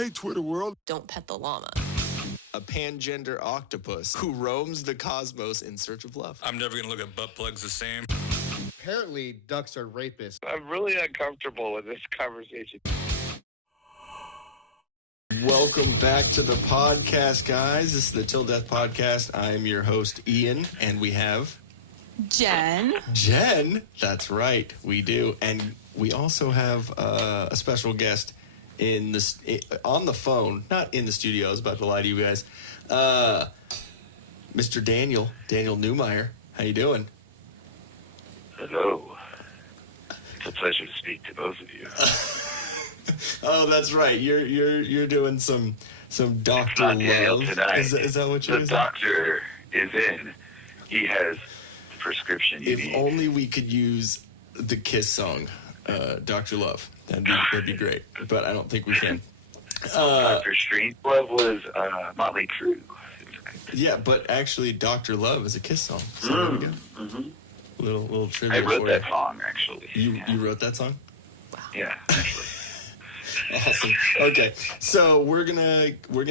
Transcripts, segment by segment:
Hey, Twitter world. Don't pet the llama. A pangender octopus who roams the cosmos in search of love. I'm never going to look at butt plugs the same. Apparently, ducks are rapists. I'm really uncomfortable with this conversation. Welcome back to the podcast, guys. This is the Till Death Podcast. I'm your host, Ian, and we have... Jen. Jen? That's right, we do. And we also have a special guest on the phone, not in the studio. I was about to lie to you guys. Mr. Daniel Newmeyer. How you doing? Hello. It's a pleasure to speak to both of you. Oh, that's right. You're doing some Dr. Love. Is that what you're doing? The doctor is in. He has the prescription you need. If only we could use the Kiss song, Dr. Love. That'd be great. But I don't think we can. Dr. Strangelove was Motley Crue. Yeah, but actually, Dr. Love is a Kiss song. So there we go. Mm-hmm. Little trivia. I wrote that song, actually. You wrote that song? Wow. Yeah, actually. Awesome. Okay, so we're gonna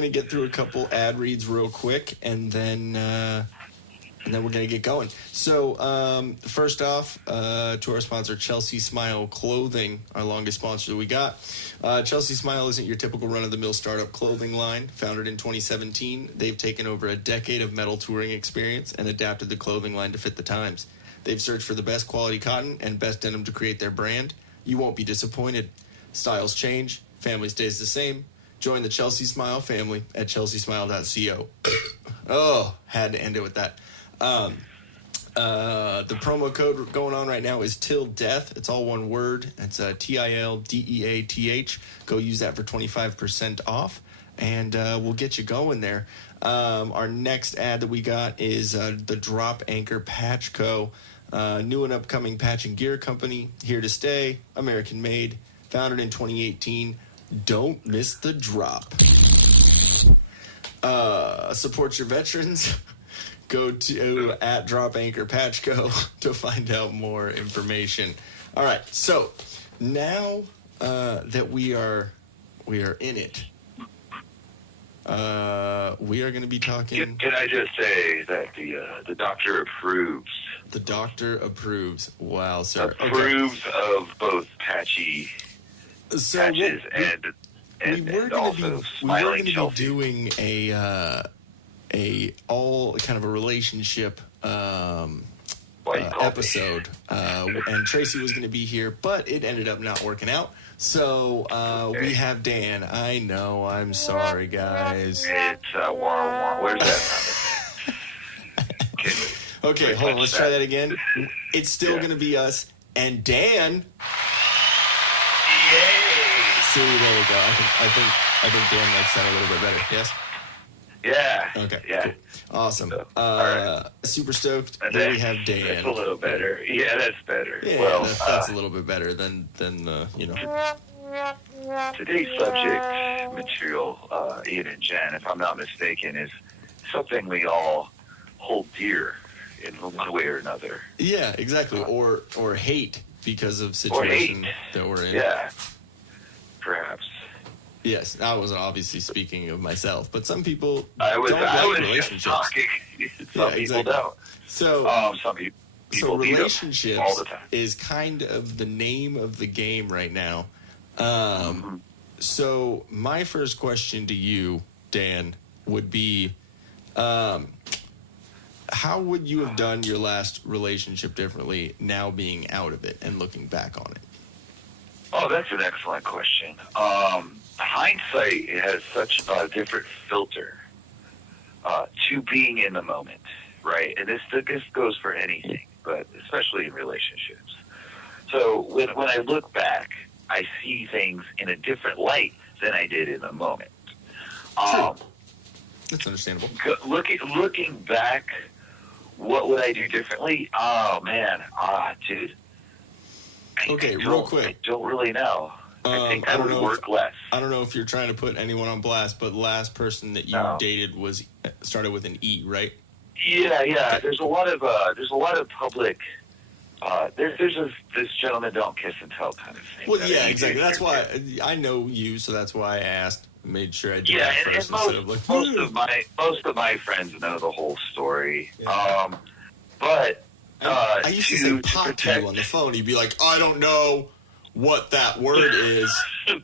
get through a couple ad reads real quick, and then we're gonna get going. So first off, to our sponsor, Chelsea Smile Clothing, our longest sponsor that we got. Chelsea Smile isn't your typical run-of-the-mill startup clothing line. Founded in 2017, they've taken over a decade of metal touring experience and adapted the clothing line to fit the times. They've searched for the best quality cotton and best denim to create their brand. You won't be disappointed. Styles change, family stays the same. Join the Chelsea Smile family at chelseasmile.co. Oh, had to end it with that. The promo code going on right now is Till Death. It's all one word. It's TILDEATH. Go use that for 25% off, and we'll get you going there. Our next ad that we got is the Drop Anchor Patch Co. New and upcoming patch and gear company, here to stay, American made, founded in 2018. Don't miss the drop. Support your veterans. Go to at Drop Anchor Patch Co. to find out more information. All right, so now that we are in it, we are going to be talking. Can I just say that the doctor approves? The doctor approves. Wow, sir. Approves of both patchy patches and also smiling Chelsea. We were going to be doing a all kind of a relationship episode, and Tracy was going to be here, but it ended up not working out. So we have Dan. I know. I'm sorry, guys. It's wah. Where's that? Okay, hold on. Let's try that again. It's still going to be us and Dan. Yay! See, there we go. I think Dan likes that a little bit better. Yes. Yeah. Okay. Yeah. Cool. Awesome. Right. Super stoked. Then we have Dan. That's a little better. Yeah, that's better. Yeah, well, that's a little bit better than Today's subject material, Ian and Jen, if I'm not mistaken, is something we all hold dear in one way or another. Yeah, exactly. Or hate because of situation that we're in. Yeah. Perhaps. Yes, I wasn't obviously speaking of myself, but some people I was relationships. Just talking. Some people don't. So, some people relationships all the time. is kind of the name of the game right now. So my first question to you, Dan, would be, how would you have done your last relationship differently now being out of it and looking back on it? Oh, that's an excellent question. Hindsight has such a different filter to being in the moment, right? And this goes for anything, but especially in relationships. So when I look back, I see things in a different light than I did in the moment. True. That's understandable. Looking back, what would I do differently? Oh, man. Dude. Okay, real quick. I don't really know. I think I would work less. I don't know if you're trying to put anyone on blast, but the last person that you dated started with an E, right? Yeah. Okay. There's a lot of public. There's this gentleman don't kiss and tell kind of thing. Well, yeah, exactly. That's why I know you, so that's why I asked. made sure I did Yeah, that and first instead of like, most of my friends know the whole story. Yeah. But I used to say pot to you on the phone. He'd be like, I don't know what that word is. And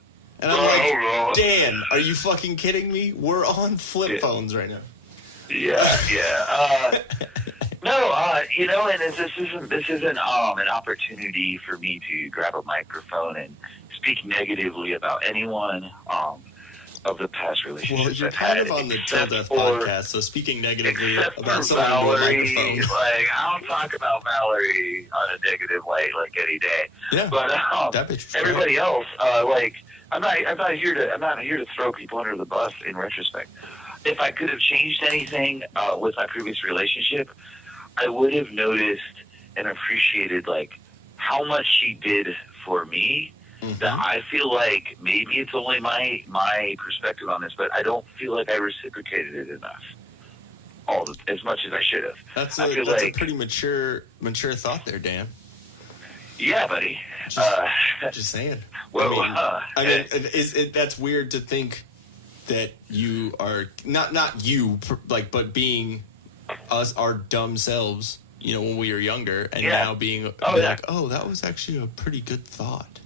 I'm like, Dan, are you fucking kidding me? We're on flip phones right now. Yeah. No, you know, and this isn't an opportunity for me to grab a microphone and speak negatively about anyone of the past relationships. Well, you're I've kind had, of on the Till except Death for- podcast, so speaking negatively Except about for someone into a Valerie, microphone. like I don't talk about Valerie on a negative way, like any day. Yeah, but that bitch was everybody else, like I'm not here to throw people under the bus. In retrospect, if I could have changed anything with my previous relationship, I would have noticed and appreciated like how much she did for me. That I feel like maybe it's only my perspective on this, but I don't feel like I reciprocated it enough, as much as I should have. That's a pretty mature thought there, Dan. Yeah, buddy. Just saying. Well, that's weird to think that you are not you like, but being us, our dumb selves, you know, when we were younger, and now being like, oh, that was actually a pretty good thought.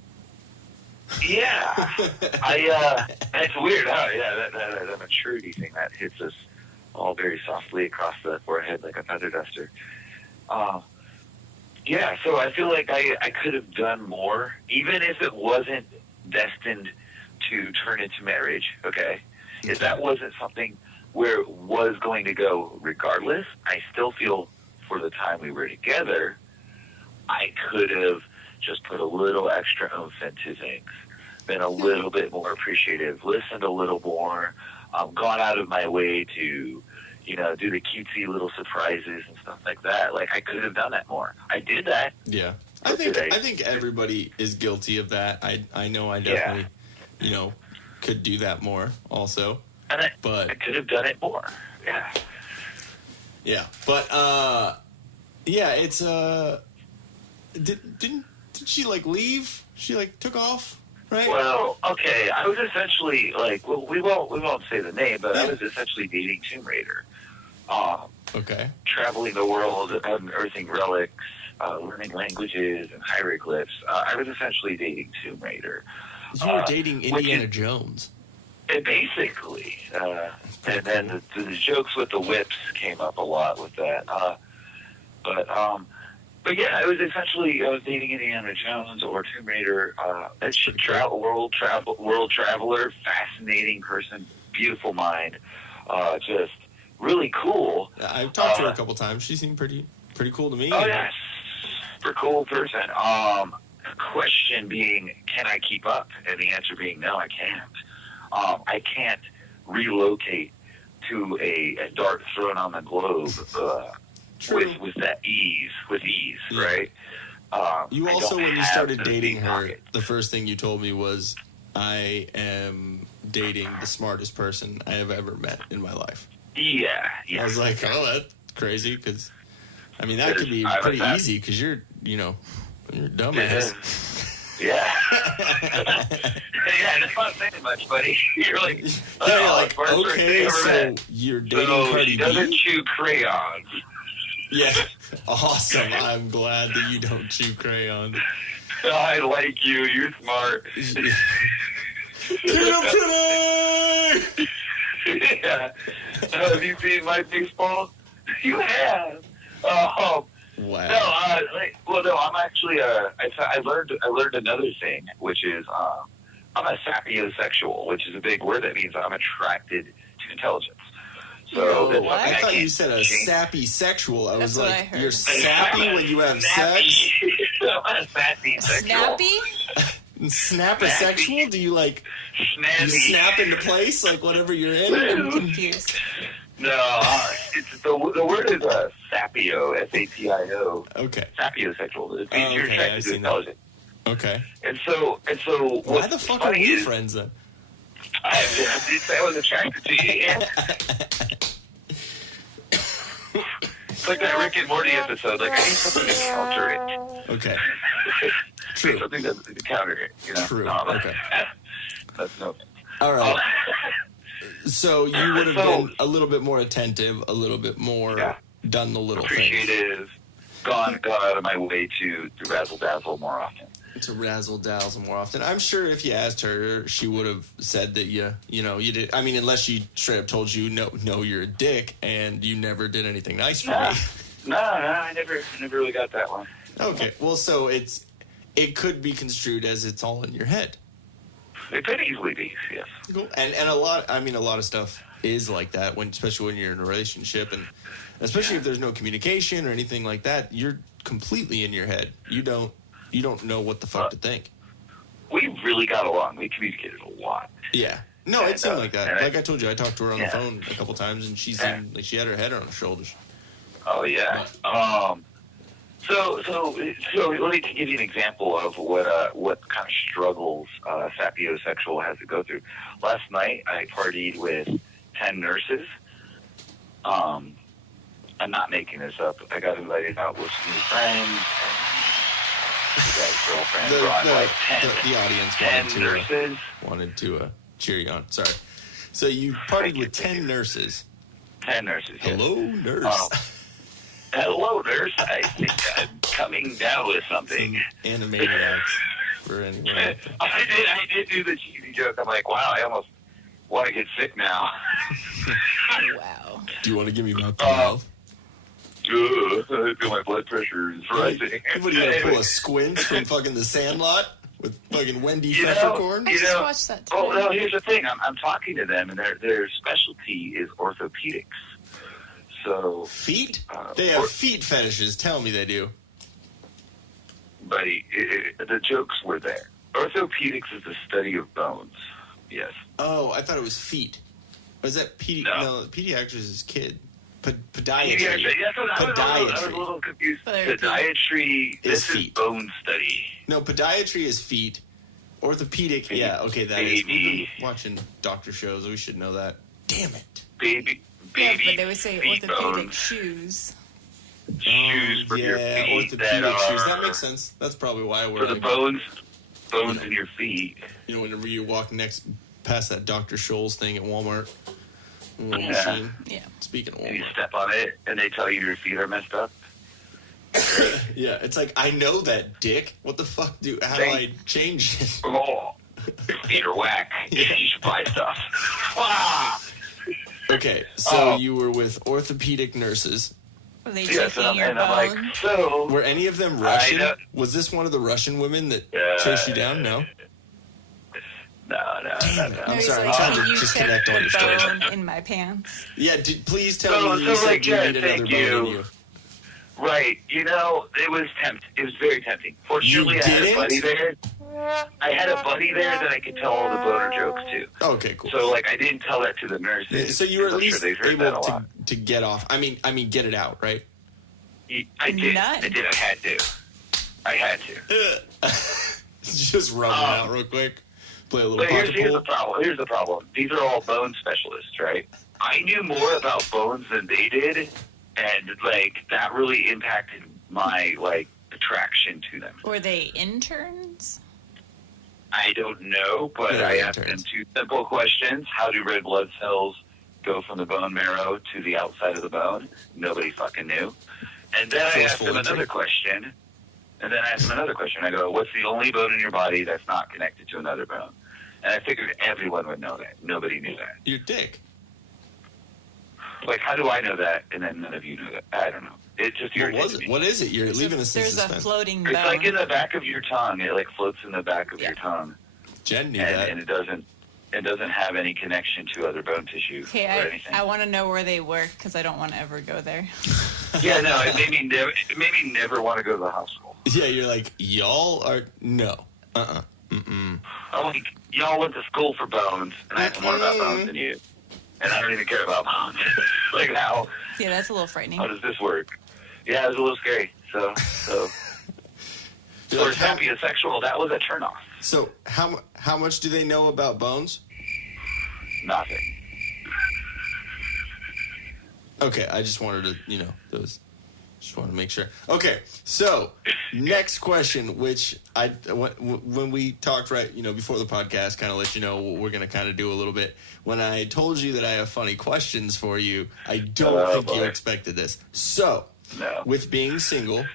Yeah, it's weird how that maturity thing that hits us all very softly across the forehead like a feather duster. Yeah, so I feel like I could have done more, even if it wasn't destined to turn into marriage. Okay, if that wasn't something where it was going to go regardless, I still feel for the time we were together, I could have just put a little extra oomph into things, been a little bit more appreciative, listened a little more, gone out of my way to, you know, do the cutesy little surprises and stuff like that. Like, I could have done that more. I did that. Yeah. I think everybody is guilty of that. I know I definitely, you know, could do that more also. And I could have done it more. Yeah. Yeah. But, yeah, it's, did she, like, leave? She, like, took off, right? Well, okay, I was essentially, like, well, we won't say the name, but I was essentially dating Tomb Raider. Okay. Traveling the world, unearthing relics, learning languages and hieroglyphs. I was essentially dating Tomb Raider. You were dating Indiana Jones. Basically. And then the jokes with the whips came up a lot with that. But yeah, I was dating Indiana Jones or Tomb Raider. And she world traveler, fascinating person, beautiful mind, just really cool. I've talked to her a couple times. She seemed pretty cool to me. Oh yes, super cool person. Question being, can I keep up? And the answer being, no, I can't. I can't relocate to a dart thrown on the globe with ease, yeah. Right? You also, when you started dating her, the first thing you told me was, I am dating the smartest person I have ever met in my life. Yeah. I was like, oh, that's crazy, because, I mean, that could be pretty easy, because you're a dumbass. Yeah. Yeah, that's not saying much, buddy. You're like, okay, so you're dating Cardi B? She doesn't chew crayons. Yeah. Awesome. I'm glad that you don't chew crayons. I like you. You're smart. Get up today! Yeah. Have you seen my baseball? You have. Wow. No, I'm actually. I learned another thing, which is I'm a sapiosexual, which is a big word that means I'm attracted to intelligence. So I thought you said a sappy sexual. I was like, you're sappy when you have sex? I'm a sappy sexual. Snappy? Snap-a-sexual? Do you like Snazzy. You snap into place like whatever you're in? I'm confused. No, it's the word is sapio, S-A-P-I-O. Okay. Sapiosexual. It means you're attracted to intelligence. Okay. And so. Why the fuck are we friends then? I was attracted to you. Yeah. It's like that Rick and Morty episode. Like, I need something to counter it. Okay. True. Something to counter it. You know? True. No, okay. That's no. All right. So you would have So- been a little bit more attentive, a little bit more Yeah. done the little things. Appreciative, gone out of my way to razzle dazzle more often. To razzle dazzle more often. I'm sure if you asked her, she would have said that you did. I mean, unless she straight up told you, no, you're a dick, and you never did anything nice for me. No, I never really got that one. Okay, well, so it could be construed as it's all in your head. It could easily be, yes. Cool. And a lot of stuff is like that especially when you're in a relationship, and especially if there's no communication or anything like that, you're completely in your head. You don't know what the fuck to think. We really got along. We communicated a lot. Yeah. No, it seemed like that. and Like I told you, I talked to her on the Yeah. phone a couple times, and she seemed like she had her head on her shoulders. Oh yeah. So let me give you an example of what kind of struggles sapiosexual has to go through. Last night I partied with 10 nurses. I'm not making this up. I got invited out with some new friends. And the guy's girlfriend brought like 10, the audience 10 nurses. wanted to cheer you on. Sorry. So you partied with 10 nurses. 10 nurses. Yes. Hello, nurse. Hello, nurse. I think I'm coming down with something. Some animaniacs for anyone. I did do the cheesy joke. I'm like, wow, I almost want to get sick now. Wow. Do you want to give me mouth to mouth? I feel my blood pressure is rising. What are you gonna pull a squint from fucking The Sandlot with fucking Wendy You know, Pfeffercorn? I You just know- watched that today. Oh, no, here's the thing. I'm talking to them, and their specialty is orthopedics. So, Feet? They have or- feet fetishes. Tell me they do. buddy, the jokes were there. Orthopedics is the study of bones. Yes. Oh, I thought it was feet. Was that No. pediatrics is kid. Podiatry. Pediatrics. Yes, I was a Podiatry. little confused. Therapy. Podiatry, this is feet. bone study. No, podiatry is feet. Orthopedic, yeah, okay, that is. Baby. We've been watching doctor shows. We should know that. Damn it. Baby, Yeah, but they would say feet orthopedic bones. shoes. Shoes for your yeah, feet orthopedic that shoes. are That makes sense. That's probably why we're for the like, bones in your feet. whenever you walk past that Dr. Scholl's thing at Walmart. Little Yeah. machine. Yeah. Speaking of And you Walmart. step on it, and they tell you your feet are messed up. Yeah, it's like, I know that, dick. What the fuck how do I change it? Oh, your feet are whack. You should buy stuff. Ah! Okay, so you were with orthopedic nurses. Were they Yes, checking your and I'm bones? like, so Were any of them Russian? know. Was this one of the Russian women that Yeah. chased you down? No? no. Damn it. No, I'm he's sorry, I'm like, trying can to you just check connect all your stories. the bone in my pants? Yeah, please tell So- me you so, said like, you yeah, need another thank bone in you. you. Right, it was tempting. It was very tempting. Fortunately, You I had a didn't? buddy there. I had a buddy there that I could tell all the boner jokes to. Okay, cool. So, like, I didn't tell that to the nurses. So you were at I'm sure least they've heard that a able lot. to get off. I mean, get it out, right? I did. None. I did. I had to. Just rub it out real quick. Play a little But pocket here's the pool. problem. Here's the problem. These are all bone specialists, right? I knew more about bones than they did, and like that really impacted my attraction to them. Were they interns? I don't know, but Yeah, I asked them interns. 2 simple questions: how do red blood cells go from the bone marrow to the outside of the bone? Nobody fucking knew. And then I asked Forceful them entry. another question. I go, what's the only bone in your body that's not connected to another bone? And I figured everyone would know that. Nobody knew that. Your dick. Like, how do I know that, and then none of you know that? I don't know. It just What irritated was it? me. What is it? You're leaving us in There's a suspense. floating It's bone. like in the back of your tongue. It floats in the back of your tongue, Jen knew that. and it doesn't have any connection to other bone tissue Okay, or anything. I want to know where they work because I don't want to ever go there. Yeah, no, it made me never want to go to the hospital. Yeah, you're like, y'all are no. Mm-mm. I'm like, y'all went to school for bones, and I know more about bones than you, and I don't even care about bones. Like, how Yeah, that's a little frightening. does this work? Yeah, it was a little scary. So You're for like, how, sapiosexual, that was a turnoff. so how much do they know about bones? Nothing. Okay, I just wanted to, those Just want to make sure. Okay, so next question, which when we talked before the podcast, kind of let you know what we're going to kind of do a little bit. When I told you that I have funny questions for you, I don't think you expected this. So, with being single,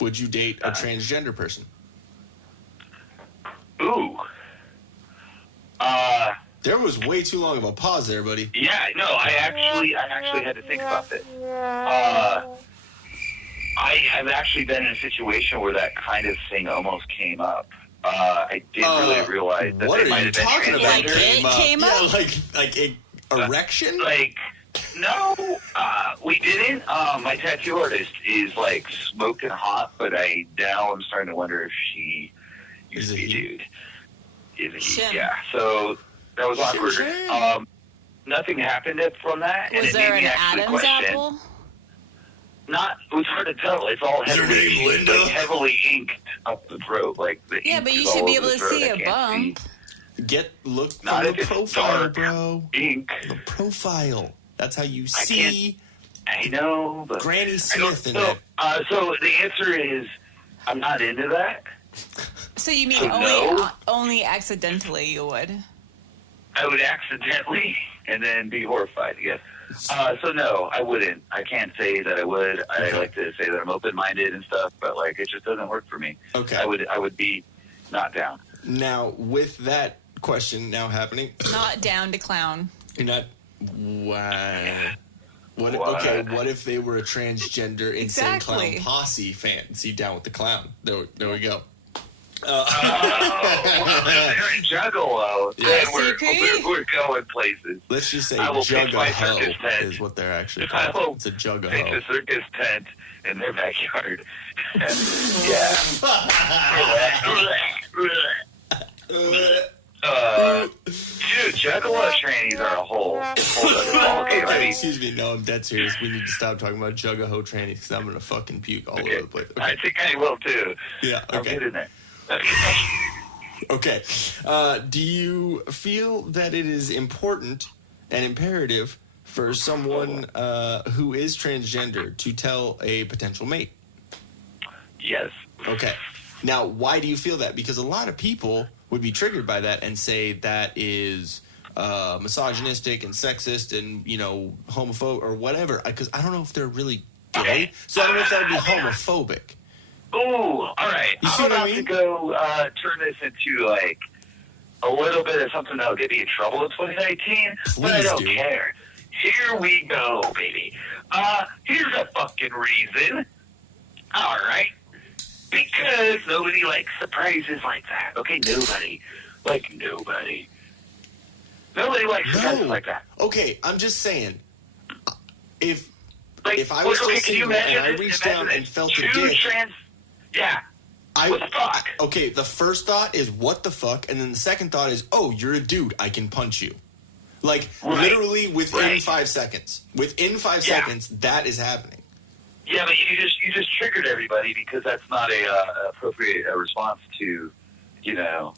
would you date a transgender person? Ooh. There was way too long of a pause there, buddy. Yeah, no, I actually had to think about this. I have actually been in a situation where that kind of thing almost came up. I didn't really realize that they might have been transgender. Like it came up? Yeah, like a erection? Like, no, we didn't. My tattoo artist is like smoking hot, but now I'm starting to wonder if she used to be a dude. Yeah, so that was awkward. Nothing happened from that. Was there an Adam's apple? It was hard to tell. It's all heavily inked up the throat, like the yeah, ink but you is should all be over able the to throat. see I a can't bump. Look from Not the if it's profile, dark bro. ink. The profile. That's how you see I know, but Granny Smith in it. So the answer is, I'm not into that. So you mean So only accidentally you would? I would accidentally and then be horrified. Yes. So no, I wouldn't. I can't say that I would. I like to say that I'm open-minded and stuff, but like it just doesn't work for me. Okay. I would be not down. Now, with that question now happening, Not down to clown. you're not. Wow. What? Okay. What if they were a transgender Insane Exactly. Clown Posse fan? See, down with the clown. There we go. They're in Juggalo. Yeah. We're going places. Let's just say I will pitch my Jug-a-ho circus tent. is what they're actually I called. will It's a Jug-a-ho. Take a circus tent in their backyard. Yeah. Dude, Juggalo trannies are a whole okay, I mean, Excuse me, no, I'm dead serious. We need to stop talking about Jug-a-ho trannies because I'm going to fucking puke all over the place. Okay. I think I will too. Yeah, I'll okay. get in there. Okay. Do you feel that it is important and imperative for someone who is transgender to tell a potential mate? Yes. Okay. Now, why do you feel that? Because a lot of people would be triggered by that and say that is misogynistic and sexist and, homophobic or whatever. Because I don't know if they're really gay. So I don't know if that would be homophobic. Ooh, all right. You see I'm what I about mean? to go turn this into like a little bit of something that'll get me in trouble in 2019, but I don't do. care. Here we go, baby. Here's a fucking reason. All right. Because nobody likes surprises like that. Okay, nobody. Nobody likes surprises like that. Okay, I'm just saying. If Like, I was still can you single imagine and I this? reached down Imagine and felt two a dick, yeah. What the fuck? Okay, the first thought is what the fuck, and then the second thought is, oh, you're a dude, I can punch you. Like, literally within 5 seconds. Within 5 seconds, that is happening. Yeah, but you just triggered everybody because that's not a appropriate response to,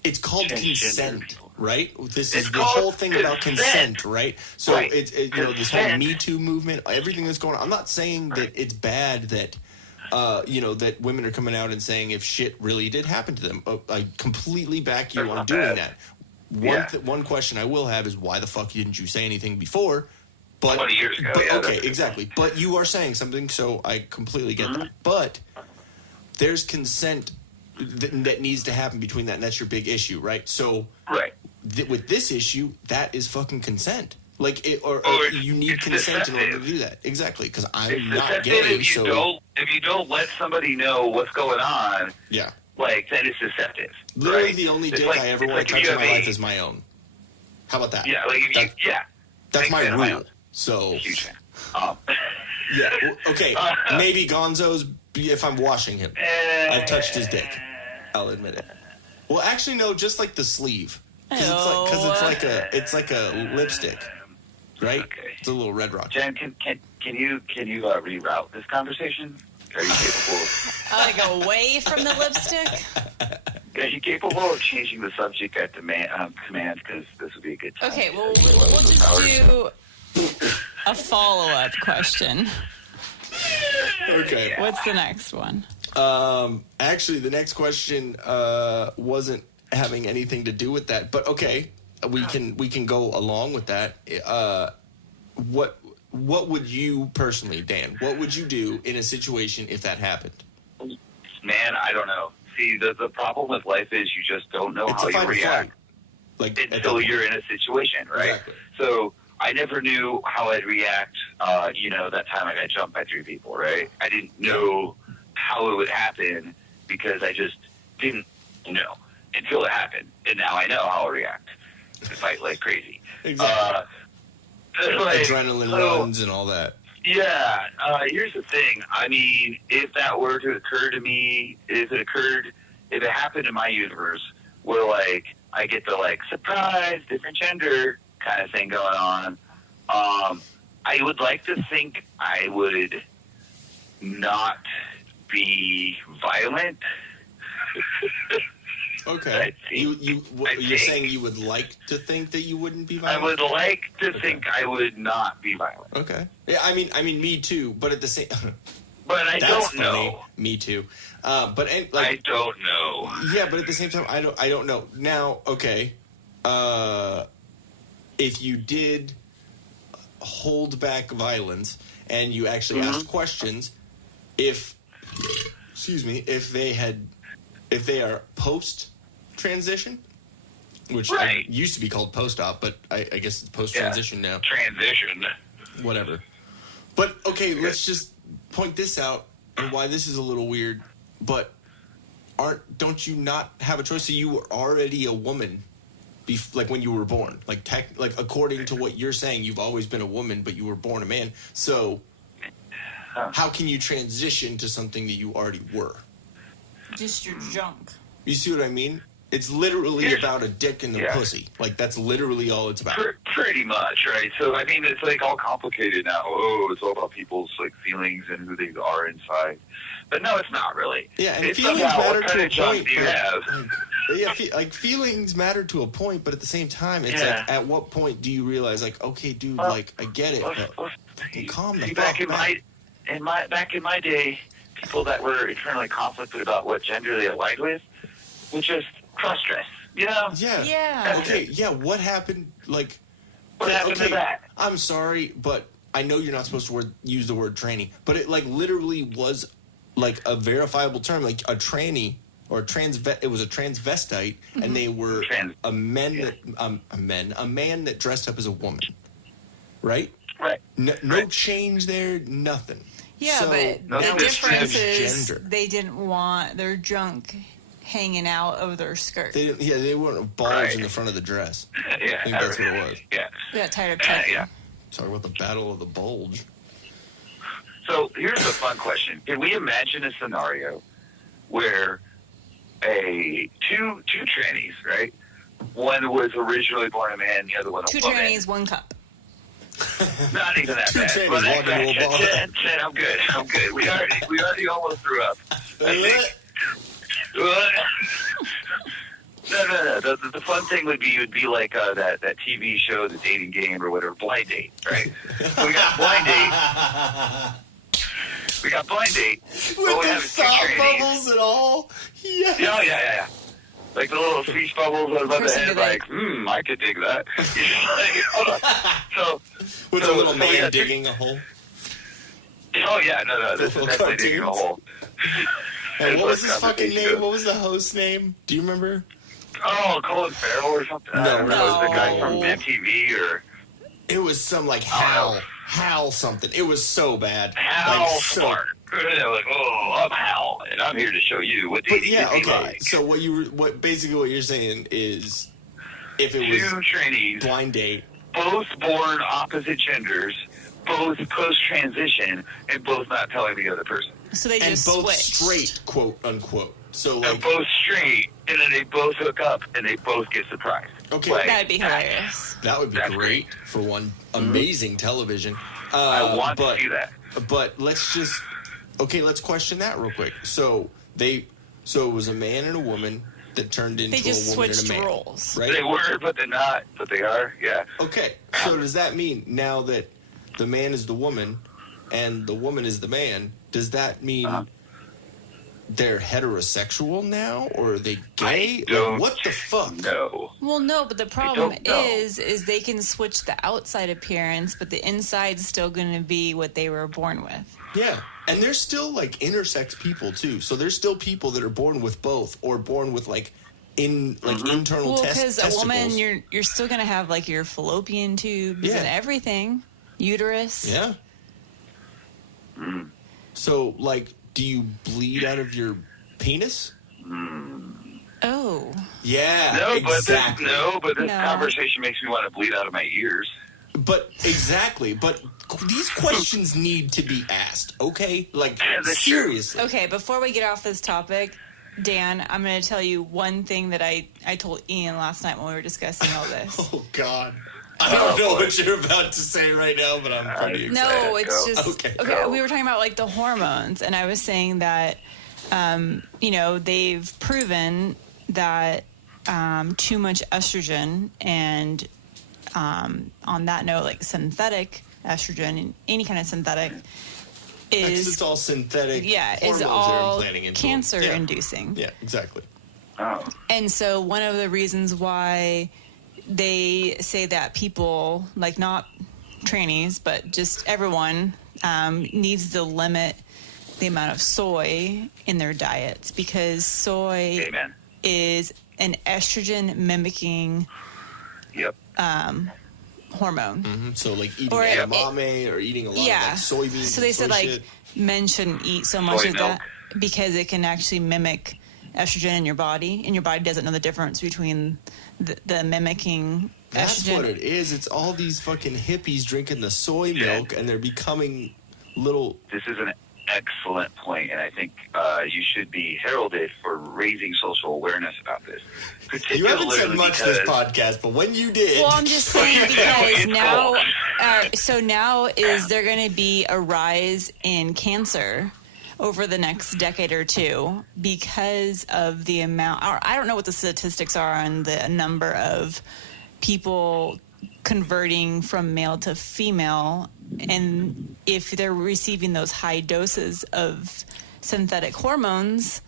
It's called transgender consent, people. right? This is It's the called whole thing about consent, right? So Right. it's this whole Consent. Me Too movement, everything that's going on. I'm not saying that it's bad that that women are coming out and saying if shit really did happen to them. I completely back you That's on not doing bad. that. One question I will have is why the fuck didn't you say anything before? But 20 years ago, but, yeah, okay, that's- exactly. But you are saying something, so I completely get Mm-hmm. that. But there's consent that needs to happen between that, and that's your big issue, right? So Right. with this issue, that is fucking consent. Like, or you need it's consent in order to deceptive. do that. Exactly, because I'm It's not deceptive gay, if you don't let somebody know what's going on. yeah. Like, then it's deceptive. Literally, right? the only It's dick like- I ever it's want like to if touch you in my have life is my own. How about that? Yeah, like if you, That's Big my fan of my rule. own. So Huge fan. yeah, okay. Maybe Gonzo's if I'm washing him. I've touched his dick. I'll admit it. Well, actually, no, just like the sleeve, because it's like a lipstick, right? Okay. It's a little red rock. Jen, can you reroute this conversation? Are you capable? Like away from the lipstick? Are you capable of changing the subject at command? Because this would be a good time. Okay, well, we'll just do a follow-up question. Okay. What's the next one? Actually, the next question wasn't having anything to do with that, but okay, we can go along with that. What would you personally, Dan? What would you do in a situation if that happened? Man, I don't know. See, the problem with life is you just don't know It's how a fight you or react flight. Like until you're in a situation, right? Exactly. So I never knew how I'd react. That time I got jumped by 3 people, right? I didn't know how it would happen because I just didn't know until it happened, and now I know how I'll react. To fight like crazy. Exactly. Adrenaline so, runs and all that. Yeah. Here's the thing. I mean, if that were to occur to me, if it happened in my universe, where like I get the like surprise, different gender kind of thing going on, I would like to think I would not be violent. Okay. You're saying you would like to think that you wouldn't be violent? I would like to think I would not be violent. Okay. Yeah, I mean, me too. But at the same, but I that's don't funny. know. Me too. I don't know. Yeah, but at the same time, I don't know. Now, okay. If you did hold back violence and you actually asked questions, if they are post transition, which used to be called post-op, but I guess it's post-transition now. Transition. Whatever. But, okay, let's just point this out and why this is a little weird, but don't you not have a choice? So you were already a woman, like when you were born. Like according to what you're saying, you've always been a woman, but you were born a man. So how can you transition to something that you already were? Just your junk. You see what I mean? It's literally about a dick in the pussy. Like, that's literally all it's about. Pretty much, right? So, I mean, it's, like, all complicated now. Oh, it's all about people's, like, feelings and who they are inside. But no, it's not really. Yeah, and it's feelings about matter what kind to a of junk point. do you have. Like, feelings matter to a point, but at the same time, it's like, at what point do you realize, like, okay, dude, like, I get it, but fucking calm the fuck back in down. back in my day, people that were internally conflicted about what gender they aligned with would just cross-dress, you know? Yeah. Yeah. Okay, yeah, what happened, like... What happened to that? I'm sorry, but I know you're not supposed to use the word tranny, but it, like, literally was, like, a verifiable term, like, a tranny, or it was a transvestite, and they were a man that dressed up as a woman, right? Right. No change there, nothing. Yeah, so, but the difference is transgender. they didn't want their junk hanging out of their skirt. They weren't balls in the front of the dress. Yeah, I think that's what it was. Yeah. They got tired of checking. Yeah. Talk about the battle of the bulge. So here's a fun question. Can we imagine a scenario where two trannies, right? One was originally born a man, the other one a Two woman. trannies, one cup. Not even that Two bad. trannies But walking to a bar. I'm good. We already almost threw up. I think. No. The fun thing would be like that TV show, The Dating Game or whatever, Blind Date, right? So we got Blind Date. With the thought bubbles and all. Yes. Yeah. Like the little speech bubbles above the head, like, I could dig that. Hold on. With a little man digging a hole. Oh, yeah, no, this is definitely digging a hole. And what was his fucking name? What was the host's name? Do you remember? Oh, Colin Farrell or something? I don't know. It was the guy from MTV or... It was some, like, Hal something. It was so bad. Hal Smart. Like, I'm Hal, and I'm here to show you what dating can be like. So what you're saying is, if it was two trainees, Blind Date, both born opposite genders, both post-transition, and both not telling the other person. So they just and both switched. straight, quote unquote. So like, and both straight, and then they both hook up, and they both get surprised. Okay, like, that'd be hilarious. That would be great for one amazing television. I want to see that. But let's question that real quick. So it was a man and a woman that turned into a woman and a man. They just switched roles. Right? They were, but they're not. But they are. Yeah. Okay. So does that mean now that the man is the woman and the woman is the man, does that mean they're heterosexual now, or are they gay? I don't What the fuck? know. Well, no, but the problem don't know. is they can switch the outside appearance, but the inside's still going to be what they were born with. Yeah, and there's still like intersex people too. So there's still people that are born with both, or born with like internal Well, because a testicles. woman, you're still going to have like your fallopian tubes and everything, uterus. Yeah. So, like, do you bleed out of your penis? Oh. Yeah, No, exactly. but this No. conversation makes me want to bleed out of my ears. But exactly. But these questions need to be asked. Okay, like that's true. seriously. Okay, before we get off this topic, Dan, I'm going to tell you one thing that I told Ian last night when we were discussing all this. Oh God. I don't know what you're about to say right now, but I'm pretty excited. No, it's just Okay. we were talking about like the hormones, and I was saying that they've proven that too much estrogen and on that note, like synthetic estrogen and any kind of synthetic Because it's all synthetic. is hormones all they're implanting into them. cancer inducing. Yeah, exactly. Oh. And so one of the reasons why they say that people, like not trannies, but just everyone, needs to limit the amount of soy in their diets, because soy Amen. is an estrogen mimicking Yep. hormone. So like eating Or edamame or eating a lot of like soybeans. So they and said soy like shit. men shouldn't eat so much Soy of milk. that because it can actually mimic estrogen in your body, and your body doesn't know the difference between the mimicking That's estrogen. what it is. It's all these fucking hippies drinking the soy milk, and they're becoming little. This is an excellent point, and I think you should be heralded for raising social awareness about this. You haven't said Particularly much this because- podcast, but when you did, Well, I'm just saying Yeah, because it's now, cool. so now is there going to be a rise in cancer over the next decade or two because of the amount, or I don't know what the statistics are on the number of people converting from male to female, and if they're receiving those high doses of synthetic hormones,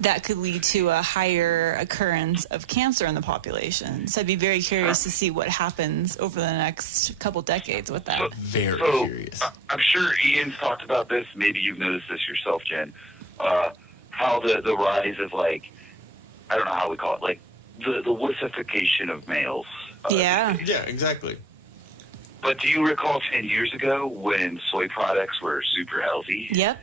that could lead to a higher occurrence of cancer in the population. So I'd be very curious to see what happens over the next couple decades with that. very So, curious. I'm sure Ian's talked about this. Maybe you've noticed this yourself, Jen. How the rise of, like, I don't know how we call it, like the wussification of males. Yeah. Yeah, exactly. But do you recall 10 years ago when soy products were super healthy? Yep.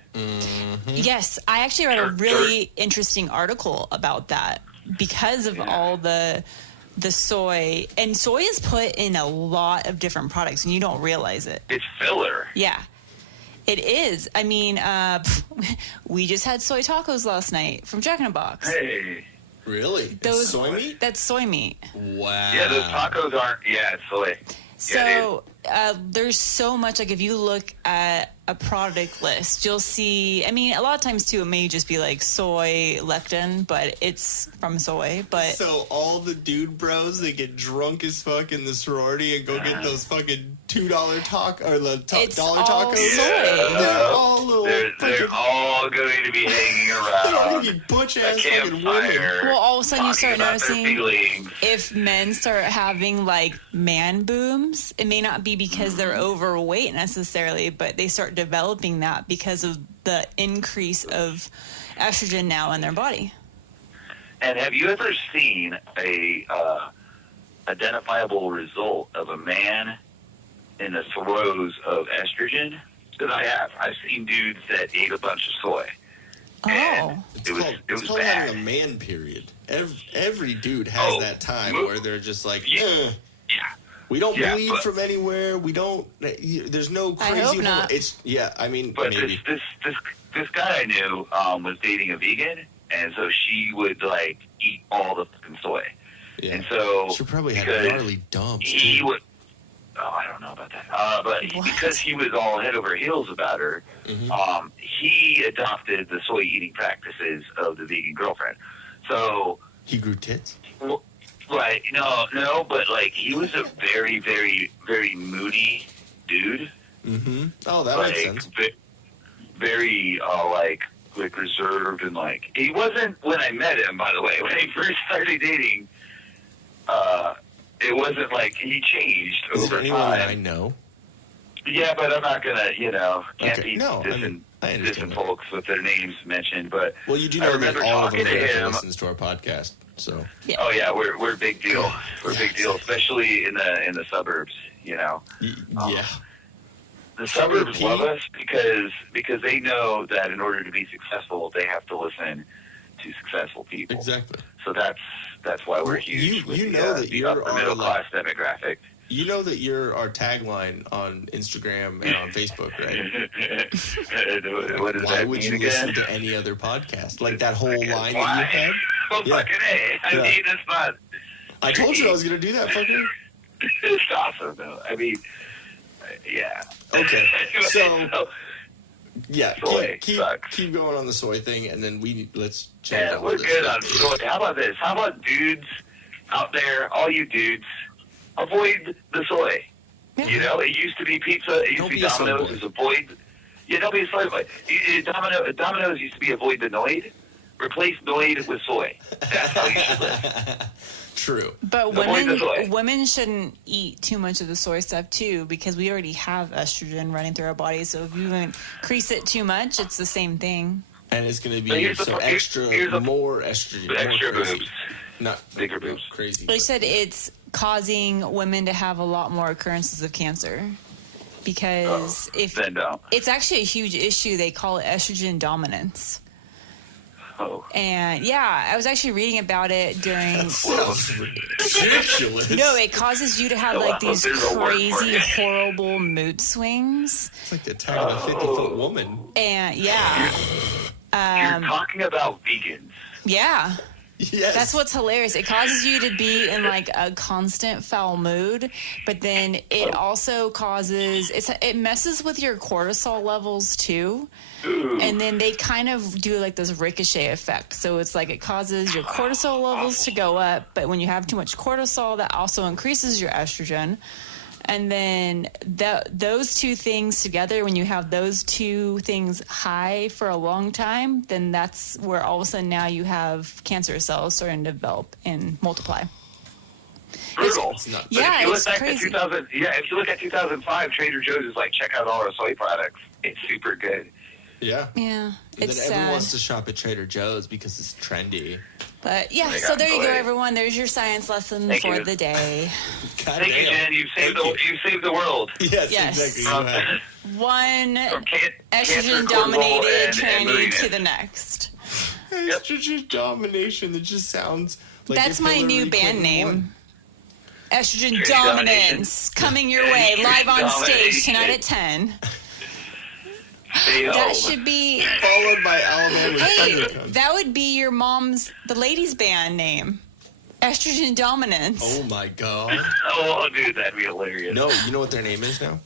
Yes, I actually read a really interesting article about that because of all the soy, and soy is put in a lot of different products and you don't realize it. It's filler. Yeah, it is. I mean, we just had soy tacos last night from Jack in the Box. Hey. Really? It's soy meat? That's soy meat. Wow. Yeah, those tacos aren't, it's soy. So there's so much, like if you look at a product list, you'll see, I mean, a lot of times too, it may just be like soy lectin, but it's from soy. But So all the dude bros, they get drunk as fuck in the sorority and go get those fucking $2 taco or the It's dollar all tacos. soy. They're all little. They're all going to be hanging They're all around fucking butch a ass fucking women. campfire. well, all of a sudden you talking start about their noticing feelings. if men start having like man boobs, it may not be because they're overweight necessarily, but they start developing that because of the increase of estrogen now in their body. And have you ever seen a identifiable result of a man in the throes of estrogen? Because I have. I've seen dudes that ate a bunch of soy. And It's it was called bad. having a man period. Every dude has that time where they're just like, Yeah. we don't Yeah, bleed but- from anywhere. We don't. There's no I crazy. hope not. It's I mean, But maybe. this guy I knew was dating a vegan, and so she would like eat all the fucking soy. Yeah. And so She probably had because gnarly dumps. he too. would. Oh, I don't know about that. But because he was all head over heels about her, he adopted the soy eating practices of the vegan girlfriend. So, He grew tits. right? No, but like he was a very, very, very moody dude. Oh, that makes Like sense. very like reserved and like he wasn't when I met him. By the way, when I first started dating, it wasn't like he changed Is over there anyone that I time. know? Yeah, but I'm not gonna, can't Okay. be No, I dissing understand that. folks with their names mentioned. But Well, you do I know that remember all of them talking to directly him. listens to our podcast, so. Oh yeah, we're a big deal. We're a big deal, especially in the suburbs. Yeah. The Probably suburbs love us because they know that in order to be successful, they have to listen to successful people. Exactly. So that's why we're huge. You with know the, that the you're upper our, middle class demographic. You know that you're our tagline on Instagram and on Facebook, right? What does Why that would mean you again? listen to any other podcast? Like that whole line Why? that you had? Oh, Yeah. fucking A. I Yeah. mean, that's not... I told you I was going to do that, fucker. It's awesome, though. I mean, yeah. Okay, so yeah, Soy keep sucks. going on the soy thing, and then let's change Yeah, up we're this good stuff. on soy. How about this? How about dudes out there, all you dudes, avoid the soy. You know, it used to be pizza. It used Don't to be be a soy Domino's. boy. Is avoid. Yeah, don't be a soy boy. Domino's used to be avoid the Noid. Replace Noid with soy. That's how you should live. True. But Avoid the soy. women shouldn't eat too much of the soy stuff too, because we already have estrogen running through our bodies. So if you increase it too much, it's the same thing. And it's going to But be here's the so point. extra, Here's the- more estrogen, Extra more crazy. boobs. Not Bigger boobs. crazy. They but- said it's causing women to have a lot more occurrences of cancer because Then don't. it's actually a huge issue. They call it estrogen dominance. Oh. And yeah, I was actually reading about it during. Sounds ridiculous. No, it causes you to have like these There's a word for crazy, it. horrible mood swings. It's like attacking a 50-foot woman. And yeah, You're talking about vegans. yeah. Yes. That's what's hilarious. It causes you to be in like a constant foul mood, but then it also causes it messes with your cortisol levels too. And then they kind of do like this ricochet effect. So it's like it causes your cortisol levels to go up, but when you have too much cortisol, that also increases your estrogen. And then those two things together, when you have those two things high for a long time, then that's where all of a sudden now you have cancer cells starting to develop and multiply. Brutal. It's nuts. But Yeah, if you look it's back crazy. at 2000, if you look at 2005, Trader Joe's is like, check out all our soy products. It's super good. Yeah. Yeah, And it's then everyone sad. wants to shop at Trader Joe's because it's trendy. But yeah, my so God, there you go, boy. everyone. There's your science lesson Thank for you. the day. God Thank you, damn. Jen. You've saved Thank you saved the world. Yes, Yes. exactly. You From, have. One from cancer, estrogen-dominated cortisol, and tranny moodiness. to the next. Estrogen domination. That just sounds like That's if my Hillary new band Clinton name. won. Estrogen Estrogen Dominance, coming your way, live on stage tonight at 10. Stay That home. should be, Followed by Alabama hey, Thundercon. that would be your mom's, the ladies' band name. Estrogen Dominance. Oh my god. Oh, dude, that'd be hilarious. No, you know what their name is now?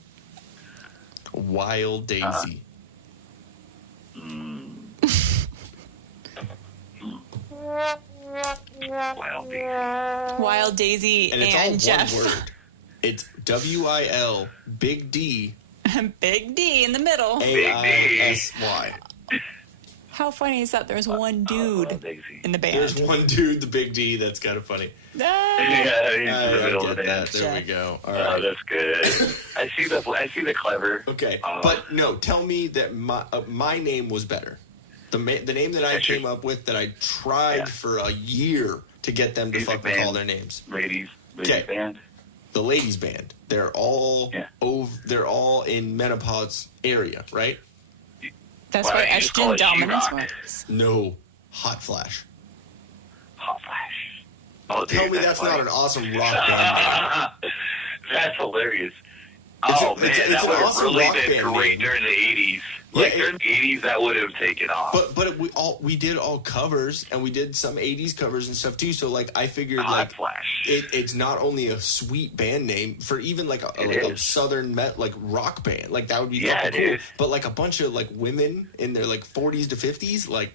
Wild Daisy. Wow, dude. Wild Daisy And it's all Jeff. one word. It's W-I-L Big D Big D in the middle. A-I-S-Y. How funny is that? There's one dude Daisy. in the There's band. one dude, the Big D. That's kind of funny. Ah. Yeah, he's in the I middle of get the that. band. There we go. All Oh, right. that's good. I see the clever. Okay, Uh, but no, tell me that my name was better. The name that I Actually- came up with that I tried Yeah. for a year to get them to Music fucking band. call their names. Ladies Okay. band. The ladies band. They're all Yeah. they're all in menopause area, right? That's Why where don't you just call estrogen it dominance She-Rock? works. No, Hot Flash. Hot Flash. Oh, Tell dude, me that's not funny. an awesome rock band name. That's hilarious. It's a- Oh man, it's that an would have awesome really rock been band great name. during the '80s. Yeah, Like during the '80s, that would have taken off. But we did all covers and we did some 80s covers and stuff too. So like I figured Hot like Flash. it's not only a sweet band name for even like a is. southern like rock band, like that would be Yeah, fucking it cool. is. But like a bunch of like women in their like 40s to 50s, like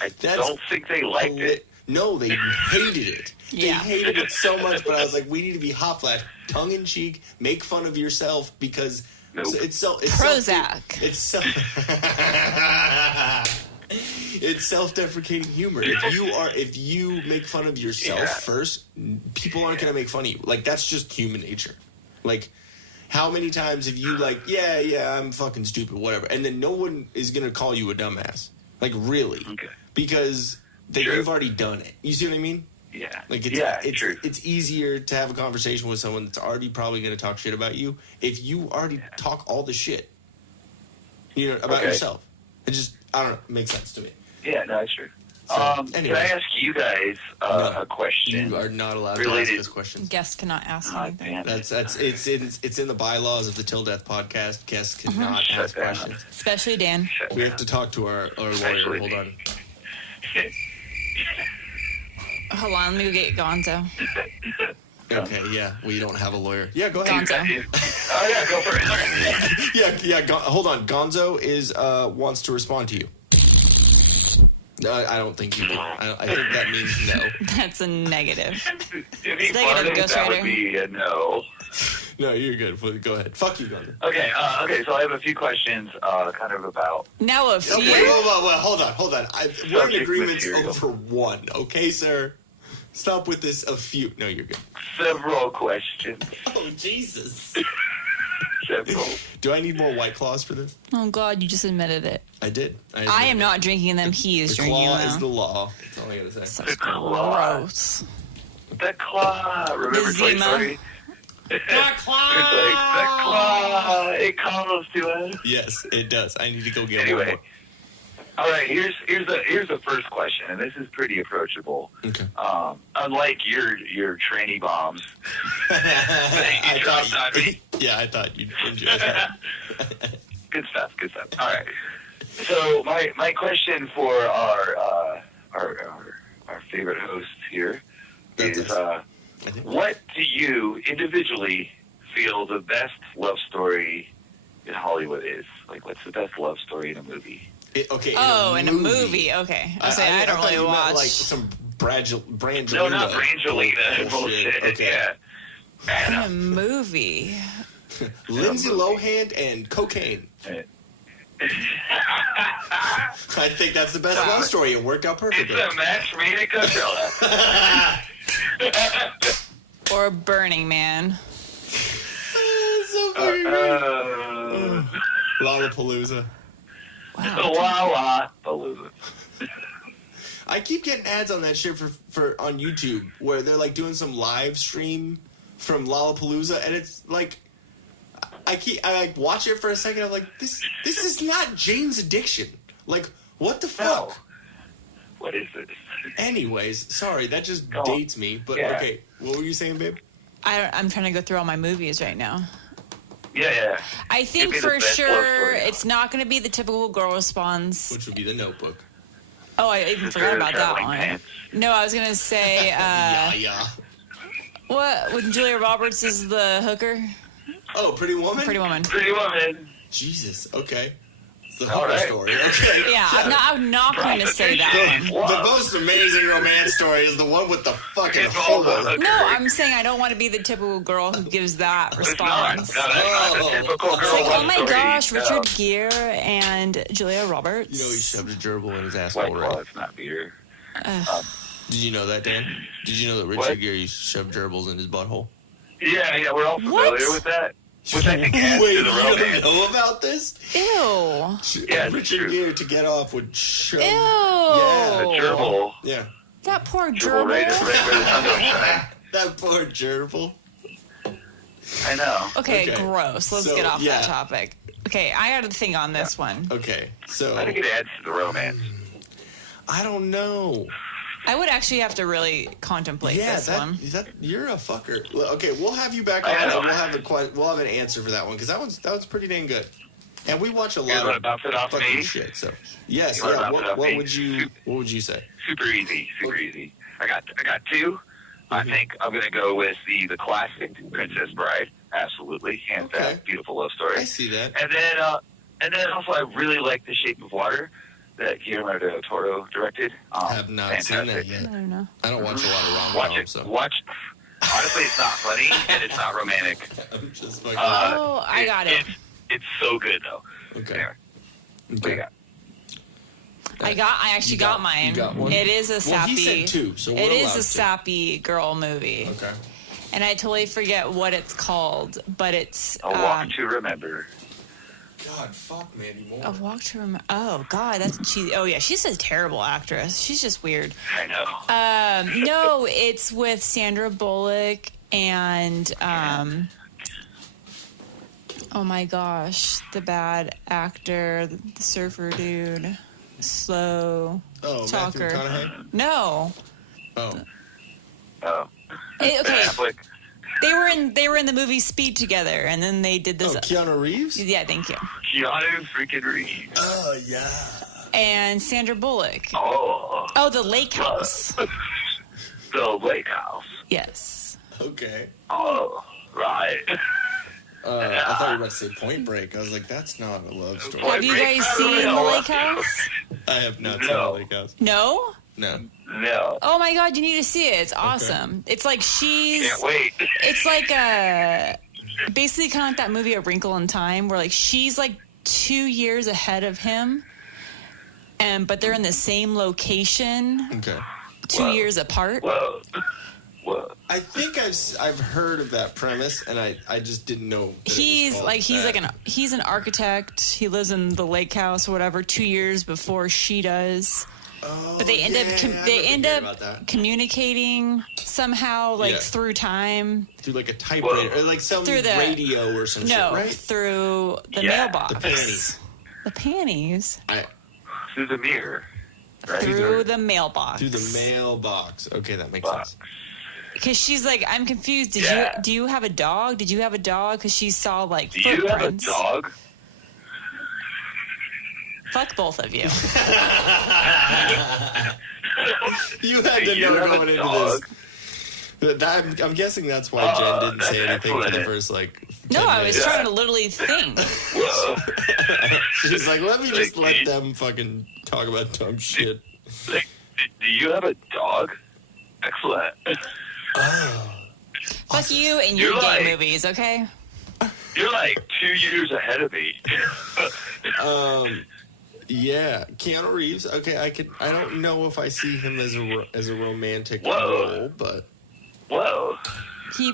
I that's don't think they liked it. No, they hated it. They Yeah. hated it so much. But I was like, we need to be Hot Flash, tongue in cheek, make fun of yourself because Nope. It's Prozac. It's self-deprecating humor. If you make fun of yourself first, people aren't gonna make fun of you. Like, that's just human nature. Like, how many times have you like, yeah, I'm fucking stupid, whatever, and then no one is gonna call you a dumbass? Like, really? Okay. Because you've already done it. You see what I mean? Yeah. Like, true. it's easier to have a conversation with someone that's already probably going to talk shit about you if you already talk all the shit, about yourself. It just, I don't know, it makes sense to me. Yeah, no, it's true. So, Can I ask you guys a question? You are not allowed to ask this question. Guests cannot ask anything. It's in the bylaws of the Till Death podcast. Guests cannot ask questions. Especially Dan. We have to talk to our lawyer. Hold on. Hold on, let me go get Gonzo. Okay, yeah, we don't have a lawyer. Yeah, go ahead. Gonzo. Oh, yeah, go for it. Yeah. Hold on. Gonzo wants to respond to you. No, I don't think you do. I think that means no. That's a negative. If he Negative, farted, Ghost that Rider. would be a no. No, you're good. Go ahead. Fuck you, Gonzo. Okay, so I have a few questions kind of about... Now a few. Wait, hold on. We're in Subject agreement material. over one, okay, sir? Stop with this a few. No, you're good. Several questions. Oh, Jesus. Several. Do I need more White Claws for this? Oh, God, you just admitted it. I did. I am not drinking them. He is The drinking claw them. is the law. That's all I gotta say. So The claw. gross. The claw. Remember Toy Zima. Story? The claw. It's like, the claw. It calls to us. Yes, it does. I need to go get one Anyway. more. All right, here's the first question, and this is pretty approachable. Okay. Unlike your trainee bombs. I dropped on me. I thought you'd enjoy that. Good stuff. All right. So my question for our favorite host here That's is us. I think. what do you individually feel the best love story in Hollywood is? Like, what's the best love story in a movie? Okay. In a movie. Okay. I was like, I don't thought really you meant, watch. like some Brangelina. No, not Brangelina. Bullshit. Okay. Yeah. In a movie. Lindsay Lohan and cocaine. I think that's the best love story. It worked out perfectly. It's a match made at Coachella. Or Burning Man. So fucking good. Lollapalooza. Wow. Lollapalooza. I keep getting ads on that shit for on YouTube where they're like doing some live stream from Lollapalooza, and it's like I like watch it for a second. I'm like, this is not Jane's Addiction. Like, what the fuck? No. What is this? Anyways, sorry, that just Go on. dates me. But Yeah. okay, what were you saying, babe? I'm trying to go through all my movies right now. Yeah. I think Give me the for best love sure story. it's not going to be the typical girl response. Which would be The Notebook. Oh, I even forgot about that Traveling one. Pants. No, I was going to say, Yeah. what, when Julia Roberts is the hooker? Oh, Pretty Woman? Pretty Woman. Pretty Woman. Jesus, okay. It's the All hooker right. story. Okay. Yeah, I'm not going to say that The, one. the most amazing romance story is the one with the fucking It's all the hole. hooker. No, I'm saying I don't want to be the typical girl who gives that It's not. No, response. that's not the typical girl It's like, love oh my story. gosh, No. Richard Gere and Julia Roberts. You know he shoved a gerbil in his White asshole, Claw, right? it's not beer. Did you know that, Dan? Did you know that Richard What? Gere used to shove gerbils in his butthole? Yeah, we're all familiar What? with that. Which I think adds Wait, to the you don't romance. know about this? Ew. Yeah, it's Richard true. Gere to get off would shove. Ew. Yeah. The gerbil. Yeah. That poor Gerbil right gerbil. where the sun don't shine. That poor gerbil. I know. Okay, Okay. gross. Let's So, get off yeah. that topic. Okay, I got to think on this one. Okay, so I think it adds to the romance. I don't know. I would actually have to really contemplate Yeah, this one. you're a fucker. Well, okay, we'll have you back on, I know. and we'll have an answer for that one because that one's pretty dang good. And we watch a You lot want to of bounce it off fucking me? shit. So yes, You wanna yeah. bounce it off What me? would you say? Super easy. I got two. I think I'm gonna go with the classic Princess Bride. Absolutely, hands Okay. down, beautiful love story. I see that. And then also I really like The Shape of Water that Guillermo del Toro directed. I have not seen that fantastic. yet. I don't know. I don't watch a lot of Watch rom-coms, it. so Watch. Honestly, it's not funny and it's not romantic. I'm just fucking. Oh, I got it. It's so good though. Okay. Anyway, what do you got? I actually got mine. You got one? It is a sappy. Well, he said two, so we're it is allowed a to. sappy girl movie. Okay. And I totally forget what it's called, but it's A Walk to Remember. God, fuck Mandy Moore. A Walk to Remember. Oh God, that's cheesy. Oh yeah, she's a terrible actress. She's just weird. I know. No, it's with Sandra Bullock and oh my gosh, the bad actor, the surfer dude, slow talker. Matthew McConaughey? No. Oh. Oh. Okay. Affleck. They were in the movie Speed together, and then they did this. Oh, Keanu Reeves? Yeah, thank you. Keanu freaking Reeves. Oh, yeah. And Sandra Bullock. Oh. The Lake House. The Lake House. Yes. Okay. Oh, right. I thought you were about to say Point Break. I was like, that's not a love story. Have you guys seen the Lake House? I have not seen the Lake House. No? No. No. Oh my God, you need to see it. It's awesome. It's like Can't wait. It's like basically kind of like that movie A Wrinkle in Time, where like she's like 2 years ahead of him, but they're in the same location. Okay. 2 years apart. Whoa. I think I've heard of that premise, and I just didn't know. That He's an architect. He lives in the lake house or whatever 2 years before she does. Oh, But they end up communicating somehow, like through time. Through like a typewriter, or like some radio or some shit, right? Through the mailbox. The panties. The panties. Through the mirror. Right? Through the mailbox. Through the mailbox. Okay, that makes sense. Because she's like, I'm confused. Do you have a dog? Did you have a dog? Because she saw like Do footprints. you have a dog? Fuck both of you. You had to know going into this. I'm guessing that's why Jen didn't say anything for the first like. No, 10 I was minutes. trying to literally think. She's like, let me just let them fucking talk about dumb shit. Do you have a dog? Excellent. Oh. Fuck you and your gay movies, okay? You're like 2 years ahead of me. Yeah, Keanu Reeves. Okay, I don't know if I see him as a romantic Whoa. role, but Whoa. He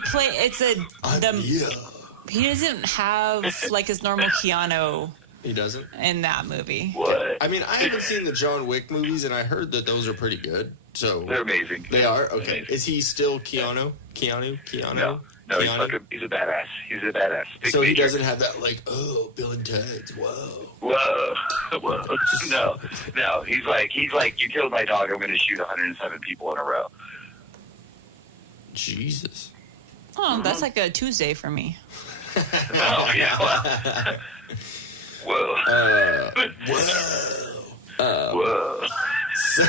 doesn't have like his normal Keanu he doesn't in that movie. What? I mean, I haven't seen the John Wick movies, and I heard that those are pretty good. So They're amazing. They are? Okay. Amazing. Is he still Keanu? No, Keanu? he's a badass. He's a badass. Big So he major. doesn't have that, like, oh, Bill and Ted's, whoa. Whoa. No. He's like, you killed my dog, I'm going to shoot 107 people in a row. Jesus. Oh, that's like a Tuesday for me. Oh, yeah. Whoa. Whoa. So,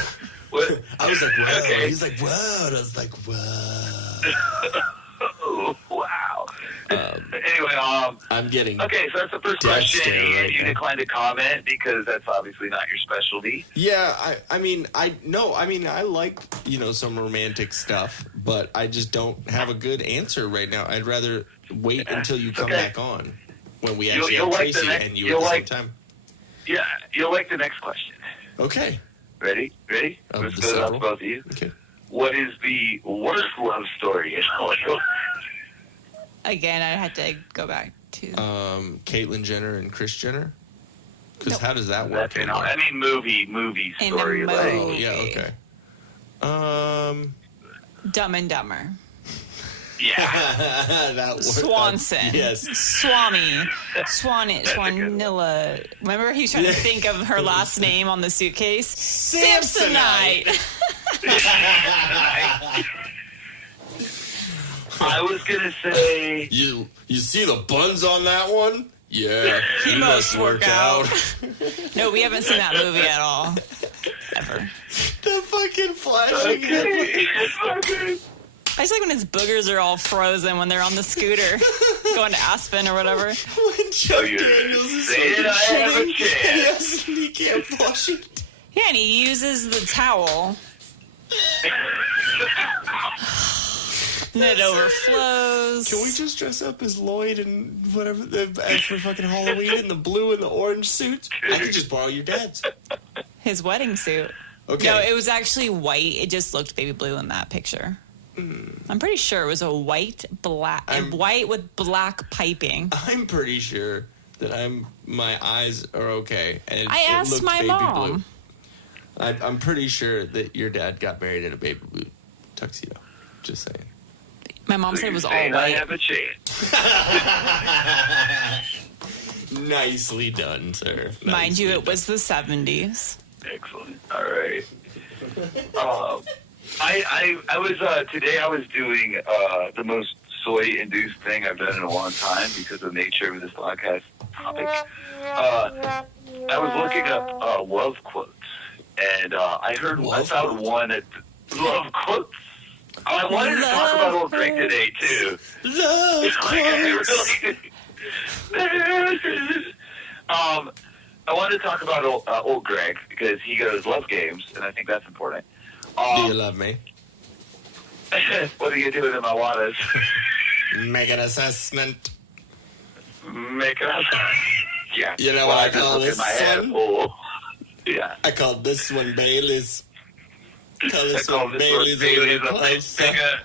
What? I was like, whoa. Okay. He's like, whoa. And I was like, whoa. Oh, wow. Anyway, I'm getting okay, so that's the first death question, stare and right you now. declined to comment because that's obviously not your specialty. Yeah, I like, some romantic stuff, but I just don't have a good answer right now. I'd rather wait until you come back on when we actually You'll have like the Tracy next- and you you'll at the same like- time. Yeah, you'll like the next question. Okay. Ready? Of Let's the go several. to both of you. Okay. What is the worst love story in Hollywood? Again, I had to go back to. Caitlyn Jenner and Kris Jenner? Because Nope. how does that work? That's I mean, movie In a story. movie. Oh, yeah, okay. Dumb and Dumber. Yeah. that worked. Swanson. Yes. Swanilla. Remember he was trying to think of her last name on the suitcase? Samsonite. I was gonna say You see the buns on that one? Yeah. He must work out. No, we haven't seen that movie at all. Ever. The fucking flashing okay. I just like when his boogers are all frozen when they're on the scooter going to Aspen or whatever. When Chuck Daniels is Saying I have a shitting chance. and he can't flush it. Yeah, and he uses the towel. And it overflows. Can we just dress up as Lloyd and whatever for fucking Halloween in the blue and the orange suits? I could just borrow your dad's. His wedding suit. Okay. No, it was actually white. It just looked baby blue in that picture. I'm pretty sure it was a white with black piping. I'm pretty sure that my eyes are okay. And I asked looked my baby mom. Blue. I'm pretty sure that your dad got married in a baby blue tuxedo. Just saying. My mom said it was all white. I have a chance. Nicely done, sir. Mind you, Nicely it was the 70s. Excellent. All right. I was today. I was doing the most soy-induced thing I've done in a long time because of the nature of this podcast topic. I was looking up love quotes, and I found one at love quotes. I wanted to talk about old Greg today too. Love quotes. I wanted to talk about old Greg because he goes love games, and I think that's important. Do you love me? What are you doing in my waters? Make an assessment. Make it up. Yeah. You know what I call this one? Yeah. I call this one Bailey's. I call this one this Bailey's a little closer. bigger.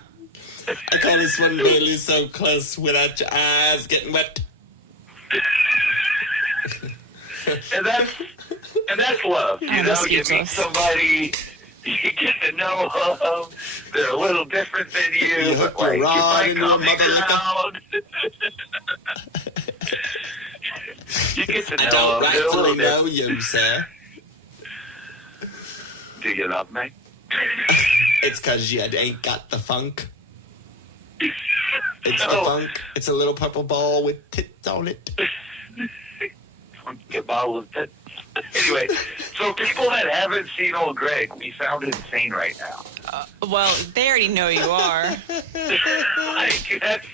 I call this one Bailey's so close without your eyes getting wet. And that's love. You know, you meet somebody, you get to know them. They're a little different than you. You hook but your like, you rod find in your common mother liquor. ground. You get to know I don't them. They're a little rightfully know different. you, sir. Do you love me? It's because you ain't got the funk. It's the No. funk. It's a little purple ball with tits on it. Get bottle of tits. Anyway, so people that haven't seen old Greg, we sound insane right now. Well, they already know you are. Like, that's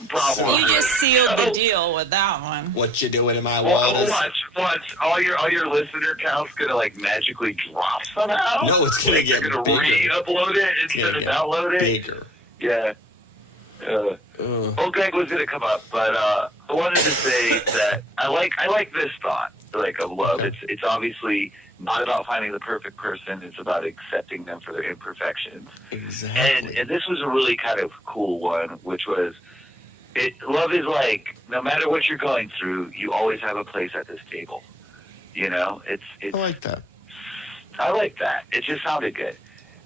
the problem. You just sealed the So- deal with that one. What you doing in my Well, waters? watch. All your listener count's gonna like magically drop somehow. No, it's gonna like, get you're gonna bigger. re-upload it It's instead gonna of get download it. bigger. Yeah. Old Greg was gonna come up, but I wanted to say that I like this thought, like of love. Okay. It's obviously not about finding the perfect person. It's about accepting them for their imperfections. Exactly. And this was a really kind of cool one, which was, love is like, no matter what you're going through, you always have a place at this table. You know, I like that. I like that. It just sounded good.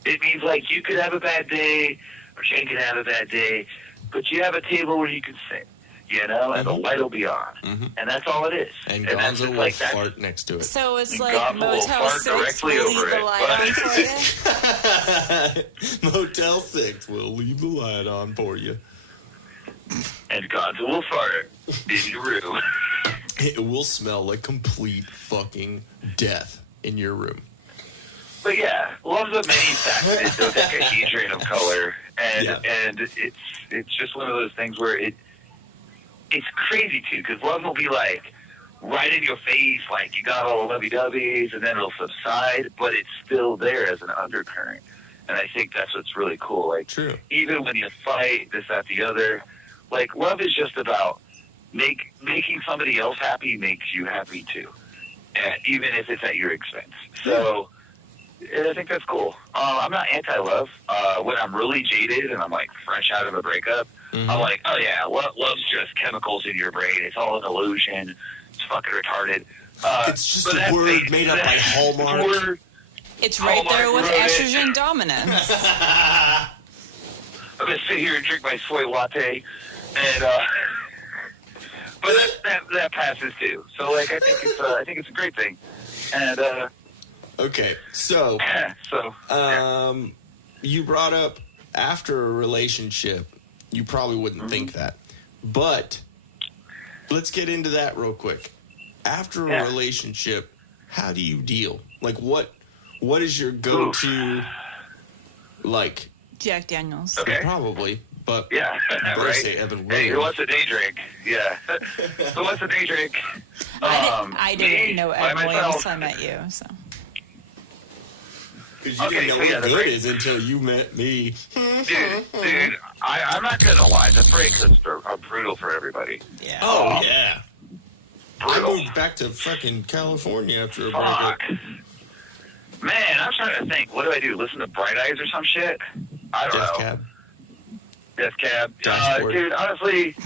It means like you could have a bad day, or Shane could have a bad day, but you have a table where you can sit, you know, and the light will be on. Mhm. And that's all it is. And that's Gonzo just will that. fart next to it. So it's And like God will Motel fart 6 directly will leave over the it, light on for you. Motel 6 will leave the light on for you. And Gonzo will fart in your room. It will smell like complete fucking death in your room. But yeah, love's a many faceted. It's a dodecahedron of color, and it's just one of those things where it's crazy too, because love will be like right in your face, like you got all the lovey-dovey's, and then it'll subside, but it's still there as an undercurrent. And I think that's what's really cool. Like, True. even when you fight, this, that, the other, like, love is just about making somebody else happy makes you happy too, even if it's at your expense. So I think that's cool. I'm not anti-love. When I'm really jaded and I'm like fresh out of a breakup, I'm like, oh yeah, love's just chemicals in your brain. It's all an illusion. It's fucking retarded. It's just a word made up by Hallmark. It's right there with Hallmark wrote it. estrogen dominance. I'm gonna sit here and drink my soy latte, and but that passes too. So like, I think it's a great thing, and Okay, so you brought up after a relationship, you probably wouldn't think that, but let's get into that real quick. After a relationship, how do you deal? Like, what is your go-to? Like, Jack Daniels. Okay. probably, but yeah, I right. say Evan Hey, Williams. who wants a day drink? Yeah. Who wants a day drink? I didn't me, know by Ed Williams myself. until I met you. So Because you didn't know what good is until you met me. Dude, I'm not gonna lie. The breakups are brutal for everybody. Yeah. Oh, yeah. Brutal. I moved back to fucking California after a breakup. Fuck. Man, I'm trying to think. What do I do? Listen to Bright Eyes or some shit? I don't Death know. Cab. Death Cab. Dashboard. Dude, honestly,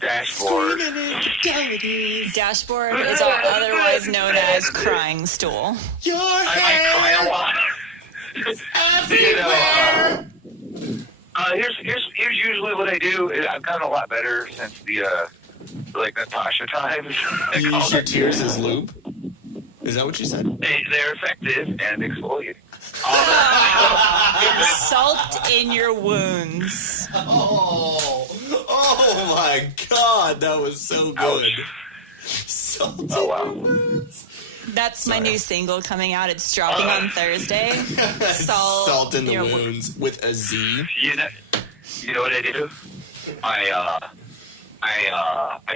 Dashboard. Dashboard is otherwise known as crying stool. Your I might cry a lot. Here's usually what I do. I've gotten a lot better since the Natasha times. You use your tears as lube? Is that what you said? They're effective and exfoliating. Salt in your wounds. Oh my God, that was so good. Salt Oh, wow. That's my new single coming out. It's dropping on Thursday. Salt in the your wounds with a Z. You know what I do? I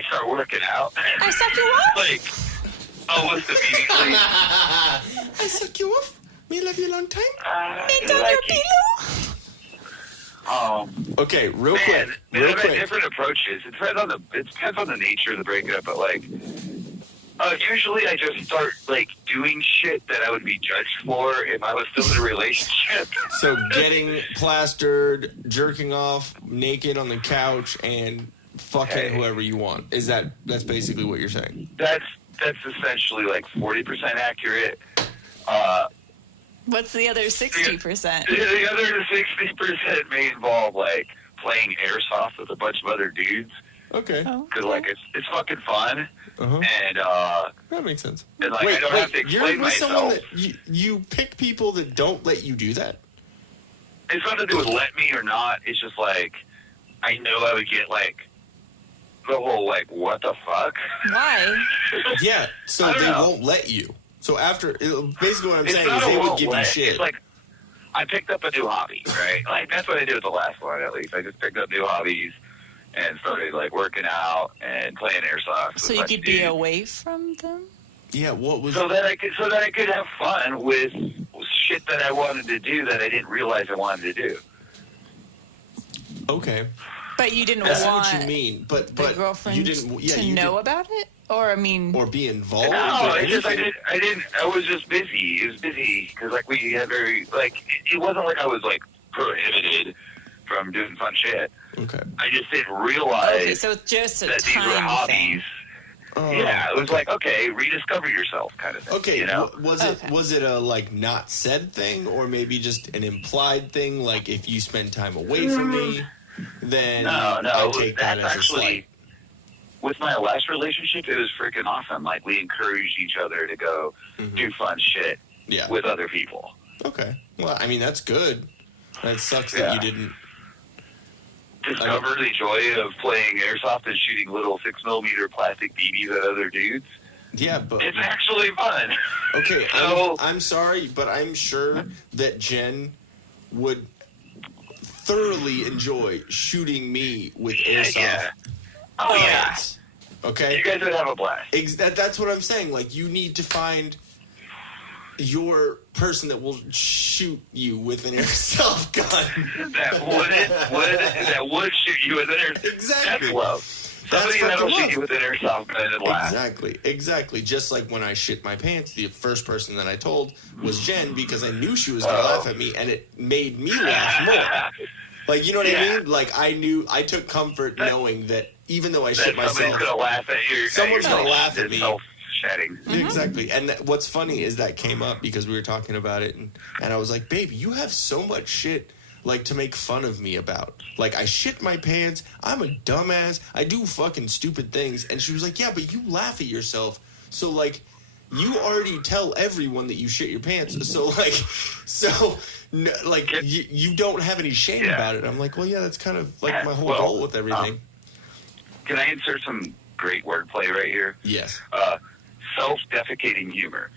start working out. I suck you off. Like, almost immediately. I suck you off. Me love you long time. Mint on your pillow. Okay, real Man, quick. I've had different approaches. It depends on the nature of the breakup, but like, usually I just start like doing shit that I would be judged for if I was still in a relationship. So getting plastered, jerking off naked on the couch, and fucking whoever you want. That's basically what you're saying? That's essentially like 40% accurate. What's the other 60%? The other 60% may involve like playing airsoft with a bunch of other dudes. Okay. Because like it's fucking fun. Uh-huh. And that makes sense. And like I don't have to you're explain with someone myself. that you pick people that don't let you do that? It's nothing to do with let me or not. It's just like I know I would get like the whole like what the fuck. Why? Yeah. So they won't let you. So after basically what I'm saying is they would give you shit. It's like I picked up a new hobby, right? Like that's what I did with the last one at least. I just picked up new hobbies and started like working out and playing airsoft. So you could be away from them? Yeah, what was so that I could have fun with shit that I wanted to do that I didn't realize I wanted to do. Okay. But you didn't That's want what you mean. But the girlfriend you didn't to know about it? Or or be involved? No, or I didn't. anything? I was just busy. It was busy because like we had very like it wasn't like I was like prohibited from doing fun shit. Okay. I just didn't realize. Okay, so it's just a that these were time hobbies. thing. Yeah, it was like okay, rediscover yourself kind of thing. Okay, you know? was it a like not said thing or maybe just an implied thing? Like if you spend time away from me, then No, I take that that's as a slight. With my last relationship, it was freaking awesome. Like we encouraged each other to go do fun shit with other people. Okay, well, I mean that's good. That sucks that you didn't discover the joy of playing airsoft and shooting little 6mm plastic BBs at other dudes. Yeah, but it's actually fun. Okay, so, I'm sorry, but I'm sure that Jen would thoroughly enjoy shooting me with airsoft. Yeah. Oh yeah. Okay. You guys would have a blast. That's what I'm saying. Like you need to find your person that will shoot you with an airsoft gun. that would shoot you with an airsoft. Exactly. That's love. Somebody that'll shoot you with an airsoft gun and laugh. Exactly. Just like when I shit my pants, the first person that I told was Jen because I knew she was going to laugh at me, and it made me laugh more. Like, you know what I mean? Like, I took comfort knowing that even though I shit myself, someone's going to laugh at you. Someone's going to laugh at me. Shedding. Exactly. And what's funny is that came up because we were talking about it, and I was like, babe, you have so much shit like to make fun of me about. Like, I shit my pants, I'm a dumbass, I do fucking stupid things. And she was like, yeah, but you laugh at yourself. So, like, you already tell everyone that you shit your pants. So you don't have any shame about it. I'm like, well, yeah, that's kind of like my whole goal with everything. Can I insert some great wordplay right here? Yes. Self-defecating humor.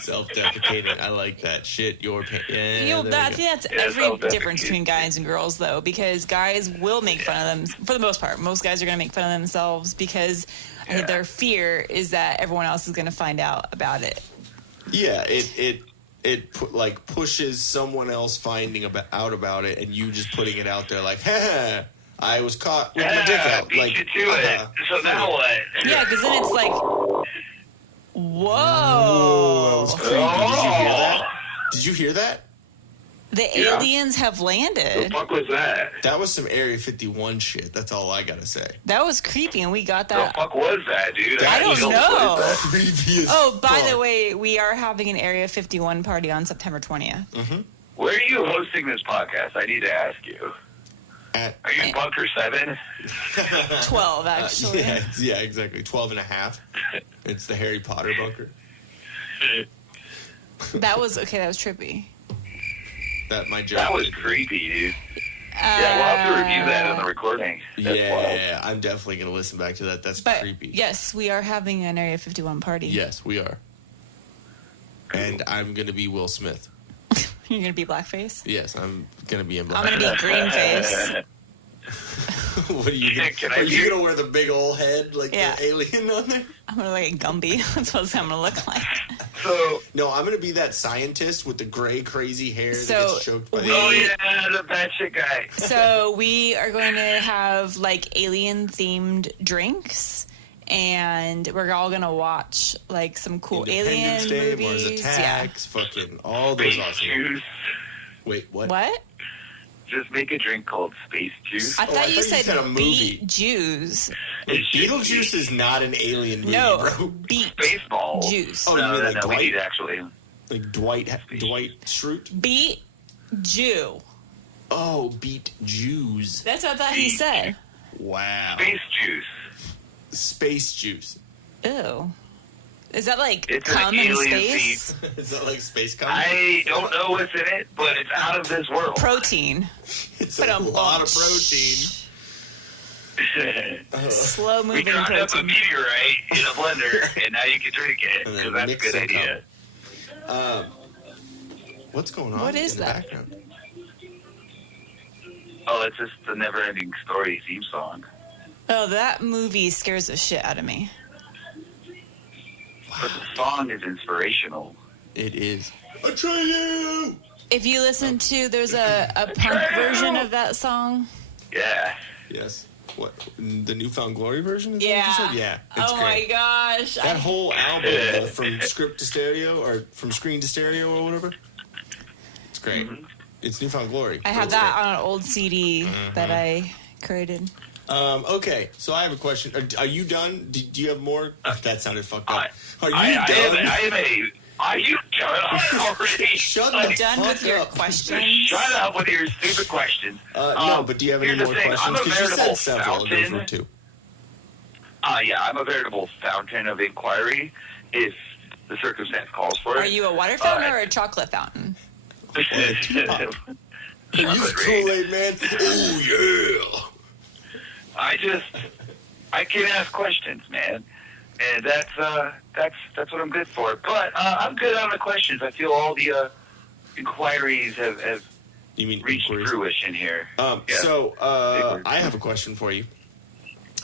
Self-deprecating. I like that. Shit your pants. Yeah, that's every difference between guys and girls, though, because guys will make fun of them for the most part. Most guys are going to make fun of themselves because I think their fear is that everyone else is going to find out about it. Yeah, it pushes someone else finding out about it, and you just putting it out there like, ha, I was caught with my dick out. Beat Like, you to it. So now what? Yeah, because then it's like, whoa. That was creepy. Did you hear that? Did you hear that? The Yeah. aliens have The landed. fuck was that? That was some Area 51 shit. That's all I gotta say. That was creepy, and we got The that. fuck was that, dude? I don't know. Creepy as Oh, by fuck. the way, we are having an Area 51 party on September 20th. Where are you hosting this podcast? I need to ask you. Are you in Bunker 7? 12, actually. Yeah, exactly. 12 and a half. It's the Harry Potter bunker. That was trippy. That my joke. That was creepy, dude. Yeah, we'll have to review that on the recording. That's wild. Yeah, I'm definitely gonna listen back to that. That's But creepy. yes, we are having an Area 51 party. Yes, we are. And I'm gonna be Will Smith. You're gonna be blackface. Yes, I'm gonna be in I'm black. gonna be green face. What are you? Can I Are you be- gonna wear the big old head like Yeah. the alien on there? I'm gonna look like a Gumby. That's what I'm gonna look like. So, No, I'm gonna be that scientist with the gray, crazy hair So, that gets choked by the oh alien. yeah, the batshit guy. So we are going to have like alien themed drinks, and we're all gonna watch like some cool alien Independence Day, Mars movies. Attacks, fucking all those Space awesome. juice. Wait, what? What? Just make a drink called space juice. I thought you said a movie. beet juice. Wait, It should Beetlejuice is not an alien movie, No, bro. beet Baseball. juice. Oh, you mean like we Dwight? need actually. Like Dwight Schrute? Beet Jew. Oh, beet Jews. That's what I thought he said. Wow. Space juice. Space juice. Ew. Is that like It's an cum in alien space? Is that like space cum? I don't know what's in it, but it's out of this world. Protein. It's But a lot of protein. Slow We moving ground up a protein. meteorite in a blender, and now you can drink it. And then So that's a mix good it idea. What's going on What is in that? the background? Oh, it's just the Never-Ending Story theme song. Oh, that movie scares the shit out of me. But the song is inspirational. It is. Atreyu! If you listen to, there's a punk version of that song. Yeah. Yes. What? The Newfound Glory version? Is that Yeah. what you said? Yeah. It's Oh great. my gosh. That whole album, from script to stereo, or from screen to stereo, or whatever. It's great. It's Newfound Glory. I have It's that great. on an old CD that I created. Okay, so I have a question. Are you done? Do you have more? That sounded fucked up. Are you I done? Are you done already? Shut I'm the done fuck with your up. questions. Shut up with your stupid questions. No, but do you have any here's the more thing, questions? I'm a Because you said veritable several. and Those fountain. were two. Yeah, I'm a veritable fountain of inquiry if the circumstance calls for it. Are you a water fountain or a chocolate fountain? a teapot. Use Kool-Aid, man. Oh, I can ask questions, man, and that's what I'm good for. But I'm good on the questions. I feel all the inquiries have You mean reached inquiries? fruition here. Yeah. So, Big word. I have a question for you.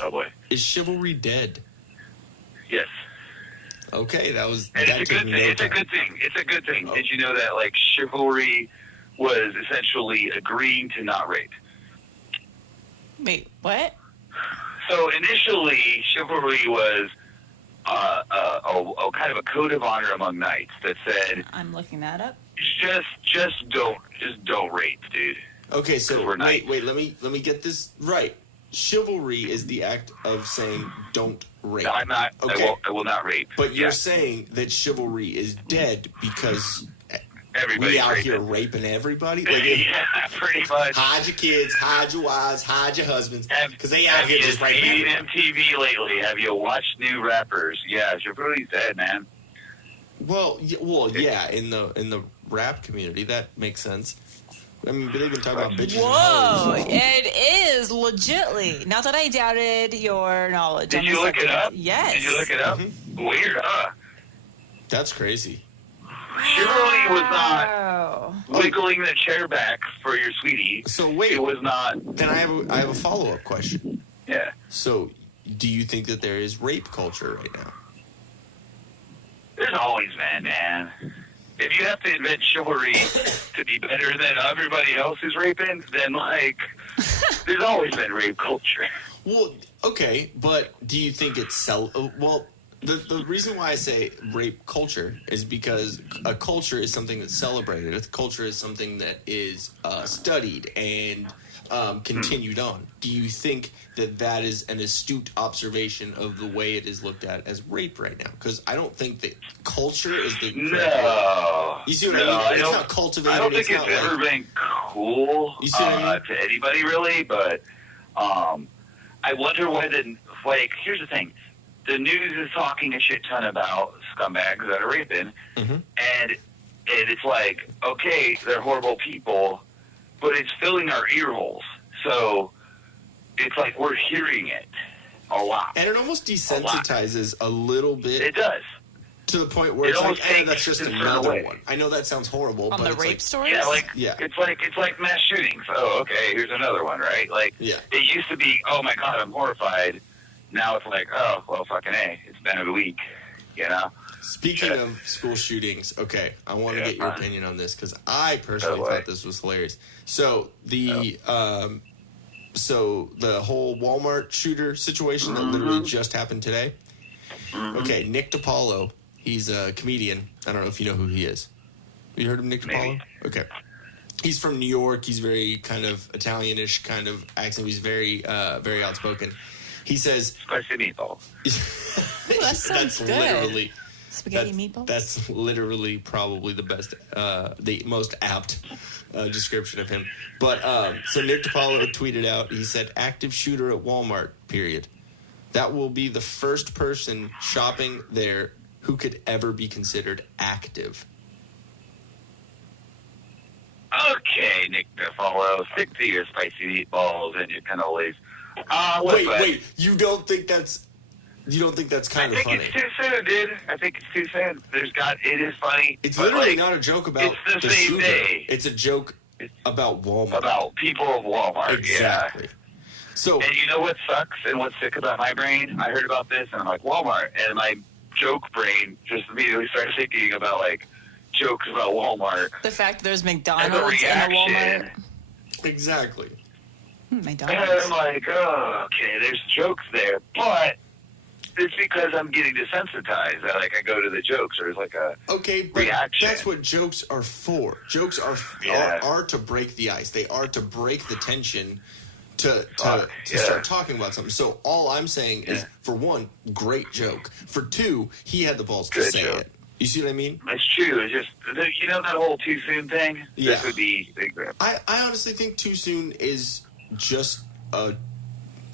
Oh boy, Is chivalry dead? yes, Okay, that was. and that it's a took good no thing. It's a time. good thing. It's a good thing. Oh. Did you know that like chivalry was essentially agreeing to not rape? Wait, what? So initially, chivalry was a kind of a code of honor among knights that said, I'm looking that up. just don't rape, dude. Okay, so We're wait, knights. let me get this right. Chivalry is the act of saying don't rape. No, I'm not. Okay. I will not rape. But you're Yeah. saying that chivalry is dead because Everybody's we out raping. here raping everybody? Like, Yeah, pretty much. hide your kids, hide your wives, hide your husbands, because they out Have here you just raping seen everybody. MTV lately? Have you watched new rappers? Yeah, chivalry's dead, man. Well, yeah, in the rap community, that makes sense. I mean, but they've been talking about bitches Whoa, and hoes. it is legitly. Not that I doubted your knowledge. Did on you the look it subject. up? Yes. Did you look it up? Weird, huh? That's crazy. Chivalry was not Wow. wiggling the chair back for your sweetie. So wait, It was not. then I have a follow up question. Yeah. So, do you think that there is rape culture right now? There's always been, man. If you have to invent chivalry to be better than everybody else who's raping, then, like, there's always been rape culture. Well, okay, but do you think it's the reason why I say rape culture is because a culture is something that's celebrated. A culture is something that is studied and continued on. Do you think that is an astute observation of the way it is looked at as rape right now? Because I don't think that culture is the No. You see what I mean? It's not cultivated. I don't think it's ever been cool You see what I mean? to anybody, really, but I wonder why here's the thing. The news is talking a shit ton about scumbags that are raping, and it's like, okay, they're horrible people, but it's filling our ear holes. So it's like we're hearing it a lot. And it almost desensitizes a little bit. It does. To the point where it's like, that's just another one. I know that sounds horrible, On but the it's rape like, stories? Yeah. It's like mass shootings. Oh, okay, here's another one, right? Like, it used to be, oh my God, I'm horrified. Now it's like, oh, well, fucking A, it's been a week, you know? Speaking of school shootings, okay, I want to get your opinion on this because I personally thought this was hilarious. So the whole Walmart shooter situation that literally just happened today. Okay, Nick DiPaolo, he's a comedian. I don't know if you know who he is. Have you heard of Nick DiPaolo? Maybe. Okay. He's from New York. He's very kind of Italianish kind of accent. He's very very outspoken. He says, Spicy meatballs. That sounds good. Literally spaghetti meatballs. That's literally probably the best, the most apt description of him. But so Nick DiPaolo tweeted out. He said, "Active shooter at Walmart. Period. That will be the first person shopping there who could ever be considered active." Okay, Nick DiPaolo, stick to your spicy meatballs and your cannolis. Wait. You don't think that's kind of funny? I think it's too soon, dude. I think it's too soon. It is funny. It's literally not a joke about it's the the same shooter. day. It's a joke about Walmart. About people of Walmart, Exactly. yeah. So, and you know what sucks and what's sick about my brain? I heard about this and I'm like, Walmart. And my joke brain just immediately started thinking about, like, jokes about Walmart. The fact that there's McDonald's in a Walmart. Exactly. McDonald's. And I'm like, oh, okay, there's jokes there. But it's because I'm getting desensitized. I go to the jokes, or it's like a reaction. That's what jokes are for. Jokes are to break the ice. They are to break the tension to start talking about something. So all I'm saying is, for one, great joke. For two, he had the balls to say it. You see what I mean? It's true. It's just, that whole too soon thing? Yeah. This would be big. I honestly think too soon is just a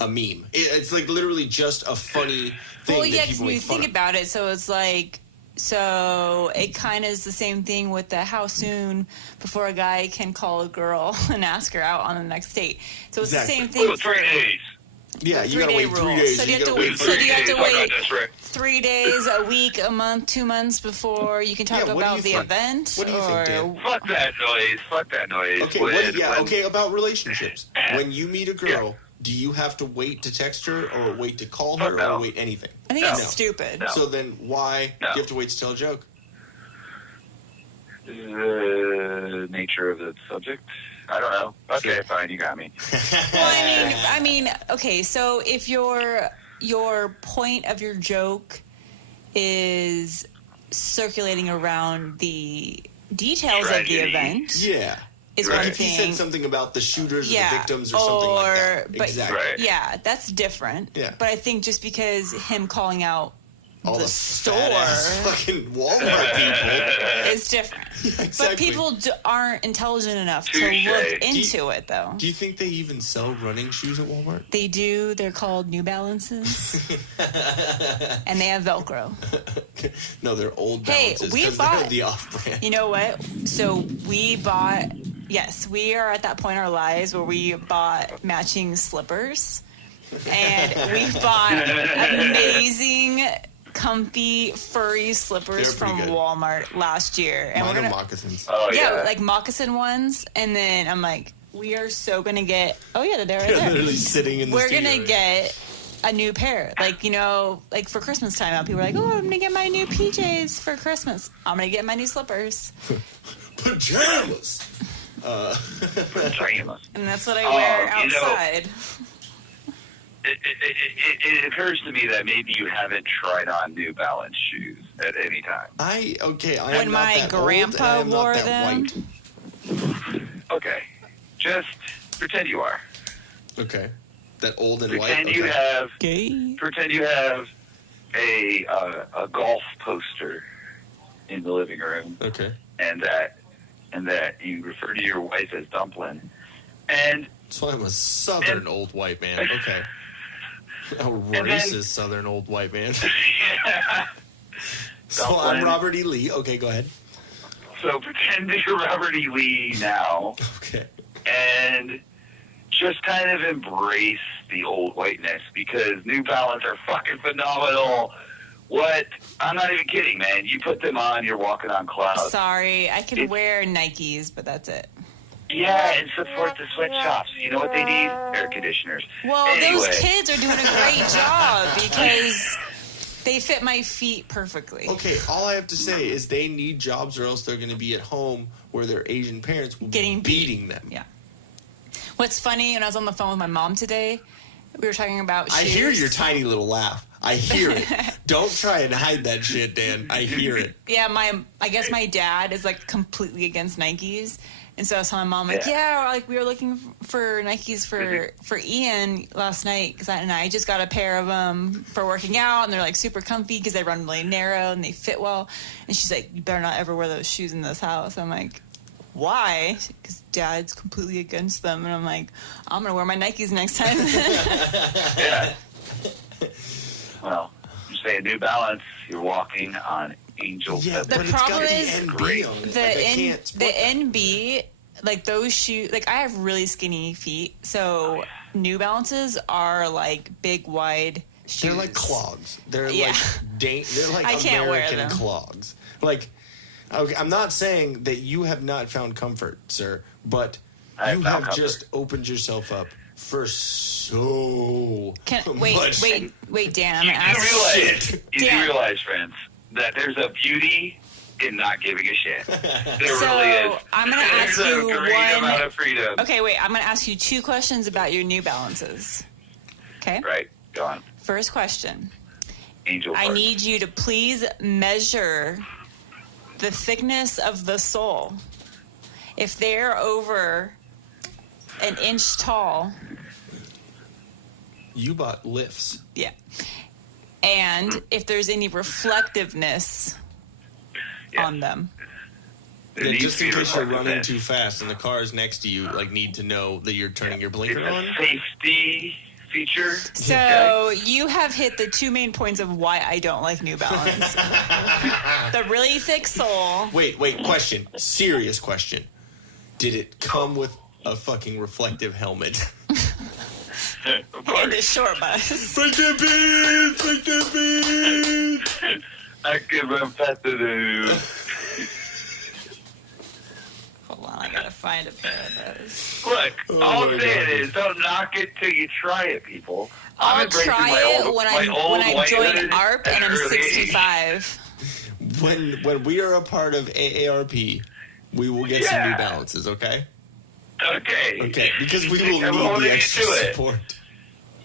meme. It's like literally just a funny thing. Well, yeah, that because people when you make fun think of. about it, so it's like, so it kind of is the same thing with the how soon before a guy can call a girl and ask her out on the next date. So it's the same thing. 3 days. Yeah, you gotta 3-day wait rule. 3 days. So you have to wait. wait. So you have to wait That's right. 3 days, a week, a month, 2 months before you can talk Yeah, what do about you the think? event. What do you think, Dan? Fuck that noise. Okay, okay, about relationships. When you meet a girl, do you have to wait to text her or wait to call her or wait anything? I think it's stupid. No. So then why do you have to wait to tell a joke? The nature of the subject? I don't know. Okay, fine, you got me. Well, I mean, okay, so if your point of your joke is circulating around the details of the event, Yeah. is Right. one If he said thing. something about the shooters or the victims or something like that. But, Exactly. Right. yeah, that's different. Yeah. But I think just because him calling out All the the store fat-ass fucking Walmart people. is different. Exactly. But people aren't intelligent enough to Touche. look into it, though. Do you think they even sell running shoes at Walmart? They do. They're called New Balances. And they have Velcro. No, they're old Hey, balances we 'cause bought- they're the off-brand. You know what? So we bought, yes, we are at that point in our lives where we bought matching slippers. And we bought amazing, comfy, furry slippers They're pretty from good. Walmart last year. And Mine we're are gonna, moccasins. Oh, yeah, like moccasin ones. And then I'm like, we are so gonna get, oh yeah, they're right They're there. literally sitting in the We're studio. gonna get a new pair. Like, like for Christmas time, people are like, oh, I'm going to get my new PJs for Christmas. I'm going to get my new slippers. Pajamas! Pajamas. And that's what I wear outside. It occurs to me that maybe you haven't tried on New Balance shoes at any time. I am when not my that grandpa old, and I am wore not that them. white. Okay. Just pretend you are. Okay. That old and Pretend white? you Okay. have Gay. pretend you have a golf poster in the living room, Okay. and that you refer to your wife as Dumpling, and So I'm a southern old white man. Okay. A racist southern old white man. So I'm Dumpling. Robert E. Lee. Okay, go ahead. So pretend that you're Robert E. Lee now, Okay. and just kind of embrace the old whiteness, because New Balance are fucking phenomenal. What? I'm not even kidding, man. You put them on, you're walking on clouds. Sorry, I can wear Nikes, but that's it. Yeah, and support the sweatshops. You know what they need? Air conditioners. Well, Anyway. those kids are doing a great job because they fit my feet perfectly. Okay, all I have to say is they need jobs, or else they're going to be at home where their Asian parents will Getting be beating them. Yeah. What's funny, when I was on the phone with my mom today, we were talking about shoes. I hear your tiny little laugh. I hear it. Don't try and hide that shit, Dan. I hear it. Yeah, I guess my dad is like completely against Nikes. And so I was telling my mom, like, like we were looking for Nikes for Ian last night, and I just got a pair of them for working out, and they're like super comfy because they run really narrow and they fit well. And she's like, you better not ever wear those shoes in this house. I'm like, why? Because Dad's completely against them. And I'm like, I'm going to wear my Nikes next time. Yeah. Well, you're saying New Balance, you're walking on angel feathers. The but problem it's is got the NB on it. Like, I can't the split that. NB, like those shoes, like I have really skinny feet, so New Balances are like big, wide shoes. They're like clogs. They're Yeah. they're like I can't wear American them. clogs. Like, okay, I'm not saying that you have not found comfort, sir, but I you found have comfort. just opened yourself up for so much. Wait, Dan. You I'm gonna do ask realize, Dan. friends, that there's a beauty in not giving a shit. There So, really is. I'm gonna ask There's you a great amount of freedom. Okay, wait. I'm gonna ask you 2 questions about your New Balances. Okay. Right, go on. First question. Angel I Park. need you to please measure the thickness of the sole. If they're over an inch tall, You bought lifts. yeah. And if there's any reflectiveness Yeah. on them. There Yeah, needs just to in be case you're running reflectiveness. too fast and the cars next to you need to know that you're turning your It's blinker on. a safety feature. So you have hit the 2 main points of why I don't like New Balance. The really thick sole. Wait, question. Serious question. Did it come with a fucking reflective helmet? Of And course. a short bus. Reflective beams! Reflective beams! I give them petidoo. Hold on, I gotta find a pair of those. Look, Oh all my I'm saying God. is don't knock it till you try it, people. I'll I'm embracing try my it old- when my old I join whitehood ARP at and I'm an early age. 65. When we are a part of AARP, we will get some New Yeah. Balances, okay? Okay. Okay, because we will I'm need holding the you extra to it. support.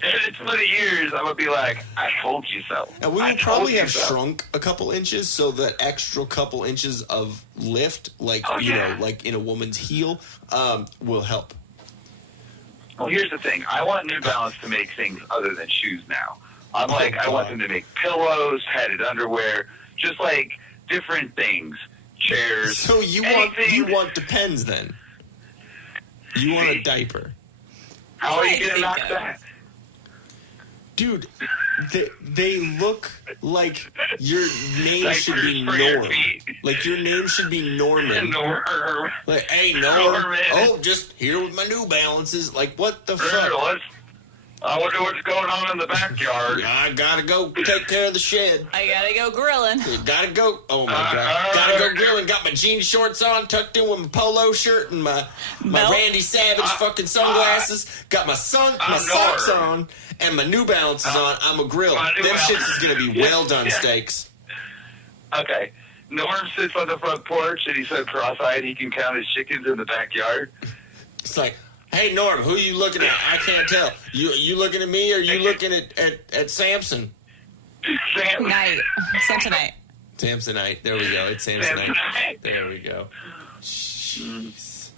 In 20 years, I'm going to be like, I told you so. And we I will probably told you have so. shrunk a couple inches, so that extra couple inches of lift, like Oh, yeah. like in a woman's heel, will help. Well, here's the thing. I want New Balance to make things other than shoes now. I want them to make pillows, padded underwear, just like different things. Chairs. So you anything. want Depends then? You want a diaper, How are I you going to think knock of- that? dude? They look like your name should be Diapers for your Norm. feet. Like your name should be Norman. Norm. Like, hey, Norm. Norman. Oh, just here with my New Balances. Like, what the fuck? I wonder what's going on in the backyard. I gotta go take care of the shed. I gotta go grilling. Gotta go. Oh my god. Gotta go grilling. Got my jean shorts on, tucked in with my polo shirt and my Randy Savage fucking sunglasses. Got my socks on and my New Balances on. I'm a grill. Them shits is gonna be well done steaks. Okay. Norm sits on the front porch and he's so cross-eyed he can count his chickens in the backyard. It's like, hey Norm, who are you looking at? I can't tell. You looking at me or you looking at Samson? Samsonite. Samsonite. There we go. It's Samsonite. There we go. Jeez.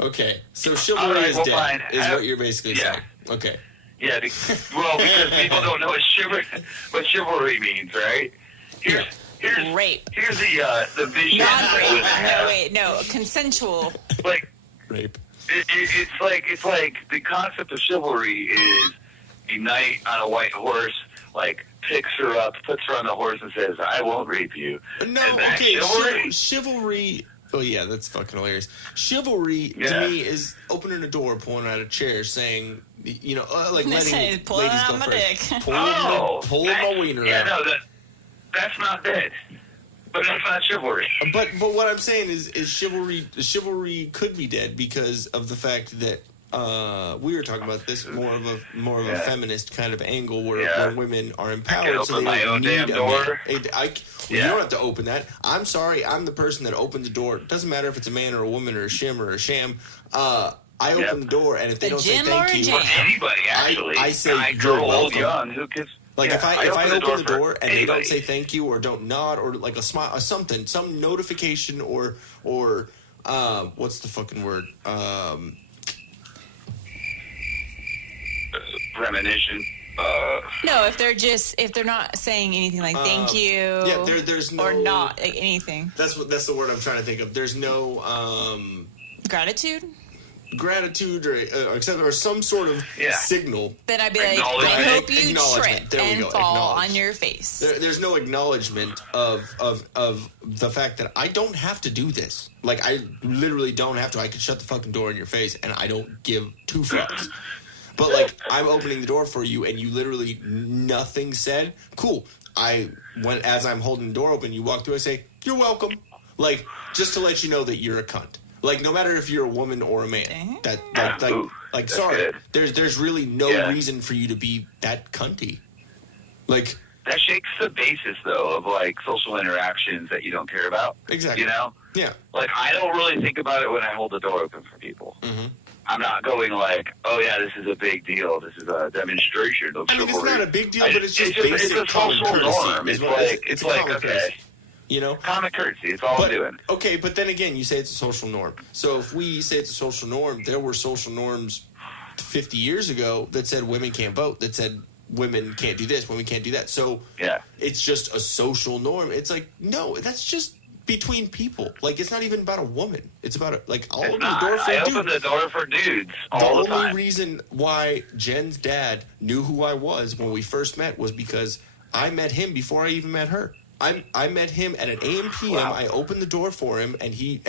Okay, so chivalry is dead, is what you're basically saying. Okay. Yeah, well, because people don't know what chivalry means, right? Here's rape. Here's the vision. Non-rape. No, consensual. Like rape. It's like the concept of chivalry is a knight on a white horse, like picks her up, puts her on the horse, and says, "I won't rape you." No, okay, chivalry. Oh yeah, that's fucking hilarious. Chivalry to me is opening a door, pulling out a chair, saying, you know, like letting ladies go first, pulling my wiener out. Yeah, no, that's not dead. But that's not chivalry. But what I'm saying is chivalry could be dead because of the fact that we were talking about this more of a feminist kind of angle where women are empowered. I can open my own damn door. You don't have to open that. I'm sorry, I'm the person that opened the door. It doesn't matter if it's a man or a woman or a shim or a sham. I open the door, and if they don't say thank you, or anybody actually, I say you're old, young, who gives? Like if I open the door and they don't say thank you or don't nod or like a smile or something, some notification or what's the fucking word? Premonition. No, if they're not saying anything like thank you. Yeah, there's no, or not like, anything. That's the word I'm trying to think of. There's no gratitude or some sort of signal. Then I'd be like, I hope you trip and fall on your face. There's no acknowledgement of the fact that I don't have to do this. Like, I literally don't have to. I could shut the fucking door in your face and I don't give two fucks. But, like, I'm opening the door for you and you literally nothing said. Cool. As I'm holding the door open, you walk through, I say, you're welcome. Like, just to let you know that you're a cunt. Like, no matter if you're a woman or a man, sorry, there's really no reason for you to be that cunty. Like, that shakes the basis though of like social interactions that you don't care about. Exactly. You know? Yeah. Like, I don't really think about it when I hold the door open for people. Mm-hmm. I'm not going like, oh yeah, this is a big deal. This is a demonstration of chivalry. It's not a big deal, but it's just basic it's a social norm. It's like okay. Courtesy. You know? Common courtesy. It's all I'm doing. Okay, but then again, you say it's a social norm. So if we say it's a social norm, there were social norms 50 years ago that said women can't vote, that said women can't do this, women can't do that. So it's just a social norm. It's like, no, that's just between people. Like, it's not even about a woman. It's about, I'll open the door for a dude. I open the door for dudes all the time. The only reason why Jen's dad knew who I was when we first met was because I met him before I even met her. I met him at an AM PM. Wow. I opened the door for him, and he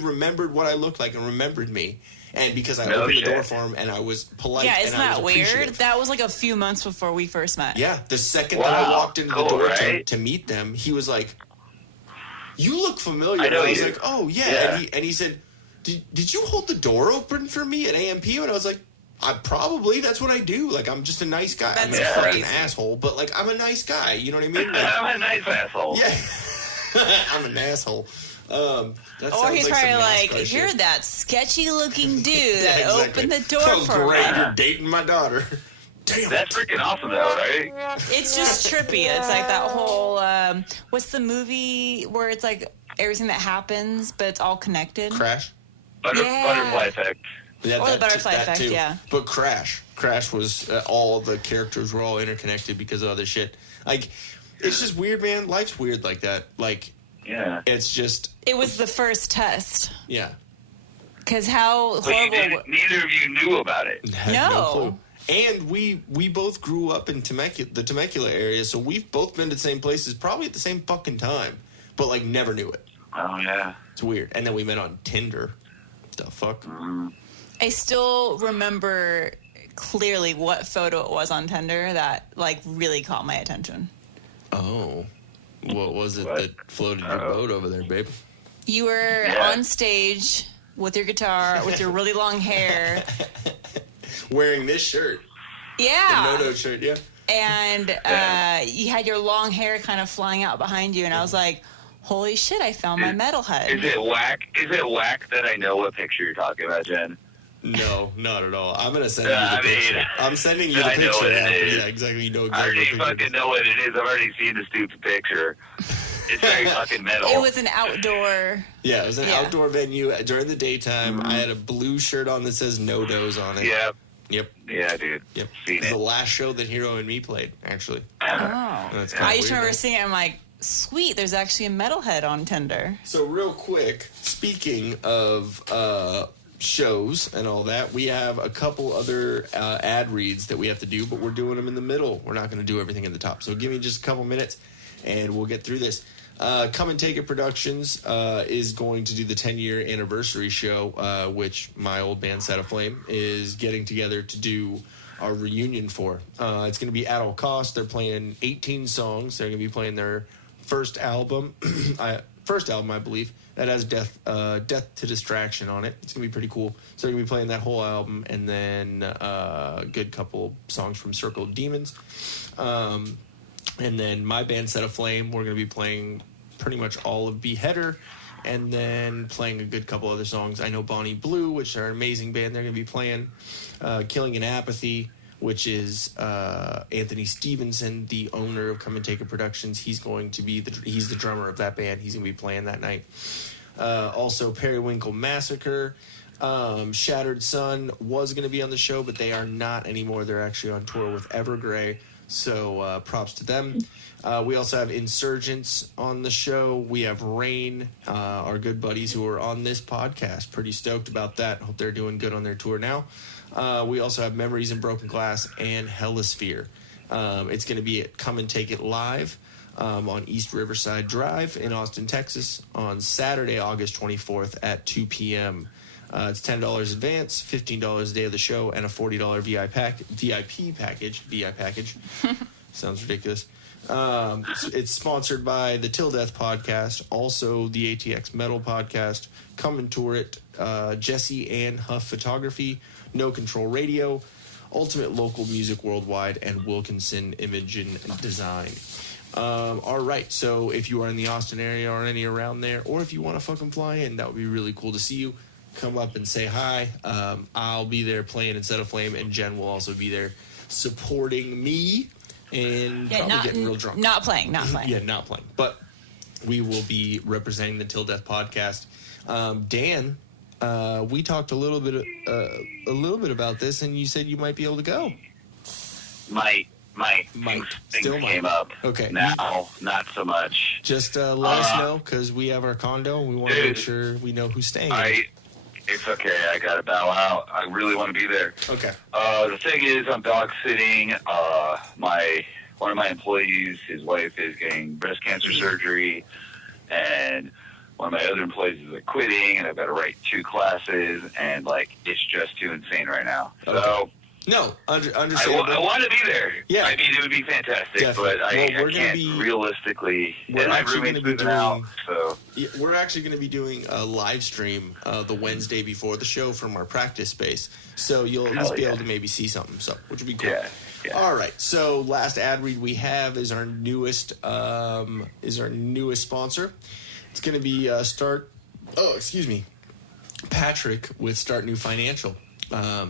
remembered what I looked like and remembered me. And because I opened the door for him and I was polite, yeah, isn't that weird? That was like a few months before we first met. Yeah, the second that I walked into the door to meet them, he was like, "You look familiar." I was like, "Oh yeah." And he said, "Did you hold the door open for me at AM PM?" And I was like, probably. That's what I do. Like, I'm just a nice guy. I'm a fucking asshole, but like, I'm a nice guy. You know what I mean? Like, I'm a nice asshole. Yeah, I'm an asshole. Or he's probably like, you're that sketchy looking dude that opened the door for me. You're dating my daughter. Damn, that's freaking awesome, though, right? It's just trippy. It's like that whole what's the movie where it's like everything that happens, but it's all connected? Crash. Butterfly Effect. Yeah, or the butterfly effect, too. Yeah. But Crash was all the characters were all interconnected because of other shit. Like, it's just weird, man. Life's weird like that. Like, yeah, it's just. It was the first test. Yeah. Because how horrible. Neither of you knew about it. No clue. And we both grew up in the Temecula area, so we've both been to the same places, probably at the same fucking time, but like never knew it. Oh yeah. It's weird. And then we met on Tinder. The fuck. I still remember clearly what photo it was on Tinder that like really caught my attention. Oh, what was it What? that floated your boat over there, babe? You were Yeah. on stage with your guitar, with your really long hair. Wearing this shirt, the Yeah. No shirt, yeah. And you had your long hair kind of flying out behind you, and I was like, holy shit, I found my Is metalhead. it whack? Is it whack that I know what picture you're talking about, Jen? No, not at all. I'm gonna send you I the mean, picture. I'm sending you the I know picture. what it After. is. Yeah, exactly. You know I exactly. already what picture it fucking know what it is. I've already seen the stupid picture. It's very fucking metal. It was an outdoor. Yeah, it was an Yeah. outdoor venue during the daytime. I had a blue shirt on that says No Doze on it. Yeah. Yep. Yeah, dude. Yep. Seen It was it. the last show that Hero and me played, actually. Oh. That's kinda I just weird, remember right? seeing it. I'm like, sweet, there's actually a metalhead on Tinder. So real quick, speaking of shows and all that, we have a couple other ad reads that we have to do, but we're doing them in the middle. We're not going to do everything in the top. So give me just a couple minutes, and we'll get through this. Come and Take It Productions is going to do the 10-year anniversary show, which my old band Set Aflame is getting together to do our reunion for. It's going to be at all cost. They're playing 18 songs. They're going to be playing their first album, I believe, that has Death to Distraction on it. It's going to be pretty cool. So they're going to be playing that whole album, and then a good couple songs from Circle of Demons. And then my band Set Aflame, we're going to be playing pretty much all of Beheader, and then playing a good couple other songs. I know Bonnie Blue, which are an amazing band, they're going to be playing. Killing in Apathy, which is Anthony Stevenson, the owner of Come and Take It Productions. He's going to be he's the drummer of that band. He's going to be playing that night. Also, Periwinkle Massacre. Shattered Sun was going to be on the show, but they are not anymore. They're actually on tour with Evergrey. So props to them. We also have Insurgents on the show. We have Rain, our good buddies who are on this podcast. Pretty stoked about that. Hope they're doing good on their tour now. We also have Memories in Broken Glass and Helisphere. It's going to be at Come and Take It Live on East Riverside Drive in Austin, Texas on Saturday, August 24th at 2 p.m. It's $10 advance, $15 a day of the show, and a $40 VIP package. Sounds ridiculous. It's sponsored by the Till Death podcast, also the ATX Metal podcast, Come and Tour It, Jesse and Huff Photography, No Control Radio, Ultimate Local Music Worldwide, and Wilkinson Image and Design. All right, so if you are in the Austin area or any around there, or if you want to fucking fly in, that would be really cool to see you. Come up and say hi. I'll be there playing Instead of Flame, and Jen will also be there supporting me and probably getting real drunk. Not playing. Yeah, not playing. But we will be representing the Till Death podcast. Dan, we talked a little bit about this, and you said you might be able to go. Might. Still Things might. came up. Okay. Now, not so much. Just let us know, because we have our condo, and we want to make sure we know who's staying. It's okay. I gotta bow out. I really want to be there. Okay. The thing is, I'm dog sitting. One of my employees, his wife is getting breast cancer surgery, and one of my other employees is quitting, and I've got to write 2 classes, and it's just too insane right now. Okay. So No, understandable. I want to be there. Yeah. I mean, it would be fantastic, Definitely. but I Well, we're gonna can't be- realistically. we're And my actually roommate's gonna be moving out, doing- so Yeah, we're actually going to be doing a live stream the Wednesday before the show from our practice space, so you'll at least Hell be yeah. able to maybe see something, which would be cool. yeah. All right, so last ad read we have is our newest sponsor. It's going to be Patrick with Start New Financial. Yeah.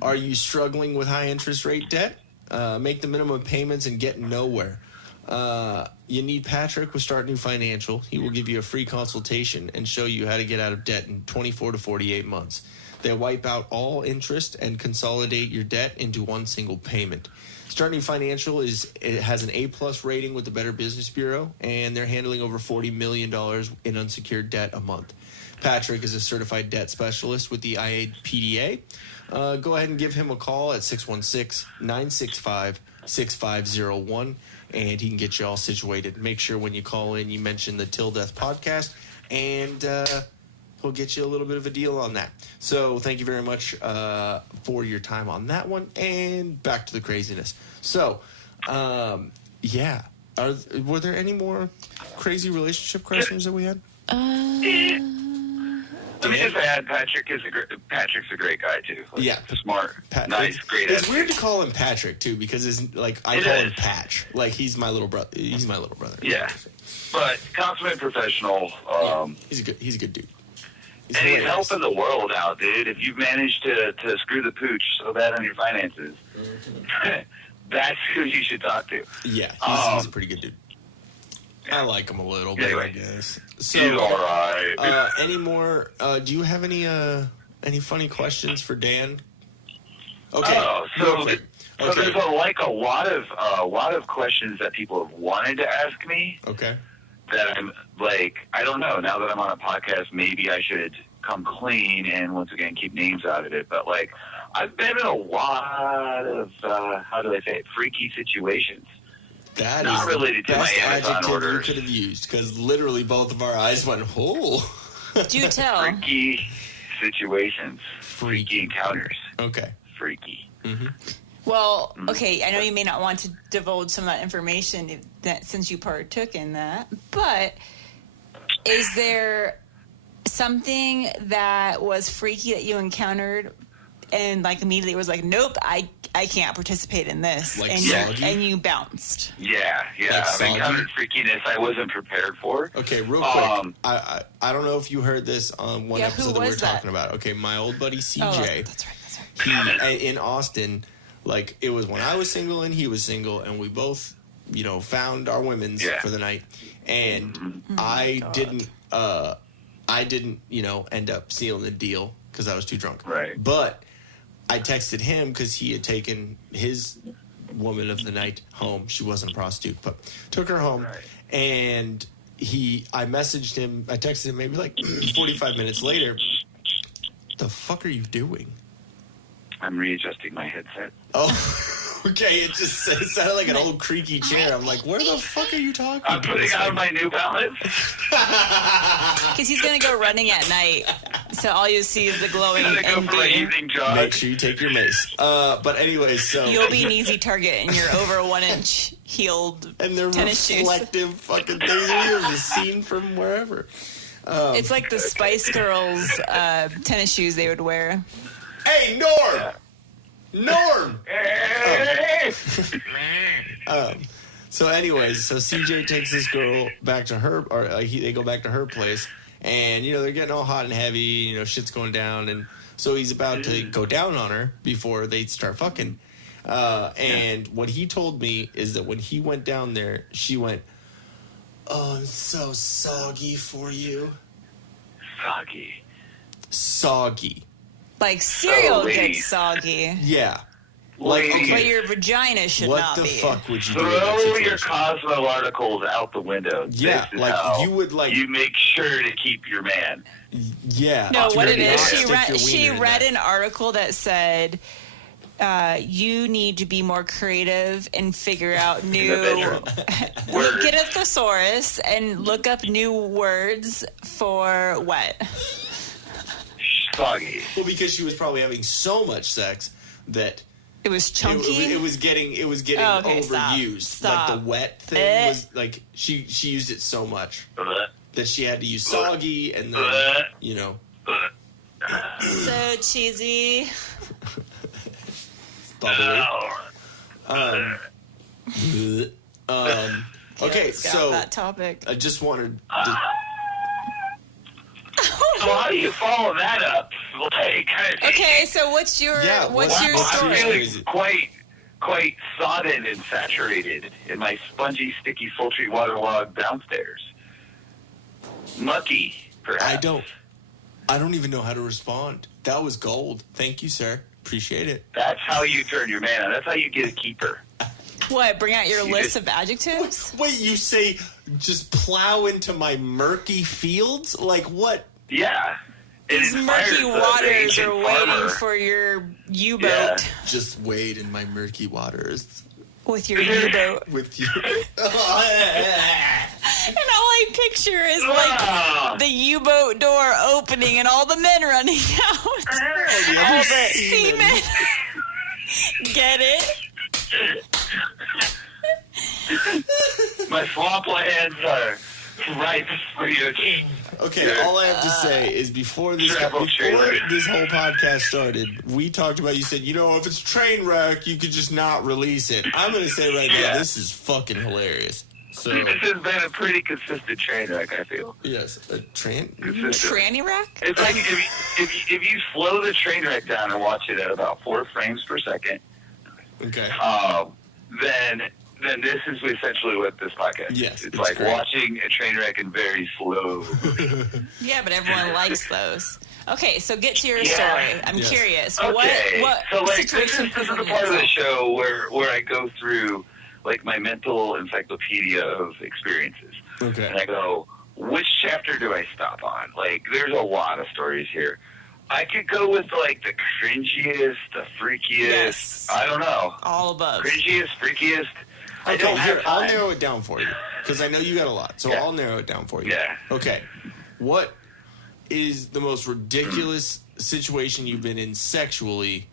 Are you struggling with high interest rate debt? Make the minimum payments and get nowhere. You need Patrick with Start New Financial. He will give you a free consultation and show you how to get out of debt in 24 to 48 months. They wipe out all interest and consolidate your debt into one single payment. Start New Financial has an A+ rating with the Better Business Bureau, and they're handling over $40 million in unsecured debt a month. Patrick is a certified debt specialist with the IAPDA. Go ahead and give him a call at 616-965-6501, and he can get you all situated. Make sure when you call in, you mention the Till Death podcast, and he'll get you a little bit of a deal on that. So thank you very much for your time on that one, and back to the craziness. So, yeah. Were there any more crazy relationship questions that we had? Let me just add, Patrick's a great guy too. Like, Yeah, smart, nice, great. It's weird to call him Patrick too, because I call him Patch. Like he's my little brother. Yeah, but consummate professional. He's a good dude. He's helping the world out, dude. If you've managed to screw the pooch so bad on your finances, that's who you should talk to. Yeah, he's a pretty good dude. I like him a little bit, I guess. So, he's all right. Any more? Do you have any funny questions for Dan? Okay. So there's a lot of questions that people have wanted to ask me. Okay. That I'm like, I don't know. Now that I'm on a podcast, maybe I should come clean and once again keep names out of it. But like, I've been in a lot of how do I say it? Freaky situations. That not is related the to best my Amazon adjective orders. you could have used, because literally both of our eyes went, oh. Do tell. Freaky situations. Freaky encounters. Okay. Freaky. Mm-hmm. Well, okay, I know you may not want to divulge some of that information since you partook in that, but is there something that was freaky that you encountered and like immediately was like, nope, I can't participate in this, like and you bounced? Yeah. Like I've soggy? encountered freakiness I wasn't prepared for. Okay, real quick. I don't know if you heard this on one episode that we were talking about. Okay, my old buddy CJ. Oh, that's right. He in Austin, like it was when I was single and he was single, and we both, found our women's for the night, and I didn't, end up sealing the deal because I was too drunk. Right. But I texted him because he had taken his woman of the night home. She wasn't a prostitute, but took her home, and I messaged him. I texted him maybe like 45 minutes later. The fuck are you doing? I'm readjusting my headset. Oh, okay. It sounded like an old creaky chair. I'm like, where the fuck are you talking? I'm putting on my New Balance. Because he's going to go running at night, so all you see is the glowing I'm gonna go for my ND. evening jog. Make sure you take your mace. But anyways, so You'll be an easy target in your over 1 inch heeled and they're tennis shoes. reflective fucking things. We have the scene from wherever. It's like the Spice Girls tennis shoes they would wear. Hey, Norm! Norm! So anyways, so CJ takes this girl back to her, or they go back to her place, and they're getting all hot and heavy, shit's going down, and so he's about to go down on her before they start fucking. And what he told me is that when he went down there, she went, "Oh, I'm so soggy for you." Soggy. Like cereal lady. gets soggy, Yeah. Like, but your vagina should what not the be. fuck would you do in that throw your situation? Cosmo articles out the window. Yeah, This is like, how you would, like- you make sure to keep your man. Yeah. No, what it is, Stick she your wiener in read that. an article that said you need to be more creative and figure out new. bedroom. Words. Get a thesaurus and look up new words for what. Soggy. Well, because she was probably having so much sex that It was chunky. it was getting Oh, okay, overused. stop. Like the wet thing was like she used it so much that she had to use soggy, and then So cheesy. bubbly. Okay, Let's get so off that topic. I just wanted to, So how do you follow that up? Like, Okay, so what's your what's your your I'm story? story? feeling quite sodden and saturated in my spongy, sticky, sultry waterlogged downstairs. Mucky, perhaps. I don't even know how to respond. That was gold. Thank you, sir. Appreciate it. That's how you turn your man on. That's how you get a keeper. What? Bring out your You list just- of adjectives? Wait, you say just plow into my murky fields? Like what? Yeah. It These inspires murky the waters ancient are waiting farmer. for your U-boat Yeah. Just wade in my murky waters with your U-boat. with you. And all I picture is like the U-boat door opening and all the men running out. All the seamen. Get it? My swamplands are ripe for you. Okay, all I have to say is before this whole podcast started, we talked about, you said, if it's train wreck, you could just not release it. I'm going to say right now, this is fucking hilarious. So this has been a pretty consistent train wreck, I feel. Yes, a train? Tranny wreck? It's like if you slow the train wreck down and watch it at about 4 frames per second, okay, then this is essentially what this podcast is. Yes, it's like great. watching a train wreck in very slow. Yeah, but everyone likes those. Okay, so get to your story. I'm curious. Okay. What so this situation is the part of the show where I go through like my mental encyclopedia of experiences. Okay. And I go, which chapter do I stop on? Like, there's a lot of stories here. I could go with like the cringiest, the freakiest. Yes. I don't know. all above. Cringiest, freakiest. I don't have time. I'll narrow it down for you because I know you got a lot, so Yeah. I'll narrow it down for you. Yeah. Okay. What is the most ridiculous situation you've been in sexually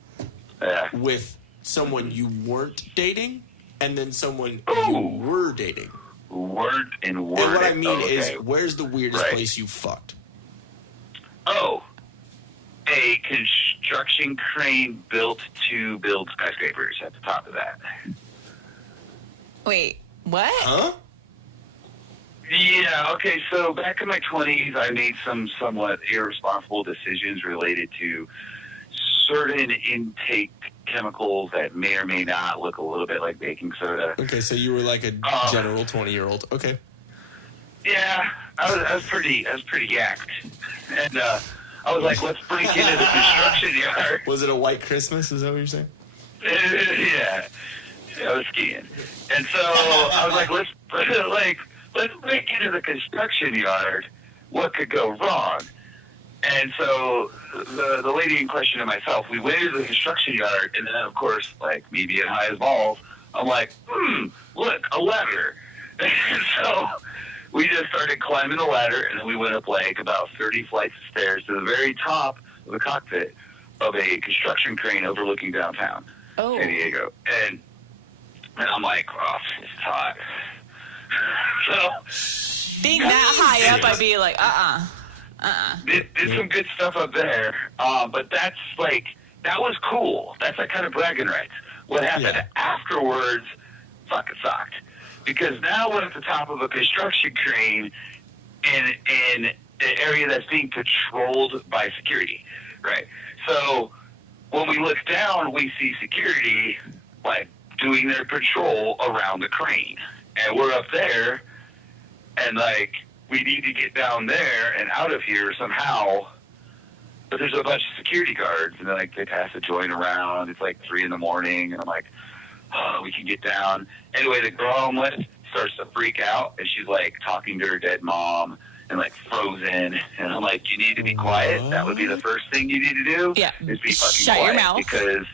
Yeah. with someone you weren't dating and then someone Ooh. you were dating? Word and word. And what I mean okay. is, where's the weirdest Right. place you fucked? Oh, a construction crane built to build skyscrapers at the top of that. Wait, what? Huh? Yeah, okay, so back in my 20s, I made some somewhat irresponsible decisions related to certain intake chemicals that may or may not look a little bit like baking soda. Okay, so you were like a general 20-year-old. Okay. Yeah, I was pretty yacked. And I was like, let's break into the construction yard. Was it a white Christmas? Is that what you're saying? Yeah, I was skiing. And so I was like, let's break into the construction yard. What could go wrong? And so the lady in question and myself, we went into the construction yard, and then, of course, like me being high as balls, I'm like, look, a ladder. And so we just started climbing the ladder, and then we went up like about 30 flights of stairs to the very top of the cockpit of a construction crane overlooking downtown San Diego. And I'm like, oh, it's hot. So Being that high up, I'd be like, did some good stuff up there, but that's like, that was cool. That's like kind of bragging rights. What happened afterwards fucking sucked. Because now we're at the top of a construction crane in an area that's being patrolled by security, right? So when we look down, we see security like doing their patrol around the crane. And we're up there, and like, we need to get down there and out of here somehow. But there's a bunch of security guards, and like they pass a joint around. It's like 3 a.m, and I'm like, oh, we can get down. Anyway, the girl I'm with starts to freak out, and she's like talking to her dead mom and like frozen. And I'm like, you need to be quiet. That would be the first thing you need to do. Yeah. Is be fucking Shut quiet. your mouth. Because,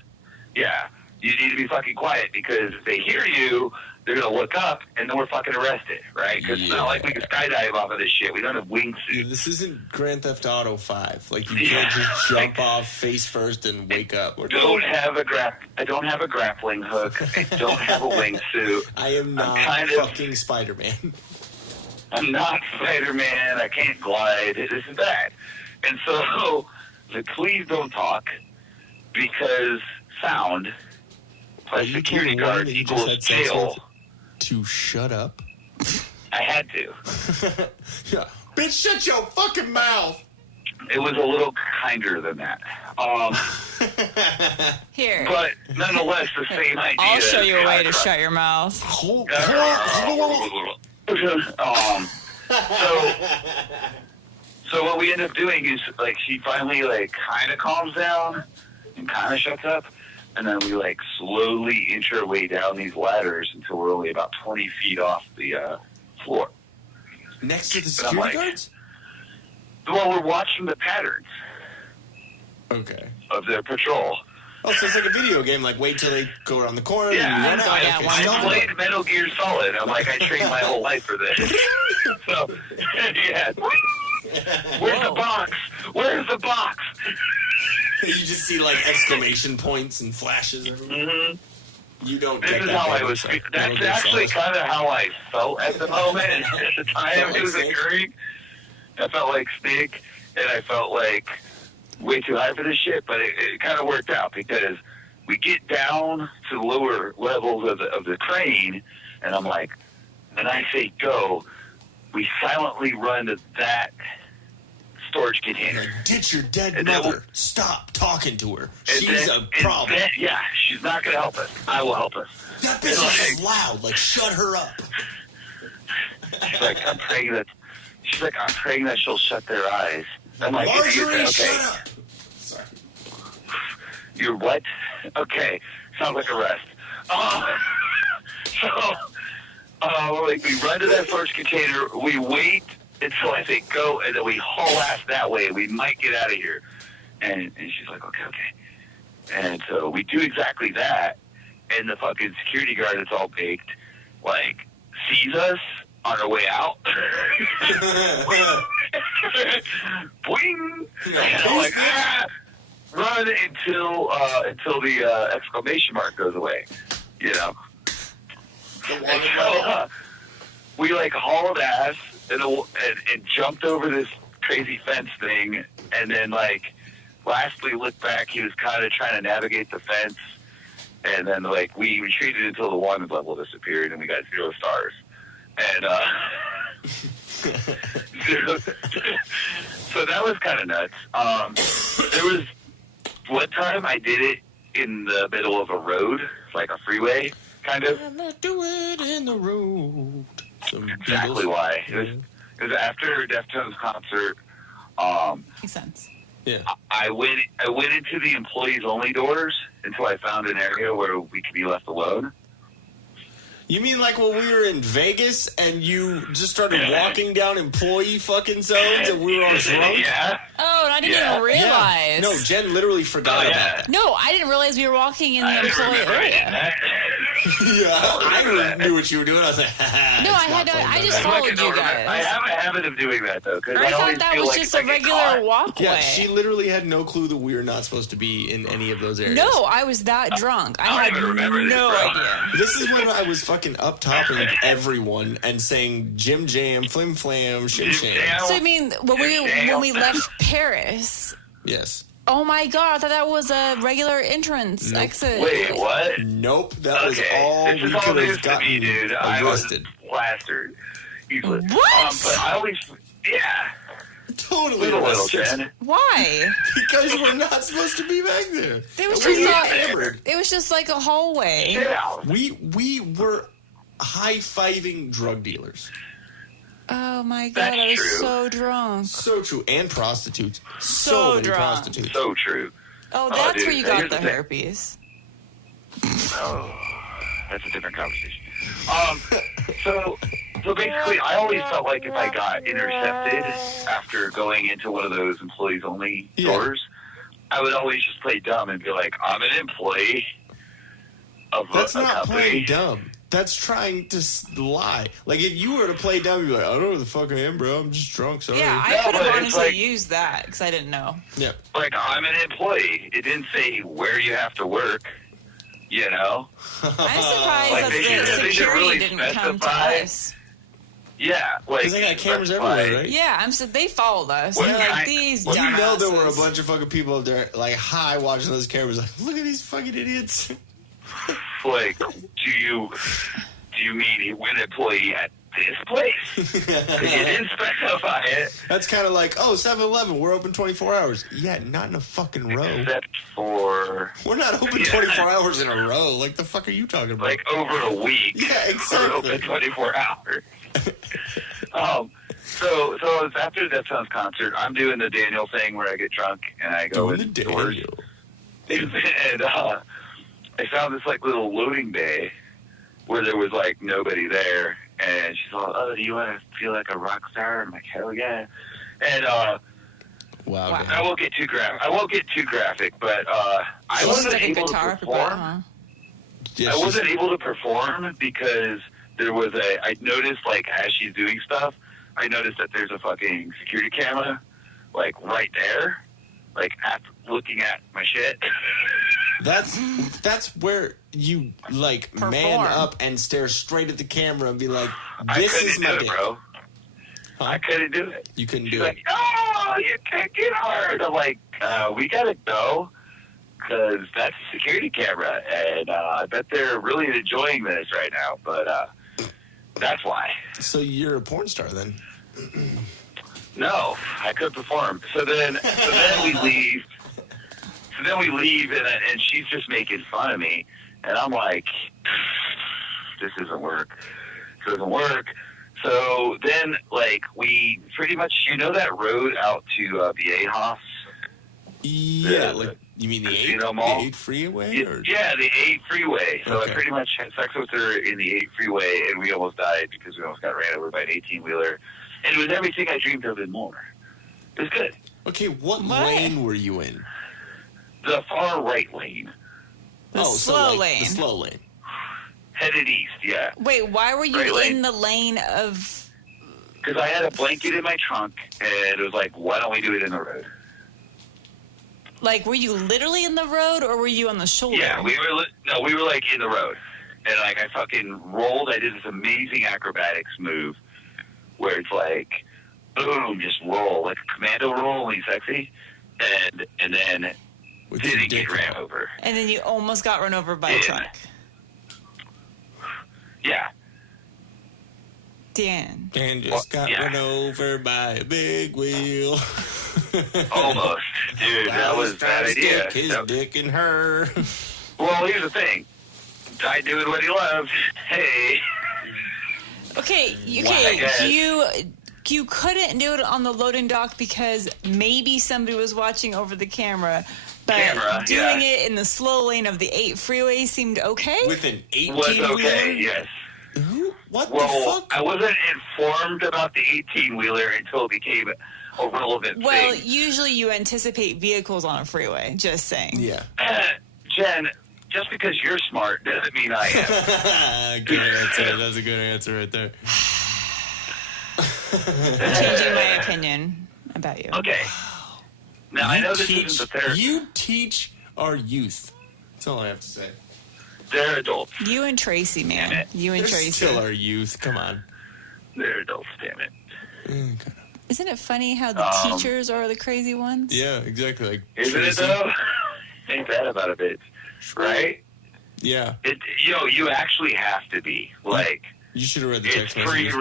you need to be fucking quiet, because if they hear you, they're going to look up, and then we're fucking arrested, right? Because it's not like we can skydive off of this shit. We don't have wingsuits. Yeah, this isn't Grand Theft Auto 5. Like, you can't just jump off face first and wake up. I don't have a grappling hook. I don't have a wingsuit. I am not fucking Spider-Man. I'm not Spider-Man. I can't glide. This is bad. And so, please don't talk, because sound plus security guard equals jail. To shut up? I had to. Yeah. Bitch, shut your fucking mouth! It was a little kinder than that. here. But nonetheless, the same idea. I'll show you a way to shut your mouth. So what we end up doing is, like, she finally, like, kind of calms down and kind of shuts up. And then we, like, slowly inch our way down these ladders until we're only about 20 feet off the floor. Next to the security guards? Well, we're watching the patterns of their patrol. Oh, so it's like a video game. Like, wait till they go around the corner and you run out. I played Metal Gear Solid. I'm like, I trained my whole life for this. So, yeah. Where's the box? Where's the box? You just see like exclamation points and flashes everywhere. Mm-hmm. You don't This get is that how I bad, was. so That's that'll be actually solid. kind of how I felt at the moment. And at the time Felt it was like Snake? occurring, I felt like Snake, and I felt like way too high for this shit. But it kind of worked out because we get down to the lower levels of the crane, and I'm like, when I say go, we silently run to that storage container. Like, ditch your dead And then mother. Stop talking to her. And She's then- a problem. and then- yeah, she's not going to help us. I will help us. That bitch is loud. Like, shut her up. She's like, I'm praying that. She's like, I'm praying that she'll shut their eyes. I'm like, Marjorie, okay. shut up. Sorry. You're what? Okay, sounds like a rest. Like we run to that first container. We wait until I say go, and then we haul ass that way. We might get out of here. And she's like, okay. And so we do exactly that. And the fucking security guard that's all baked, like, sees us on our way out. Boing! And I'm like, run until the exclamation mark goes away. You know? And so, we like hauled ass and jumped over this crazy fence thing, and then like lastly looked back. He was kind of trying to navigate the fence, and then like we retreated until the wanted level disappeared, and we got 0 stars. And so that was kind of nuts. There was one time I did it in the middle of a road, like a freeway, kind of. I'm not doing it in the road. Some Exactly Beatles. why. It was after Deftones concert. Makes sense. Yeah. I went into the employees only doors until I found an area where we could be left alone. You mean like when we were in Vegas and you just started walking down employee fucking zones and we were all drunk? Yeah. Oh, and I didn't Yeah. even realize. No, Jen literally forgot Oh, about yeah. that. No, I didn't realize we were walking in the I didn't employee remember area. that. I knew what you were doing. I was like, No, I just followed you guys. I have a habit of doing that though, because I I thought always that feel was like just if a I get regular caught- walkway. Yeah, she literally had no clue that we were not supposed to be in any of those areas. No, I was that drunk. I I don't had even remember this, no bro. idea. This is when I was fucking up topping everyone and saying Jim Jam, Flim Flam, Shim Sham. So I mean, when we left Paris, Yes. oh my god, I thought that was a regular entrance Nope. exit. Wait, what? Nope, that was Okay, all this we is all could news have to gotten me, dude. I was arrested. plastered. Easily. What? But I always, yeah, Totally little arrested. Jen. Why? Because we're not supposed to be back there. It was And we just got like, hammered. it was just like a hallway. Get out. We were high-fiving drug dealers. Oh my god, That's I was true. so drunk. So true. And prostitutes. So many drunk. prostitutes. So true. Oh, that's dude, where you got here's the the thing. herpes. Oh, that's a different conversation. So basically, I always felt like if I got intercepted after going into one of those employees only Yeah. doors, I would always just play dumb and be like, I'm an employee of That's a not company. playing dumb. That's trying to lie. Like, if you were to play dumb, you'd be like, I don't know who the fuck I am, bro. I'm just drunk. Sorry. Yeah, I No, could but have it's honestly like- used that because I didn't know. Yeah. Like, I'm an employee. It didn't say where you have to work, you know? I'm surprised Like, that they should- the they should security really didn't come to specify- us. Yeah. Like, Because they got cameras specify- everywhere, right? Yeah, they folled us. Well, They're like, I- these well, You know there were a dumbasses. bunch of fucking people up there, like, high, watching those cameras, like, look at these fucking idiots. Like, do you mean he went employee at this place? 'Cause you didn't specify it, That's kind of like, oh, 7-Eleven, we're open 24 hours. Yeah, not in a fucking row. except for, We're not open Yeah. 24 hours in a row. Like, the fuck are you talking about? like, over a week. Yeah, We're exactly. open 24 hours. So it's after the Deftones concert. I'm doing the Daniel thing where I get drunk and I go Doing the indoors. Daniel. And I found this, like, little loading bay where there was, like, nobody there. And she's like, oh, do you want to feel like a rock star? I'm like, hell yeah. And Wow. Wow. Dan. I won't get too graphic, but I She wasn't stuck a able to guitar up her perform. butt, huh? Yeah, I she's- wasn't able to perform because I noticed, like, as she's doing stuff, I noticed that there's a fucking security camera, like, right there, like, looking at my shit. That's where you, like, Perform. man up and stare straight at the camera and be like, I this couldn't is my do it, dick. bro. Huh? I couldn't do it. You couldn't She's do it. like, oh, you can't get hard. I'm like, we gotta go, because that's a security camera, and I bet they're really enjoying this right now, but that's why. So you're a porn star then? No, I could perform. So then we leave. And she's just making fun of me, and I'm like, this doesn't work. So then, like, we pretty much, that road out to Viejas? Yeah, like, you mean the Casino 8 Mall? the 8 freeway? Or? Yeah, the 8 freeway. So Okay. I pretty much had sex with her in the 8 freeway, and we almost died because we almost got ran over by an 18-wheeler. And it was everything I dreamed of and more. It was good. Okay, what lane were you in? The far right lane. The slow lane. The slow lane. Headed east, yeah. Wait, why were you Right lane. in the lane of... Because I had a blanket in my trunk, and it was like, why don't we do it in the road? Like, were you literally in the road, or were you on the shoulder? Yeah, we were like in the road. And like I fucking rolled. I did this amazing acrobatics move where it's like, boom, just roll. Like a commando roll, only sexy. And then With your didn't dick get ran out. over. And then you almost got run over by a Yeah. truck. Yeah. Dan. And just got yeah. run over by a big wheel. Almost. Dude, that was a bad idea. Stick his No. dick in her. Well, here's the thing. Guy doing what he loves. Hey. Okay, I guess. you couldn't do it on the loading dock because maybe somebody was watching over the camera, but doing it in the slow lane of the 8 freeway seemed okay? With an 18 Was okay, yes. What the Well, fuck? I wasn't informed about the 18-wheeler until it became a relevant Well, thing. usually you anticipate vehicles on a freeway, just saying. Yeah. Jen, just because you're smart doesn't mean I am. Good answer. That's a good answer right there. Changing my opinion about you. Okay. Now, I know this teach, isn't the therapy. You teach our youth. That's all I have to say. They're adults. You and Tracy, Damn man. it. You and They're Tracy. still our youth. Come on. They're adults, damn it. Okay. Isn't it funny how the teachers are the crazy ones? Yeah, exactly. Like Isn't it, Tracy. though? Ain't that about a bitch? Right? Yeah. You actually have to be. Like, You should have read the it's text messages.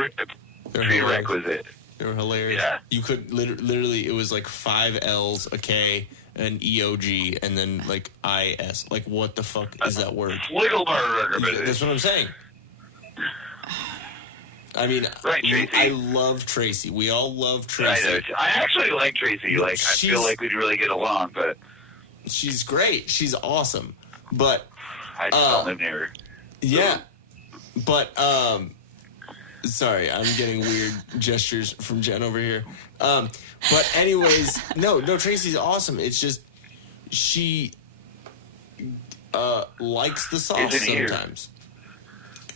They're hilarious. prerequisite. They were hilarious. Yeah. You could literally, it was like 5 L's, a K, an EOG, and then like IS. Like, what the fuck is that word? That's what I'm saying. I mean, Right, Tracy. I love Tracy. We all love I Tracy. know. I actually like Tracy. Like, I feel like we'd really get along, but She's great. She's awesome. But I just don't live near her. yeah. But sorry, I'm getting weird gestures from Jen over here. But anyways, no, Tracy's awesome. It's just she likes the sauce Isn't here. sometimes.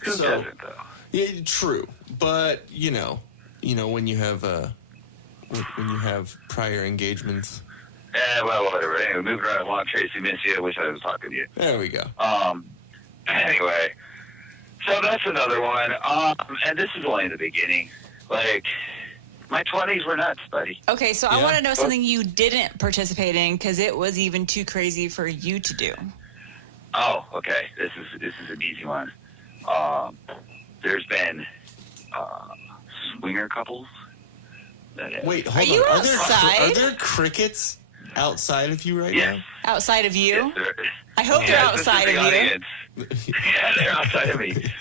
Who So- doesn't, though? Yeah, true. But you know when you have when you have prior engagements. Well, whatever. Anyway, moving right along. Tracy, miss you. I wish I was talking to you. There we go. Anyway, so that's another one. And this is only the beginning. Like, my 20s were nuts, buddy. Okay, so I Yeah. want to know something you didn't participate in because it was even too crazy for you to do. Oh, okay. This is an easy one. There's been swinger couples. That have, Wait, hold Are on. you Are outside? there crickets outside of you right Yes. Outside of you? Yes, there- I hope they're Yes, this is outside the of you. audience. Yeah, they're outside of me.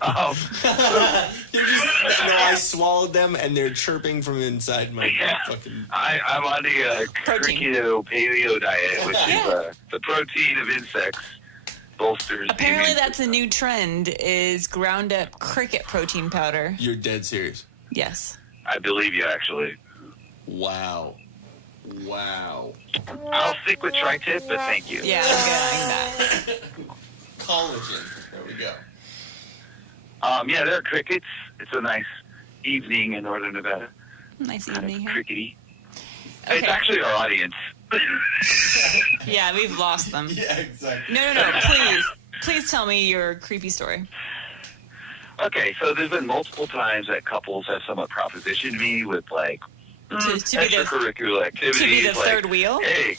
now? They're just, no, I swallowed them and they're chirping from inside my Yeah. fucking. I'm on the Protein. keto paleo diet, which is the protein of insects bolsters. the Apparently immune that's a system. new trend is ground up cricket protein powder. You're dead serious. Yes. I believe you, actually. Wow. I'll stick with tri-tip, but thank you. Yeah, I'm getting that. Collagen. There we go. Yeah, they're crickets. It's a nice evening in northern Nevada. Nice Kind evening of here. crickety. Okay. It's actually our audience. Yeah, we've lost them. Yeah, exactly. No. Please tell me your creepy story. Okay, so there's been multiple times that couples have somewhat propositioned me with like To be the extracurricular activities. to be the like, third wheel. Hey,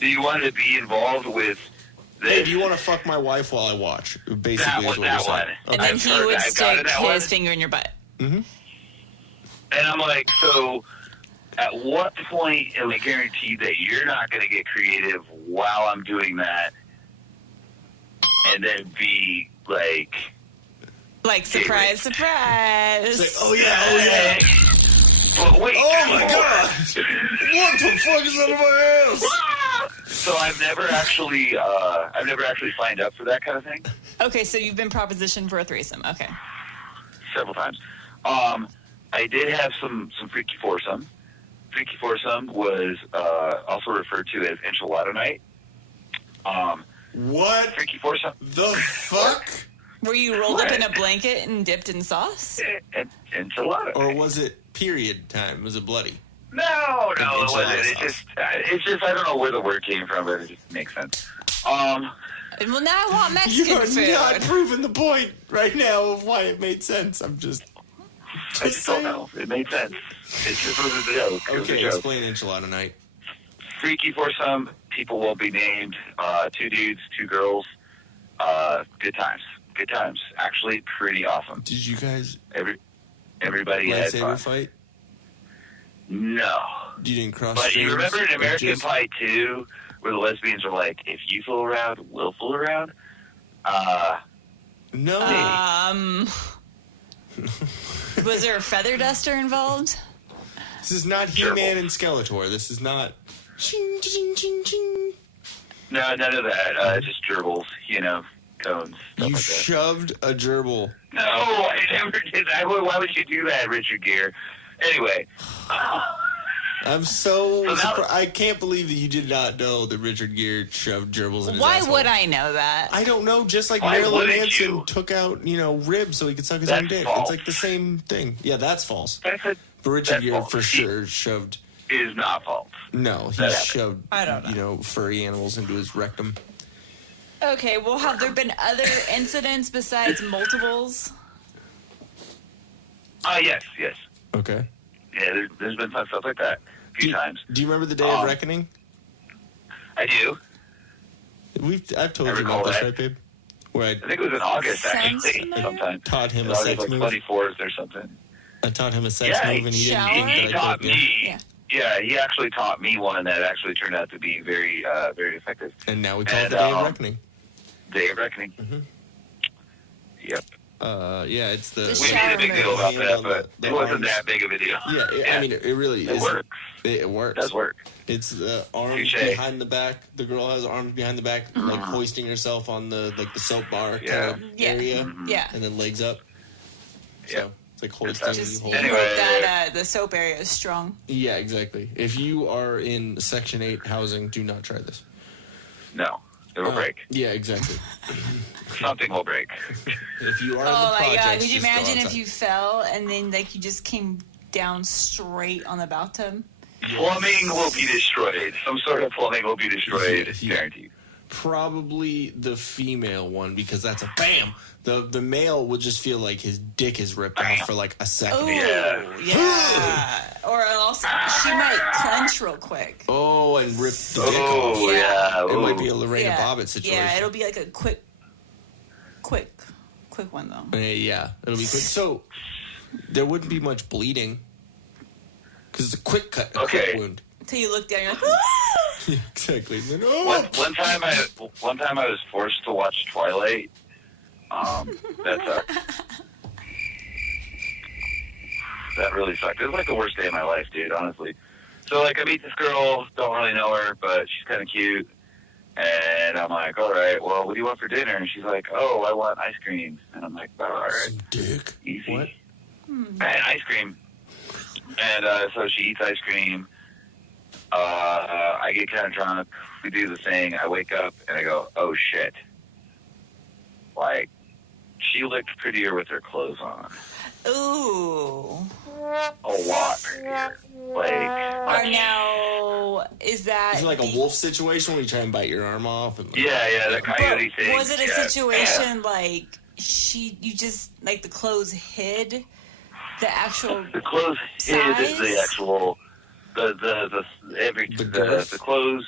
do you want to be involved with this? Hey, do you want to fuck my wife while I watch? Basically, That is one, what that you're one. saying. And Okay. then I've he heard would that. I've gotten stick that his one. finger in your butt. Mm-hmm. And I'm like, so at what point am I guaranteed that you're not going to get creative while I'm doing that? And then be like, Like, surprise, surprise. It's like, oh yeah. But wait, Oh my god! What the fuck is under my ass? So I've never actually signed up for that kind of thing. Okay, so you've been propositioned for a threesome. Okay. Several times. I did have some freaky foursome. Freaky foursome was also referred to as enchilada night. What Freaky foursome. the fuck? Were you rolled up What? in a blanket and dipped in sauce? Enchilada. Or was it period time? Was it bloody? No, it Enchilada wasn't. sauce. It's just I don't know where the word came from, but it just makes sense. Well, now I want Mexican You're food. not proving the point right now of why it made sense. I I just don't saying. know. It made sense. It just was a joke. It was a Okay, joke. explain enchilada night. Freaky foursome. People won't be named. 2 dudes, 2 girls. Good times. Good times. Actually, pretty awesome. Did you guys Everybody had lightsaber fun. fight? No. You didn't cross But streams? you remember in Or American just- Pie 2, where the lesbians are like, if you fool around, we'll fool around? No. Was there a feather duster involved? This is not He-Man and Skeletor. This is not... Ching, ching, ching, ching. No, none of that. Just gerbils, cones, stuff You like that. shoved a gerbil. No, I never did that. Why would you do that, Richard Gere? Anyway. I'm so So now- surprised. I can't believe that you did not know that Richard Gere shoved gerbils in his Why asshole. would I know that? I don't know. Just like Why Marilyn wouldn't Manson you? took out, ribs so he could suck his That's own dick. false. It's like the same thing. Yeah, that's false. That's a, But Richard that's Gere false. for sure shoved. Is not false. No, he That happened. shoved. I don't know. Furry animals into his rectum. Okay, well, have there been other incidents besides multiples? Yes. Okay. Yeah, there's been fun stuff like that a few times. Do you remember the day of reckoning? I do. I've told I you recall about this, that. right, babe? Where I think it was in August, Sounds actually, familiar. sometime. taught him It a was sex like move. 24th or something. I taught him a sex Yeah, move, and he shower? didn't He think that I taught could. Yeah. me. Yeah. Yeah, he actually taught me one that actually turned out to be very, very effective. And now we call it And, the day of reckoning. Day of Reckoning. Mhm. Yep. Yeah, it's the. The We shower made a big deal about Hand that, on but the it wasn't arms. that big of a deal. Yeah, I mean, it really It is. works. It works. It does work. It's the arms Touche. behind the back. The girl has arms behind the back, like hoisting herself on the soap bar Yeah. kind of Yeah. area, Yeah. and then legs up. Yeah. So it's like hoisting. times. You Just hold you it. Anyway. hope that the soap area is strong. Yeah, exactly. If you are in Section 8 housing, do not try this. No, it'll break. Yeah, exactly. Something will break. If you are in Oh the my projects, god! Could you just go imagine if outside. you fell and then you just came down straight on the bathtub? Plumbing will be destroyed. Some sort of plumbing will be destroyed. Yeah. Guaranteed. Probably the female one, because that's a bam. The male will just feel like his dick is ripped off for like a second. Oh Yeah. yeah. Or else she might clench real quick. Oh, and rip the dick off. Oh, yeah. It might Ooh. be a Lorena Yeah. Bobbitt situation. Yeah, it'll be like a quick one though. Yeah, it'll be quick. So there wouldn't be much bleeding because it's a quick cut, a quick Okay. wound. Until you look down, you're like, ah! Yeah, exactly. Then, oh! One time I was forced to watch Twilight. That sucked. That really sucked. It was like the worst day of my life, dude, honestly. So, like, I meet this girl, don't really know her, but she's kind of cute. And I'm like, all right, well, what do you want for dinner? And she's like, oh, I want ice cream. And I'm like, all right, Some dick. easy. What? And ice cream. And so she eats ice cream. I get kind of drunk. We do the thing. I wake up and I go, oh, shit. Like, she looked prettier with her clothes on. Ooh. A lot prettier. Like, Is that Is it like a wolf situation where you try and bite your arm off? And yeah, the coyote thing. was it a yeah. situation like you just like the clothes hid the actual The clothes size? hid the actual the clothes.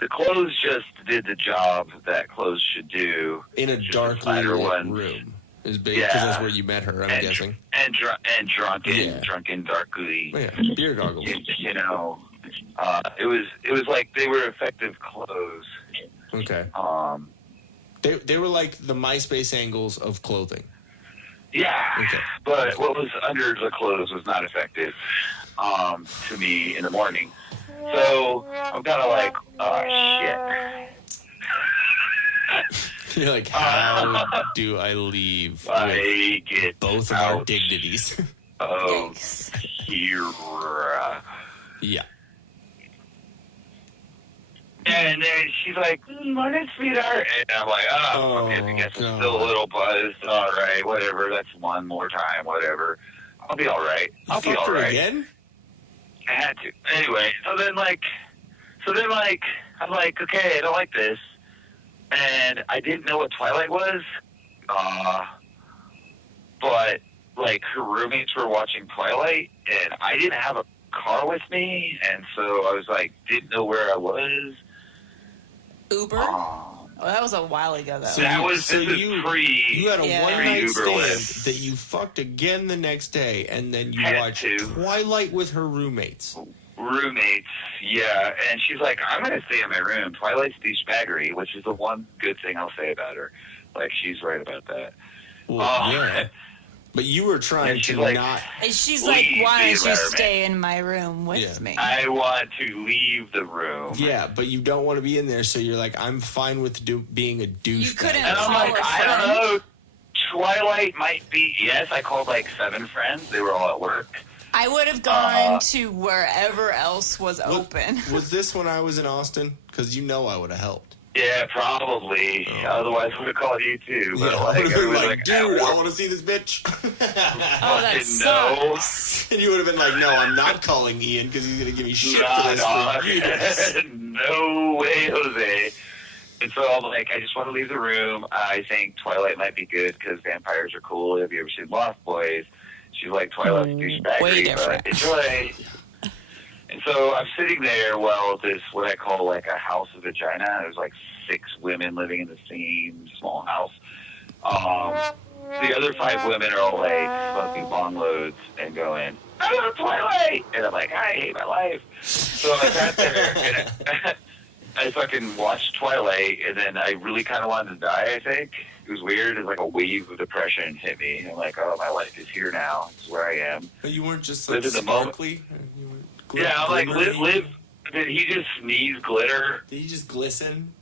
The clothes just did the job that clothes should do. in a Just darkly flatter lit ones. room. Is big because Yeah. that's where you met her. I'm guessing. And drunken, Yeah. darkly. Oh, yeah, beer goggles. You know, it was like they were effective clothes. Okay. Um, They were like the MySpace angles of clothing. yeah, Okay. but what was under the clothes was not effective to me in the morning. So I'm kind of like, oh shit. You're like, how do I leave with I get both of our out dignities? of Yikes. here. Yeah. And then she's like, morning, sweetheart. And I'm like, okay, I guess I'm still a little buzzed. All right, whatever. That's one more time, whatever. I'll be all right. I'll be Fucked all her right. again? I had to. Anyway, so then I'm like, okay, I don't like this. And I didn't know what Twilight was. But, like, her roommates were watching Twilight, and I didn't have a car with me, and so I was like, didn't know where I was. Uber? Oh, that was a while ago though. So That you- was so this is you- pre. You had a Yeah. one-night Uber stand Lyft. that you fucked again the next day, and then you Had watched to. Twilight with her roommates. Roommates, yeah, and she's like, I'm gonna stay in my room. Twilight's douchebaggery, which is the one good thing I'll say about her. Like, she's right about that. Well, yeah. But you were trying And she's to like- not. And she's Leave like, the why don't you environment. stay in my room with Yeah. me? I want to leave the room. Yeah, but you don't want to be in there, so you're like, I'm fine with being a douche. You couldn't And I'm call like, her I friend. don't know. Twilight might be. Yes, I called like 7 friends. They were all at work. I would have gone to wherever else was open. Was this when I was in Austin? Because you know I would have helped. Yeah, probably. Otherwise, I would have called you too. But Yeah, I like, would have been everyone's like, dude, at I work. want to see this bitch. Oh, that No. sucks. And you would have been like, no, I'm not calling Ian because he's going to give me shit for Nah, this nah. for years. No way, Jose. And so I'm like, I just want to leave the room. I think Twilight might be good because vampires are cool. Have you ever seen Lost Boys? She's like, Twilight's douchebaggery, way different. but enjoy. And so I'm sitting there while this, what I call like a house of vagina. There's like 6 women living in the same small house. The other 5 women are all like smoking bong loads and going, I love Twilight! And I'm like, I hate my life. So I sat there and I fucking watched Twilight, and then I really kind of wanted to die, I think. It was weird. It's like a wave of depression hit me. And I'm like, oh, my life is here now. This is where I am. But you weren't just like Live in the moment. sparkly? You were Yeah, I'm like, glimmery? live. Did he just sneeze glitter? Did you just glisten?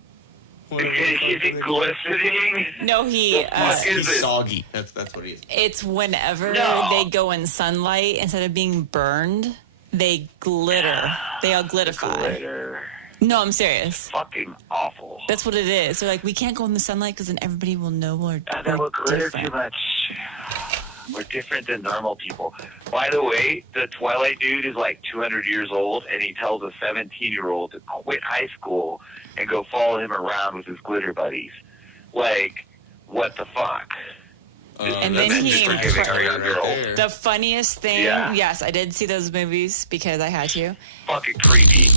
Is it glistening? No, he. fuck is He's it? soggy. That's what he is. It's whenever No. they go in sunlight, instead of being burned, they glitter. They all glittify. Glitter. No, I'm serious. Fucking awful. That's what it is. They're like, we can't go in the sunlight because then everybody will know we're, I know we're glitter different. too much. We're different than normal people. By the way, the Twilight dude is like 200 years old, and he tells a 17-year-old to quit high school and go follow him around with his glitter buddies. Like, what the fuck? And that's then he just forgiving right our young girl. there. The funniest thing, Yeah. yes, I did see those movies because I had to. Fucking creepy.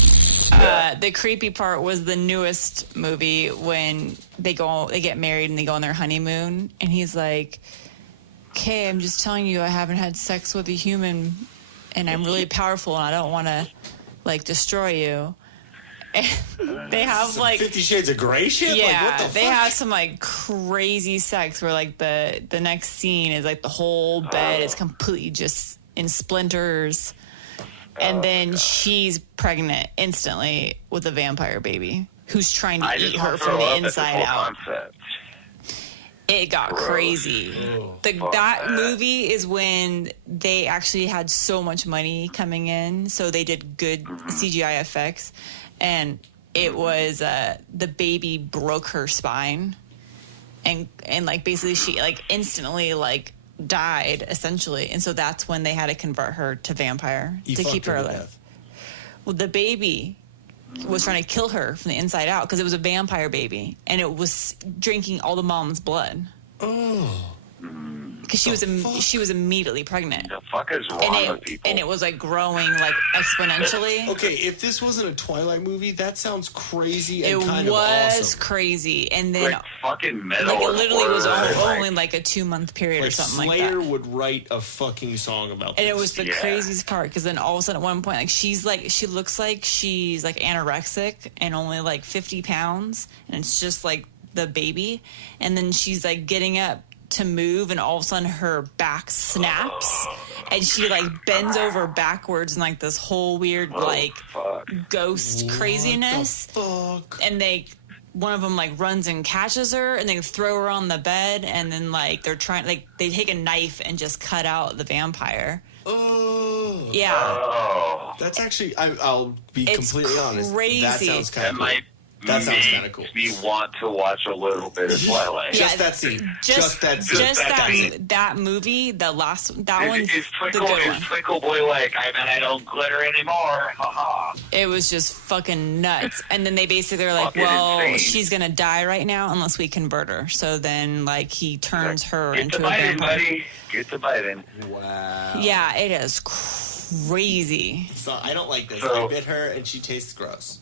The creepy part was the newest movie when they get married and they go on their honeymoon, and he's like, "Okay, I'm just telling you, I haven't had sex with a human, and I'm really powerful, and I don't want to like destroy you." And they have Some like 50 Shades of Grey shit? yeah, Like, what the they fuck? have some like crazy sex where like the next scene is like the whole bed is completely just in splinters, and then she's pregnant instantly with a vampire baby who's trying to I eat just her want to from throw the up at this inside whole out. concept. It got Gross. crazy. Oh, fuck That that. movie is when they actually had so much money coming in, so they did good Mm-hmm. CGI effects, and it was the baby broke her spine, and like basically she like instantly like died essentially, and so that's when they had to convert her to vampire to keep her alive. Well, the baby was trying to kill her from the inside out because it was a vampire baby, and it was drinking all the mom's blood. Oh. Because she was immediately pregnant. The fuck is wrong with people? And it was like growing like exponentially. Okay, if this wasn't a Twilight movie, that sounds crazy and It kind of was awesome. crazy, and then like fucking metal. like it literally was horror, only like a 2-month period Like or something Slayer like that. would write a fucking song about this. And it was the craziest part because then all of a sudden at one point, like she looks like she's like anorexic and only like 50 pounds, and it's just like the baby, and then she's like getting up to move, and all of a sudden her back snaps, and she like bends over backwards in like this whole weird like ghost craziness. Fuck. And one of them like runs and catches her, and they throw her on the bed, and then like they're trying like they take a knife and just cut out the vampire. Oh. Yeah. Oh, That's actually, I'll be It's completely honest. That crazy. sounds kind of cool. might That sounds make kinda cool. me want to watch a little bit of Twilight. Yeah. Just that scene. Just that scene. Just scene. that movie, the last that one's Is the Twinkle, good is one. Twinkle Boy like, I don't glitter anymore? Haha. It was just fucking nuts. And then they basically are like, Fucking well, insane. she's gonna die right now unless we convert her. So then like he turns her Get into to a biting, vampire. buddy. Get to biting. Wow. Yeah, it is crazy. So I don't like this. So- I bit her and she tastes gross.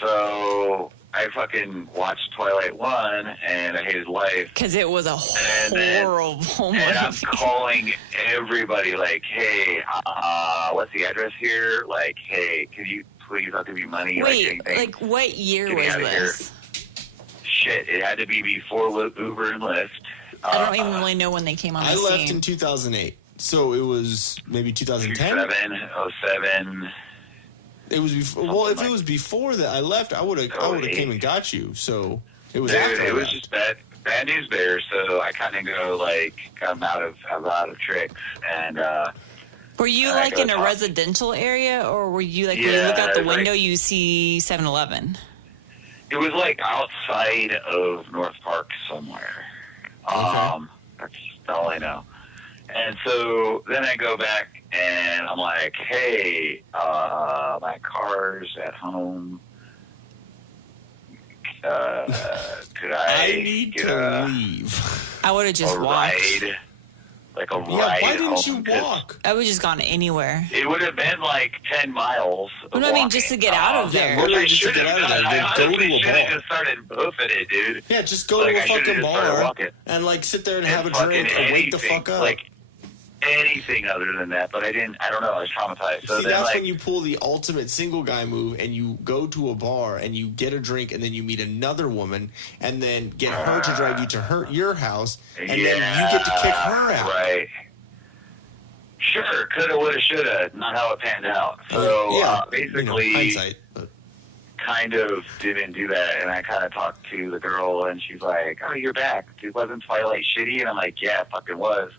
So I fucking watched Twilight 1 and I hated life. Because it was a And then- horrible And I'm movie. calling everybody like, hey, what's the address here? Like, hey, can you please, I'll give you money. Wait, anything. like what year Get me was outta here. this? Shit, it had to be before Uber and Lyft. I don't even really know when they came on the I scene. left in 2008. So it was maybe 2010? 07. It was before. Well, if it was before that I left, I would have came and got you. So it was Dude, after I it was left. just bad news there. So I kind of go like, I'm out of tricks, and Were you I like go in a talk. residential area, or were you like when you Yeah, look out the it's like- window you see 7-Eleven? it was like outside of North Park somewhere. That's all I know. And so then I go back and I'm like, hey, my car's at home. Could I need get to leave. I would have just a walked. ride? Like a Yeah, ride why didn't home? you walk? I would have just gone anywhere. It would have been like 10 miles. No, I mean, just to get out of there. Yeah, Which I just to should get have out of done. there, I then go to honestly a should have bar. just started boofing it, dude. Yeah, just go Like, to a I should've fucking just started bar walking. and like sit there and have a fucking drink and wake the anything, fuck up. Like anything other than that, but I didn't. I don't know. I was traumatized. So See, then, that's like, when you pull the ultimate single guy move and you go to a bar and you get a drink and then you meet another woman and then get her to drive you to your house and then you get to kick her out. Right. Sure, coulda, woulda, shoulda. Not how it panned out. So basically, hindsight. But kind of didn't do that, and I kind of talked to the girl, and she's like, "Oh, you're back. It wasn't Twilight shitty?" And I'm like, "Yeah, it fucking was."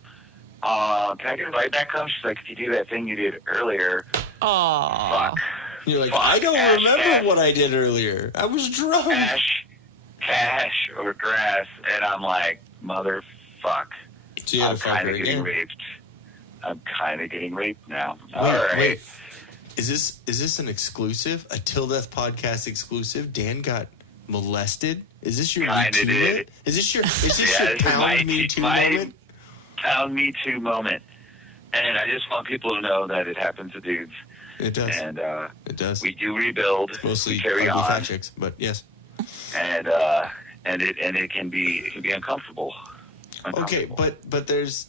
Can I get a ride back home? She's like, "If you do that thing you did earlier, Aw. fuck, you're like, Fuck, I don't Ash, remember Ash. what I did earlier. I was drunk. cash or grass," and I'm like, "Motherfuck, So you had I'm to fuck kind her of getting again. raped. I'm kind of getting raped now." Wait, All right. wait. Is this an exclusive? A Till Death podcast exclusive? Dan got molested? Is this your Kinda Me Too did. moment? Is this your Yeah, your this is pound Me Too moment? Pound Me Too moment. And I just want people to know that it happens to dudes. It does. And It does. we do rebuild. Mostly we carry ugly on. fat chicks, but yes. And it can be uncomfortable. Okay, but there's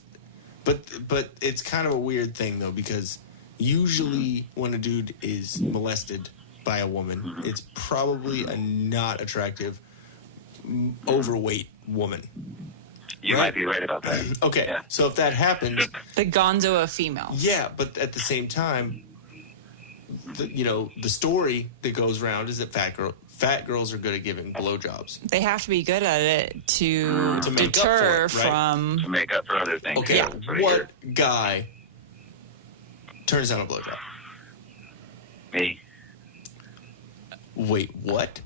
but it's kind of a weird thing though, because usually when a dude is molested by a woman, it's probably a not attractive, overweight woman. You right? might be right about that. Okay, Yeah. so if that happens, The gonzo of females. yeah, but at the same time, the story that goes around is that fat girls are good at giving blowjobs. They have to be good at it to To make up deter for it, right? from. To make up for other things. Okay, Yeah, that's what I what heard. guy turns down a blowjob? Me. Wait, what?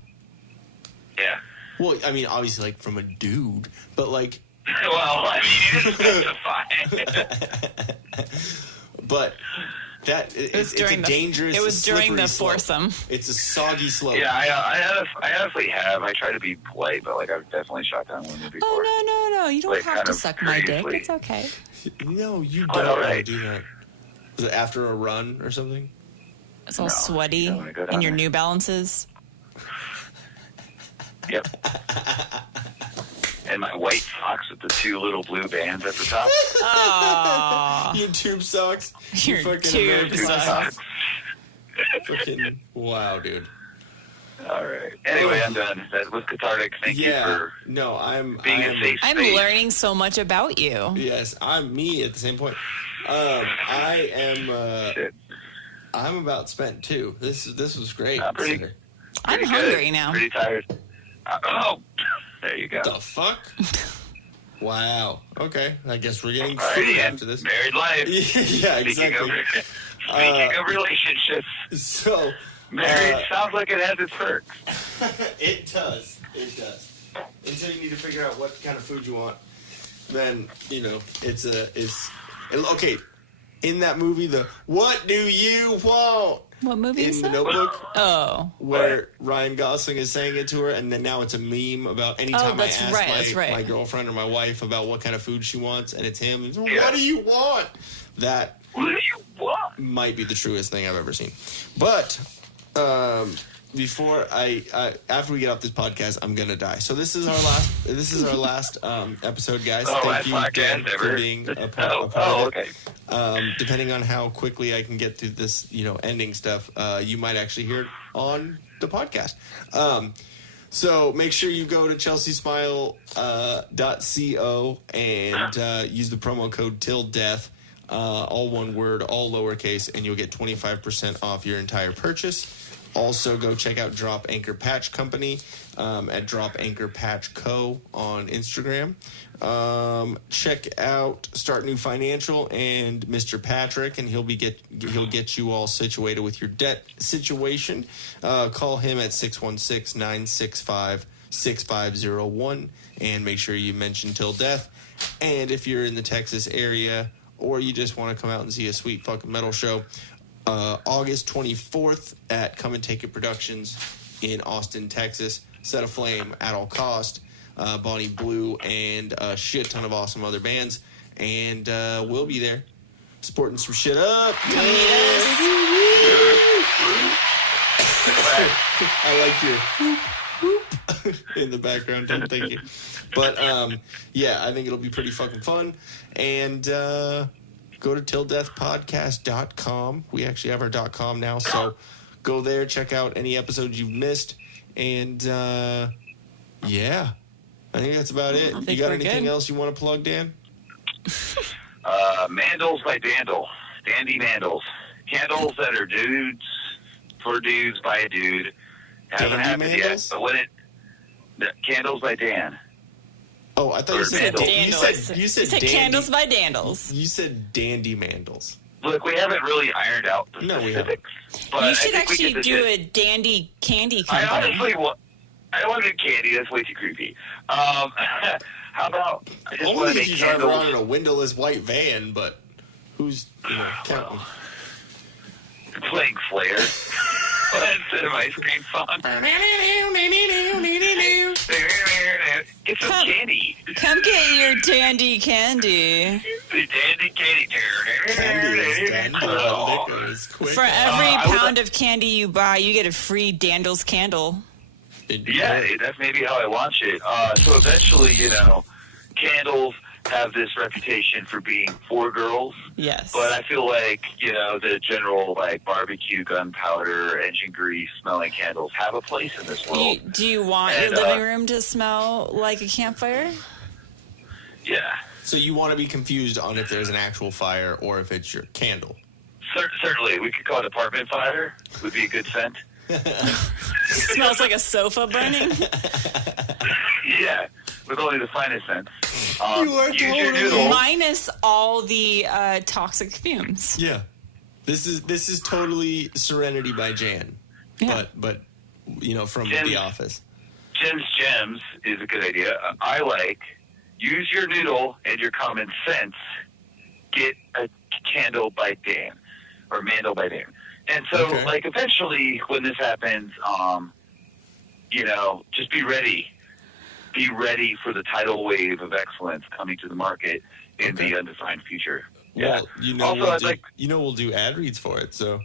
Yeah. Well, I mean, obviously, like from a dude, but like. Well, I mean, you didn't specify. But it's a dangerous. It was during the foursome. It's a soggy slope. Yeah, I honestly have. I try to be polite, but like I've definitely shot down women before. Oh no! You don't Like, have kind to of suck my dick. briefly. It's okay. No, you Oh, don't all want to right. do that. Was it after a run or something? It's all No, sweaty you don't wanna go down in your there. New Balances. Yep. And my white socks with the 2 little blue bands at the top. Aww. Your tube socks. Your fucking tube American socks. Fucking wow, dude. All right. Anyway, I'm done. That was cathartic. Thank you for No, I'm being a safe I'm space. learning so much about you. Yes, I'm me at the same point. I am. Shit. I'm about spent too. This was great. Pretty- Cinder. I'm Pretty good. hungry now. Pretty tired. There you go. The fuck? Wow. Okay. I guess we're getting All food right, after this. married life. Yeah, Speaking exactly. of relationships, So, marriage sounds like it has its perks. it does. It does. Until you need to figure out what kind of food you want, then it's okay. In that movie, the "What do you want?" What movie is in the that? Notebook, Oh. where Ryan Gosling is saying it to her, and then now it's a meme about anytime I that's ask right, that's right. my girlfriend or my wife about what kind of food she wants, and it's him. It's, Yeah. What do you want? That What do you want? might be the truest thing I've ever seen. But before after we get off this podcast, I'm gonna die. So this is our last. This is our last episode, guys. Oh, Thank you podcast again for ever. being a part of it. Okay. Depending on how quickly I can get through this, ending stuff, you might actually hear it on the podcast. So make sure you go to chelseasmile.co and use the promo code TillDeath, all one word, all lowercase, and you'll get 25% off your entire purchase. Also, go check out Drop Anchor Patch Company at Drop Anchor Patch Co. on Instagram. Check out Start New Financial and Mr. Patrick, and he'll get you all situated with your debt situation. Call him at 616-965-6501 and make sure you mention Till Death. And if you're in the Texas area or you just want to come out and see a sweet fucking metal show, August 24th at Come and Take It Productions in Austin, Texas. Set Aflame, At All Cost, Bonnie Blue, and a shit ton of awesome other bands. And we'll be there sporting some shit up. Come meet us. I like your whoop in the background. Don't thank you. But yeah, I think it'll be pretty fucking fun. And go to tilldeathpodcast.com. We actually have our .com now, so go there, check out any episodes you've missed, and yeah, I think that's about it. You got anything else you want to plug, Dan? Mandles by Dandle. Dandy Mandles. Candles that are dudes for dudes by a dude. Haven't Dandy happened yet, Mandles? but Candles by Dan. Oh, I thought you said Dandles. you said said dandy, Candles by Dandles. You said Dandy Mandles. Look, we haven't really ironed out the No, we haven't. specifics. But You I should think we actually get the do gist. a dandy candy I company. honestly I don't want to do candy. That's way too creepy. How about I just want Only to if make you drive candles. around in a windowless white van, but who's counting? Playing Slayer instead of ice cream song. Get some candy. Come get your dandy candy. The dandy candy. Candy is done, but liquor is quick. For every I would- pound of candy you buy, you get a free Dandles candle. Yeah, that's maybe how I launch it. So eventually, candles have this reputation for being for girls. Yes. But I feel like, the general, barbecue, gunpowder, engine grease smelling candles have a place in this world. Do you want And, your living room to smell like a campfire? Yeah. So you want to be confused on if there's an actual fire or if it's your candle. Certainly. We could call it apartment fire. Would be a good scent. Smells like a sofa burning. Yeah. With only the finest scents. You are use your totally- noodle. Minus all the toxic fumes. Yeah, this is totally Serenity by Jan, Yeah. but from Jan- The Office. Jim's Gems is a good idea. I like use your noodle and your common sense. Get a candle by Dan or Mandel by Dan. And so, like, eventually when this happens, you know, just be ready. Be ready for the tidal wave of excellence coming to the market in the undefined future. Well, you know, also, we'll do ad reads for it, so.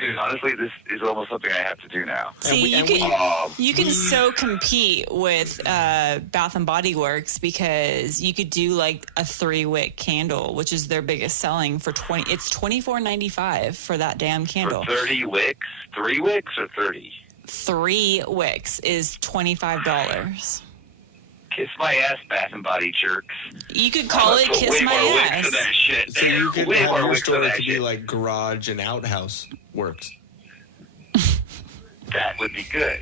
Dude, honestly, this is almost something I have to do now. See, you can so compete with Bath and Body Works because you could do like a 3-wick candle, which is their biggest selling for It's $24.95 for that damn candle. For 30 wicks, 3 wicks or 30? 3 wicks is $25. Kiss my ass, Bath and Body jerks. You could call it Kiss My Ass. That shit. So you could way have more your wicks store of that to be shit. like garage and outhouse works. That would be good.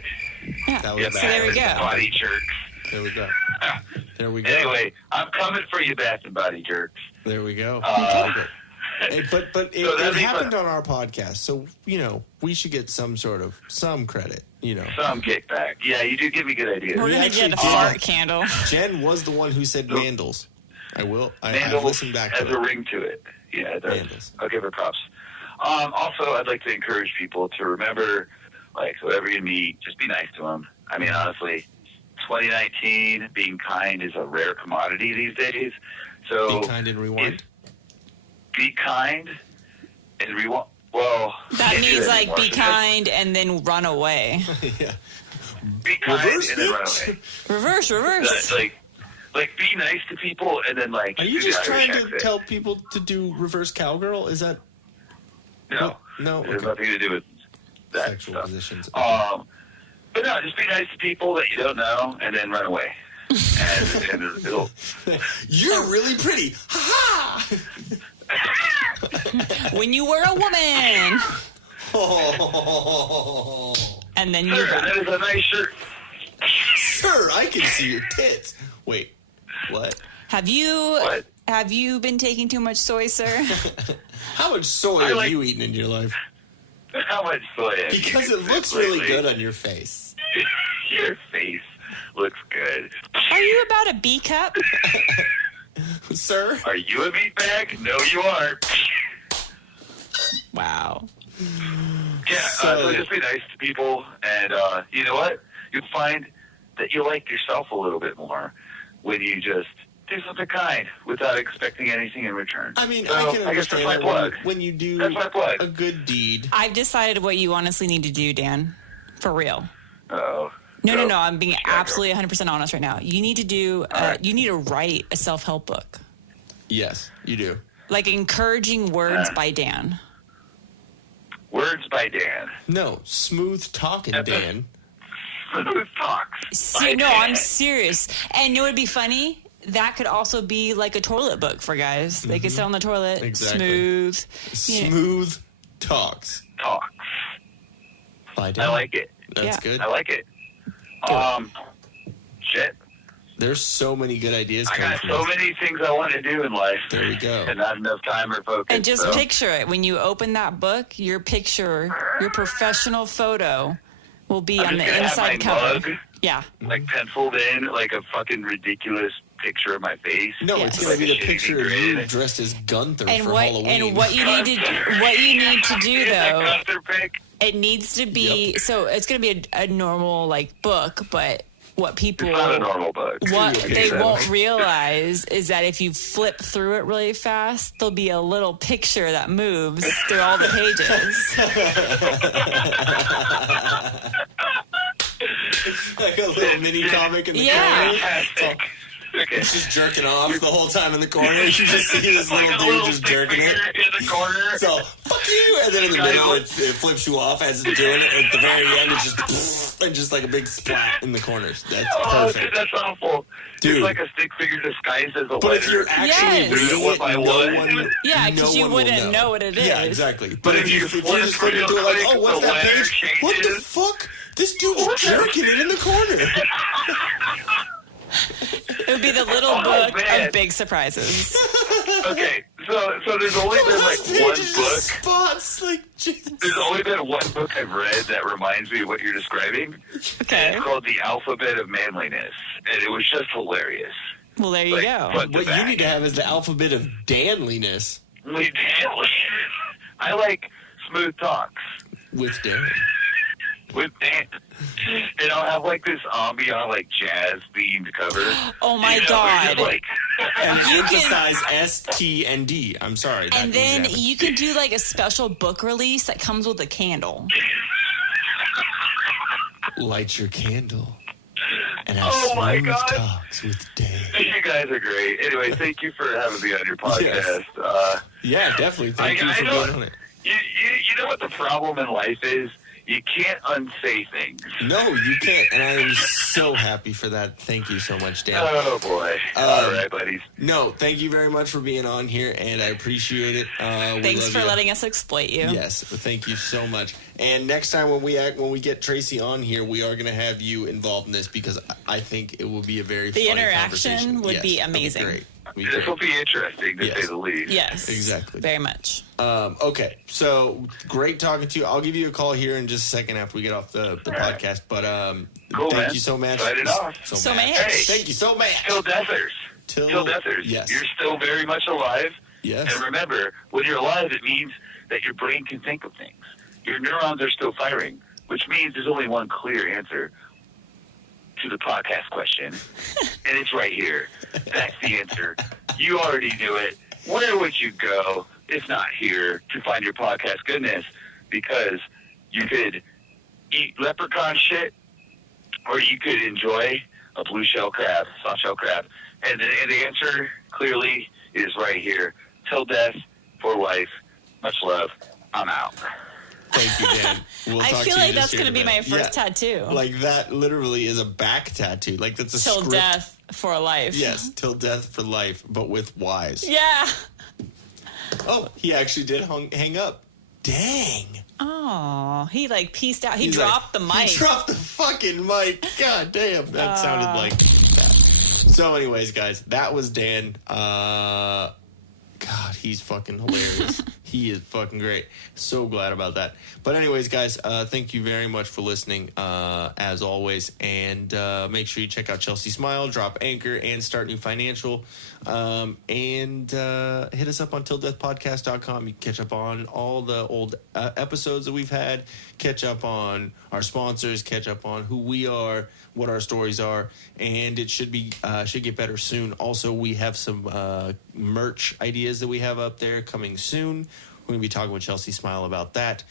Yeah. That would So there we go. Body jerks. There we go. There we go. Anyway, I'm coming for you, Bath and Body jerks. There we go. Okay. Hey, but it, So it happened on our podcast, so you know we should get some credit. You know, some kickback. Yeah, you do give me good ideas. We're going to get a actually fart did. candle. Jen was the one who said Mandles. I've Mandles listened back to has a it. ring to it. Yeah, it does. Mandles. I'll give her props. Also, I'd like to encourage people to remember, like, whoever you meet, just be nice to them. I mean, honestly, 2019, being kind is a rare commodity these days. So Be kind and rewind. Be kind and rewind. Well, That can't do means like anymore, be so kind and then run away. Yeah. just Be kind Reverse and then run bitch. away. Reverse. That's like be nice to people and then like. Are you do the just Irish trying to accent. tell people to do reverse cowgirl? Is that No, no? it has Okay. nothing to do with that Sexual stuff. positions. But no, just be nice to people that you don't know and then run away. and it'll. You're really pretty. Ha When you were a woman. ha! And then you Sir, run. that is a nice shirt. Sir, I can see your tits. Wait, what? Have you What? been taking too much soy, sir? How much soy I have like- you eaten in your life? How much soy? have you Because it consumed looks really lately? good on your face. Your face looks good. Are you about a B cup? Sir? Are you a meatbag? No, you aren't. Wow. Yeah, So- so just be nice to people, and you know what? You'll find that you like yourself a little bit more when you just do something kind without expecting anything in return. I mean, So, I can I guess that's understand my that plug. when you do That's my plug. a good deed. I've decided what you honestly need to do, Dan. For real. Oh. No. I'm being Yeah, absolutely 100% honest right now. You need to do, right. you need to write a self-help book. Yes, you do. Like Encouraging Words by Dan. Words by Dan. No, smooth talking, Dan. Smooth talks. by No, Dan. I'm serious. And you know what would be funny? That could also be like a toilet book for guys. They could sit on the toilet, Exactly. smooth. you know. Smooth talks. Talks. By Dan. I like it. That's Yeah. good. I like it. Shit. There's so many good ideas I coming got from so this. many things I want to do in life. There we go. And not enough time or focus. And just so. picture it. When you open that book, your picture, your professional photo will be I'm on just the gonna have inside my cover. mug, Yeah. like penciled in, like a fucking ridiculous picture of my face. No, Yes. it's going to be the Like a picture shitty of you grin. dressed as Gunther And for what Halloween. and what you need to do Is that though, Gunther pic? it needs to be so it's going to be a normal like book, but what people It's not a normal book. what Okay, they so- won't realize is that if you flip through it really fast, there'll be a little picture that moves through all the pages. like a little mini comic in the Yeah. corner. Fantastic. Okay. It's just jerking off the whole time in the corner. You just see this Like little a dude little just stick jerking it. figure in the corner. So, fuck you! And then in the Guys, middle, what- it flips you off as it's doing it. And at the very end, it's just, and just like a big splat in the corners. That's Oh, dude, perfect. that's awful. Dude. It's like a stick figure disguised as a But letter. if you're actually Yes. reading Do it it, by no one. one, Yeah, no 'cause you one will wouldn't know what it Yeah, is. exactly. But if you if you flip just flip real into it like, quick, oh, what's the that letter page? What the changes. fuck? This dude's What the- jerking it in the corner. It would be the little Oh, book man. of big surprises. Okay, so So there's only been like one book. Spots like There's only been one book I've read that reminds me of what you're describing. Okay. It's called The Alphabet of Manliness, and it was just hilarious. Well, there you Like, go. front to what you back. need to have is the alphabet of Danliness I like smooth talks with Dan. with Dan. And I'll have like this ambient, like jazz themed cover. Oh my They're God. just like, And You can- emphasize S, T, and D. I'm sorry. that And needs then to happen. you can do like a special book release that comes with a candle. Light your candle and have Oh my smooth God. talks with Dan. you guys are great. Anyway, thank you for having me on your podcast. Yes. Yeah, definitely. Thank you for know, being on it. You know what the problem in life is? You can't unsay things. No, you can't. And I am so happy for that. Thank you so much, Dan. Oh, boy. All right, buddies. No, thank you very much for being on here, and I appreciate it. We Thanks love for you. letting us exploit you. Yes, thank you so much. And next time when we get Tracy on here, we are going to have you involved in this because I think it will be a very The funny interaction conversation. would Yes, be it'll amazing. great. It'll be This great. will be interesting, to Yes. say the least. Yes. Exactly. Very much. Okay, so great talking to you. I'll give you a call here in just a second after we get off the podcast. But Cool, thank man. you so much. Signing off. So much. Hey. Thank you so much. Till deathers. Till deathers. yes. You're still very much alive. Yes. And remember, when you're alive, it means that your brain can think of things. Your neurons are still firing, which means there's only one clear answer to the podcast question, and it's right here. That's the answer. You already knew it. Where would you go if not here to find your podcast goodness? Because you could eat leprechaun shit, or you could enjoy a blue shell crab, soft shell crab. And the answer clearly is right here. Till death, for life. Much love. I'm out. Thank you, Dan. We'll I talk feel to you like just that's here going in to a be my minute. first Yeah. tattoo. Like that literally is a back tattoo. Like that's a Till script. death for life. Yes, till death for life, but with Y's. Yeah. Oh, he actually did hang up. Dang. Oh, he like pieced out. He He's dropped like, the mic. He dropped the fucking mic. God damn, that sounded like that. So, anyways, guys, that was Dan. God, he's fucking hilarious. He is fucking great. So glad about that. But anyways, guys, thank you very much for listening, as always. And make sure you check out Chelsea Smile, Drop Anchor, and Start New Financial. And hit us up on tilldeathpodcast.com. You can catch up on all the old episodes that we've had, catch up on our sponsors, catch up on who we are, what our stories are, and it should get better soon. Also, we have some merch ideas that we have up there coming soon. We're going to be talking with Chelsea Smile about that.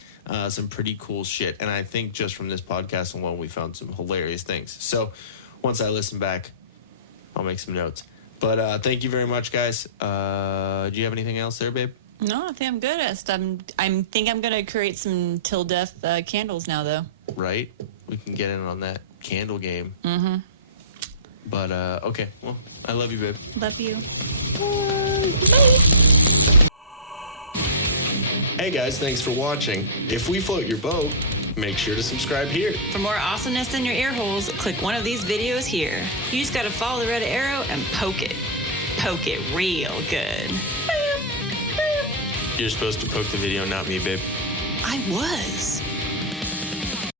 Some pretty cool shit. And I think just from this podcast alone, we found some hilarious things. So once I listen back, I'll make some notes. But thank you very much, guys. Do you have anything else there, babe? No, I think I'm good. I think I'm going to create some till death candles now, though. Right? We can get in on that candle game. Mm-hmm. But, okay. Well, I love you, babe. Love you. Hey, guys. Thanks for watching. If we float your boat, make sure to subscribe here. For more awesomeness in your ear holes, click one of these videos here. You just got to follow the red arrow and poke it. Poke it real good. You're supposed to poke the video, not me, babe. I was.